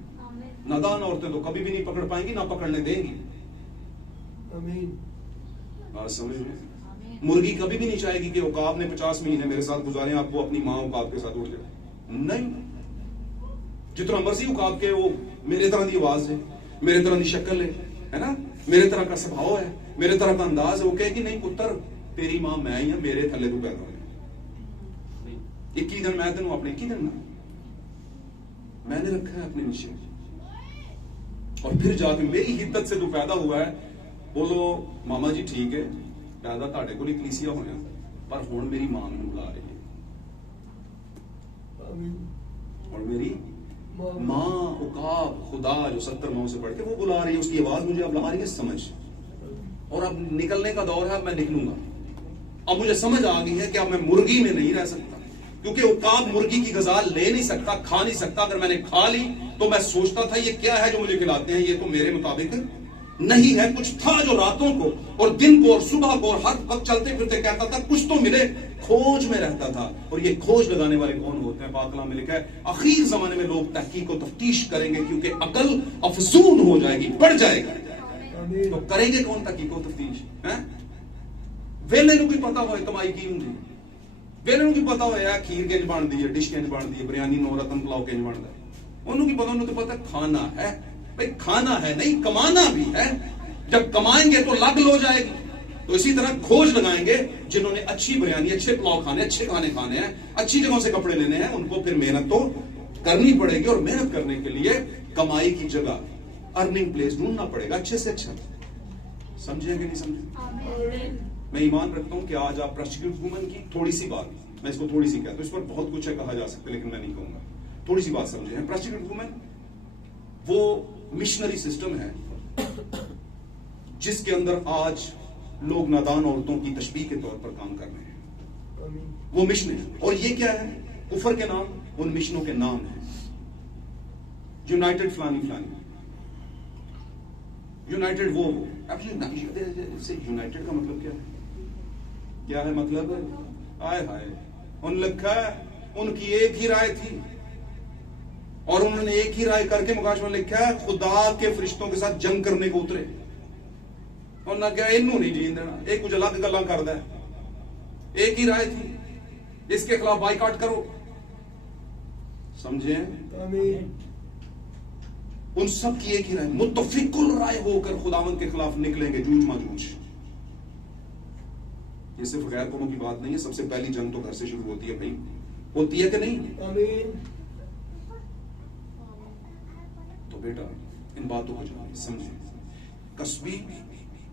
नादान औरतें तो कभी भी नहीं पकड़ पाएंगी, ना पकड़ने देंगी। आमीन। बात समझ में? मुर्गी कभी भी नहीं चाहेगी कि उकाब ने 50 महीने मेरे साथ गुजारे, आपको अपनी मां उकाब के साथ उड़ जाए। नहीं, जितना मर्जी उकाब के, वो मेरे तरह की आवाज है, मेरे तरह की शक्ल है ना, मेरे तरह का स्वभाव है, मेरे तरह का अंदाज है। वो कहेगी नहीं पुत्र, तेरी मां मैं ही है, मेरे थले तू पैदा होने। 21 दिन मैं तेन अपने 21 दिन मैंने रखा है अपने नीचे, और फिर जाके मेरी हिद्दत से तू पैदा हुआ है। बोलो मामा जी ठीक है, पैदा ताड़े को कलीसिया होने, पर हुण मेरी मां नूं बुला रही है। आमीन। और मेरी मां उकाब खुदा जो 70 माओं से बढ़ के वो बुला रही है, उसकी आवाज मुझे अब आ रही है समझ। और अब निकलने का दौर है, अब मैं निकलूंगा। अब मुझे समझ आ गई है कि अब मैं मुर्गी में नहीं रह सकता, क्योंकि उकाब मुर्गी की गजा ले नहीं सकता, खा नहीं सकता। अगर मैंने खा ली तो मैं सोचता था ये क्या है जो मुझे खिलाते हैं, ये तो मेरे मुताबिक नहीं है। कुछ था जो रातों को और दिन को और सुबह को और हर वक्त चलते फिरते कहता था कुछ तो मिले, खोज में रहता था। और ये खोज लगाने वाले कौन होते हैं? पाक कलाम में लिखा है आखिर जमाने में लोग तहकीक और तफ्तीश करेंगे, क्योंकि अकल अफजून हो जाएगी, बढ़ जाएगी। तो करेंगे कौन तहकीक और तफ्तीश? वेले नूं भी पता होए कमाई की हुंदी, वेले नूं भी पता होया खीर किंज बनदी है, डिश किंज बनदी है, बिरयानी नौ रतन पुलाव किंज बनदा है। उन्होंने की पता, उन्होंने तो पता खाना है भाई, खाना है नहीं कमाना भी है। जब कमाएंगे तो लग लो जाएगी। तो इसी तरह खोज लगाएंगे जिन्होंने अच्छी बिरयानी, अच्छे पुलाव खाने, अच्छे खाने खाने हैं, अच्छी जगहों से कपड़े लेने हैं, उनको फिर मेहनत तो करनी पड़ेगी। और मेहनत करने के लिए कमाई की जगह, अर्निंग प्लेस ढूंढना पड़ेगा अच्छे से अच्छा। समझे कि नहीं समझे? मैं ईमान रखता हूं कि आज आप प्रोसिक्यूट वुमन की थोड़ी सी बात, मैं इसको थोड़ी सी कहता हूं, इस पर बहुत कुछ है कहा जा सकता है, लेकिन मैं नहीं कहूंगा। थोड़ी सी बात समझे हैं। प्रोसिक्यूट वुमन वो मिशनरी सिस्टम है जिसके अंदर आज लोग नादान औरतों की तशबीह के तौर पर काम कर रहे हैं। वो मिशन है। और ये क्या है? कुफर के नाम उन मिशनों के नाम है। यूनाइटेड फलानी फलानी, यूनाइटेड वो अब यूनाइटेड का मतलब क्या है? क्या है मतलब? आए हाय, उन लिखा है उनकी एक ही राय थी और उन्होंने एक ही राय करके मुकाश में लिखा है खुदा के फरिश्तों के साथ जंग करने को उतरे। उन्होंने कहा इनू नहीं जीन देना, एक कुछ अलग गल्लां करदा है। एक ही राय थी, इसके खिलाफ बाइकाट करो। समझे? उन सब की एक ही राय, मुत्तफिकुल राय होकर खुदावंद के खिलाफ निकलेंगे जूझ माजूझ। ये सिर्फ गैर कौमों की बात नहीं है। सबसे पहली जंग तो घर से शुरू होती है भाई, होती है कि नहीं? आमीन। तो बेटा इन बातों को जानिए, समझिए। कस्बी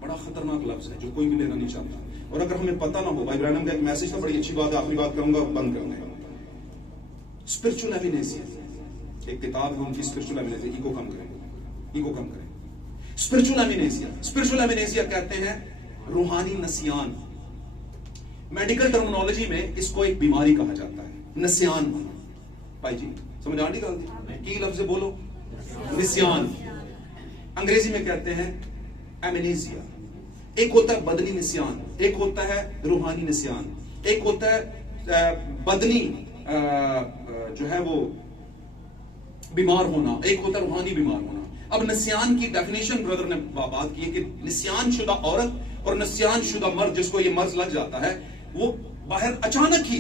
बड़ा खतरनाक लफ्ज है जो कोई भी लेना नहीं चाहता। और अगर हमें पता ना हो, भाई ब्रैनम का एक मैसेज था, बड़ी अच्छी बात है, आखिरी बात करूंगा, बंद करूंगा। स्पिरिचुअल एमिनेसिया, एक किताब है उनकी, स्पिरिचुअल एमिनेसिया, ईगो कम करें। स्पिरिचुअल एमिनेसिया कहते हैं रूहानी नसियान। मेडिकल टर्मिनोलॉजी में इसको एक बीमारी कहा जाता है, नसियान। भाई जी समझ आ नहीं? की लफ्ज बोलो, निस्यान। अंग्रेजी में कहते हैं एमिनेसिया। एक होता है बदनी निस्यान, एक होता है रूहानी निस्यान, एक होता है बदनी जो है वो बीमार होना, एक होता है रूहानी बीमार होना। अब निस्यान की डेफिनेशन ब्रदर ने बात की है कि निस्यान शुदा औरत और निस्यान शुदा मर्द, जिसको ये मर्ज लग जाता है, वो बाहर अचानक ही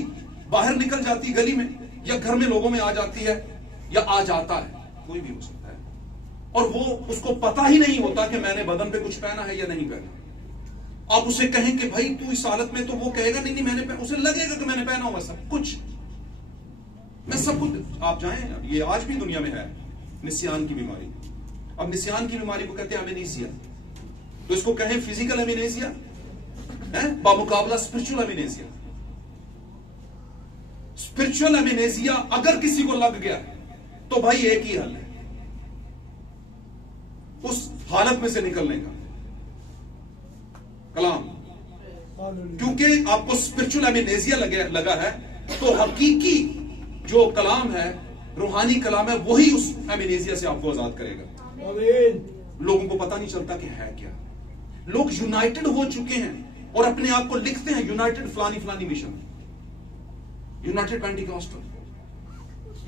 बाहर निकल जाती गली में या घर में लोगों में आ जाती है या आ जाता है, कोई भी हो सकता है, और वो उसको पता ही नहीं होता कि मैंने बदन पे कुछ पहना है या नहीं पहना। आप उसे कहें कि भाई तू इस हालत में, तो वो कहेगा नहीं मैंने पहना, उसे लगेगा कि मैंने पहना हुआ सब कुछ, मैं सब कुछ। आप जाएं, अब ये आज भी दुनिया में है निस्यान की बीमारी। अब निस्यान की बीमारी को कहते हैं अमेनेसिया। तो इसको कहें फिजिकल अमेनेसिया है बामुकाबला स्पिरिचुअल अमेनेसिया। स्पिरिचुअल अमेनेसिया अगर किसी को लग गया तो भाई एक ही हल है उस हालत में से निकलने का, कलाम। क्योंकि आपको स्पिरिचुअल अमेनेसिया लगा है तो हकीकी जो कलाम है, रूहानी कलाम है, वही उस अमेनेसिया से आपको आजाद करेगा। लोगों को पता नहीं चलता कि है क्या। लोग यूनाइटेड हो चुके हैं और अपने आप को लिखते हैं यूनाइटेड फलानी फलानी mission, United Pentecostal,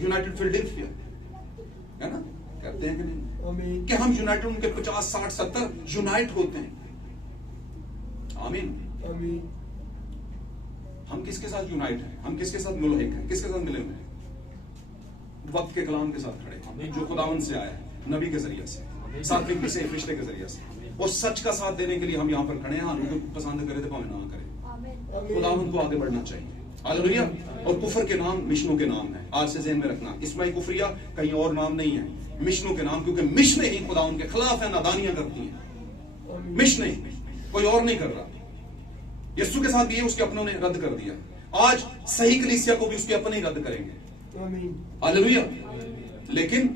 United Philadelphia, है ना, कहते हैं कि नहीं कि हम यूनाइटेड, उनके 50, 60, 70 यूनाइट होते हैं। आमीन। हम किसके साथ यूनाइट हैं? हम किसके साथ मुल्हिक हैं? किसके साथ मिले हुए हैं? वक्त के कलाम के साथ खड़े हैं, जो खुदावन से आया है, नबी के जरिए से, सात्विक से रिश्ते के जरिए से, और सच का साथ देने के लिए हम यहाँ पर खड़े हैं। लोग पसंद करे तो भावे ना करे, खुदावन को आगे बढ़ना चाहिए। हालेलुया। और कुफर के नाम मिशनों के नाम है, आज से ज़हन में रखना। इस्माई कुफरिया कहीं और नाम नहीं है, मिशनों के नाम, क्योंकि मिशनें ही खुदावन के खिलाफ है, नादानियां करती हैं। मिशनें, कोई और नहीं कर रहा। यीशु के साथ भी उसके अपनों ने रद्द कर दिया, आज सही कलीसिया को भी उसके अपने ही रद्द करेंगे। हालेलुया। लेकिन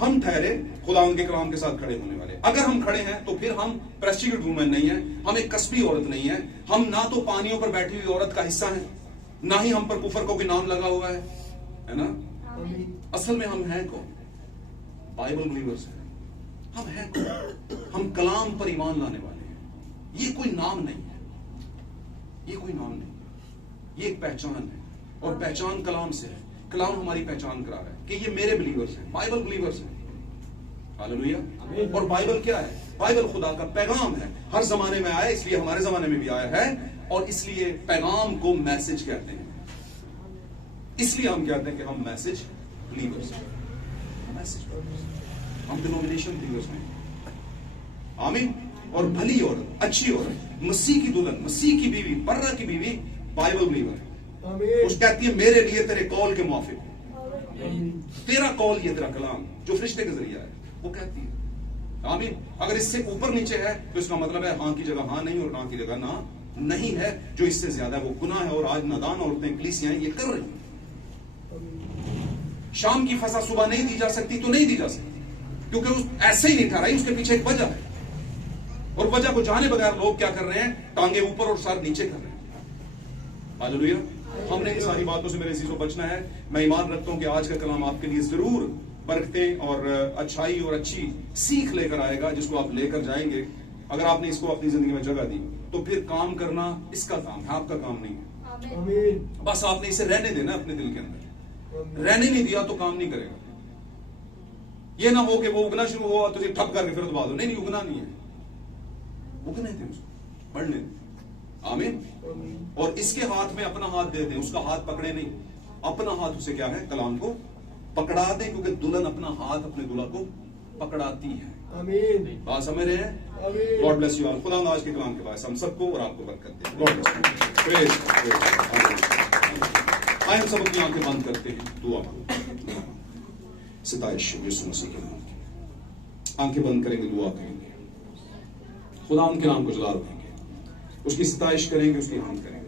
हम ठहरे खुदावन के कलाम के साथ खड़े होने वाले। अगर हम खड़े हैं तो फिर हम प्रेस्टिट्यूट वुमेन नहीं है, हम एक कस्बी औरत नहीं है, हम ना तो पानियों पर बैठी हुई औरत का हिस्सा है, ना ही हम पर कुफर को भी नाम लगा हुआ है ना। असल में हम हैं कौन? बाइबल बिलीवर्स हैं। हम हैं कौन? हम कलाम पर ईमान लाने वाले हैं। ये कोई नाम नहीं है, ये कोई नाम नहीं, ये एक पहचान है, और पहचान कलाम से है। कलाम हमारी पहचान करा रहा है कि ये मेरे बिलीवर्स हैं, बाइबल बिलीवर्स हैं। हालेलुया। और बाइबल क्या है? बाइबल खुदा का पैगाम है, हर जमाने में आया, इसलिए हमारे जमाने में भी आया है, और इसलिए पैगाम को मैसेज कहते हैं। इसलिए हम कहते हैं कि हम मैसेज बिलीवर्स हैं, हम डिनोमिनेशन बिलीवर्स हैं। आमीन। और भली औरत, अच्छी औरत, मसीह की दुल्हन, मसीह की बीवी, बर्रा की बीवी बाइबल बिलीवर है। उस कहती है मेरे लिए तेरे कॉल के मुआफिक, तेरा कॉल, ये तेरा कलाम जो फरिश्ते के जरिए है, वो कहती है। आमीन। अगर इससे ऊपर नीचे है तो इसका मतलब है हाँ की जगह हाँ नहीं और ना की जगह ना नहीं है। जो इससे ज्यादा है वो गुनाह है, और आज नादान औरतें कलीसियां ये कर रही हैं। शाम की फसा सुबह नहीं दी जा सकती तो नहीं दी जा सकती, क्योंकि उस ऐसे ही नहीं ठहराई, उसके पीछे एक वजह है, और वजह को जाने बगैर लोग क्या कर रहे हैं? टांगे ऊपर और सर नीचे कर रहे हैं। हालेलुया। हमने इन सारी बातों से मेरे अजीजों बचना है। मैं ईमान रखता हूं कि आज का कलाम आपके लिए जरूर बरकतें और अच्छाई और अच्छी सीख लेकर आएगा, जिसको आप लेकर जाएंगे। अगर आपने इसको अपनी जिंदगी में जगह दी तो फिर काम करना इसका काम है, आपका काम नहीं है। बस आपने इसे रहने देना अपने दिल के अंदर, रहने नहीं दिया तो काम नहीं करेगा। ये ना हो कि वो उगना शुरू हुआ तो ठप करके फिर दबा दो, नहीं उगना नहीं है, उगने थे उसको, बढ़ने थे। आमीन। और इसके हाथ में अपना हाथ दे दें, उसका हाथ पकड़े नहीं, अपना हाथ उसे क्या है? कलाम को पकड़ा दें, क्योंकि दुल्हन अपना हाथ अपने दूल्हा को पकड़ाती है। आमीन। बात समझ रहे हैं? God bless you all. खुदा आज के कलाम के बाद हम सबको और आपको बरकत दे। God bless you. प्रेज। आइए हम सब अपनी आंखें बंद करते हैं, दुआ मांगते हैं। सिताइश यीशु मसीह के नाम की आंखें बंद करेंगे, दुआ करेंगे, खुदा उनके नाम को जला रखेंगे, उसकी सिताइश करेंगे, उसकी हम करेंगे।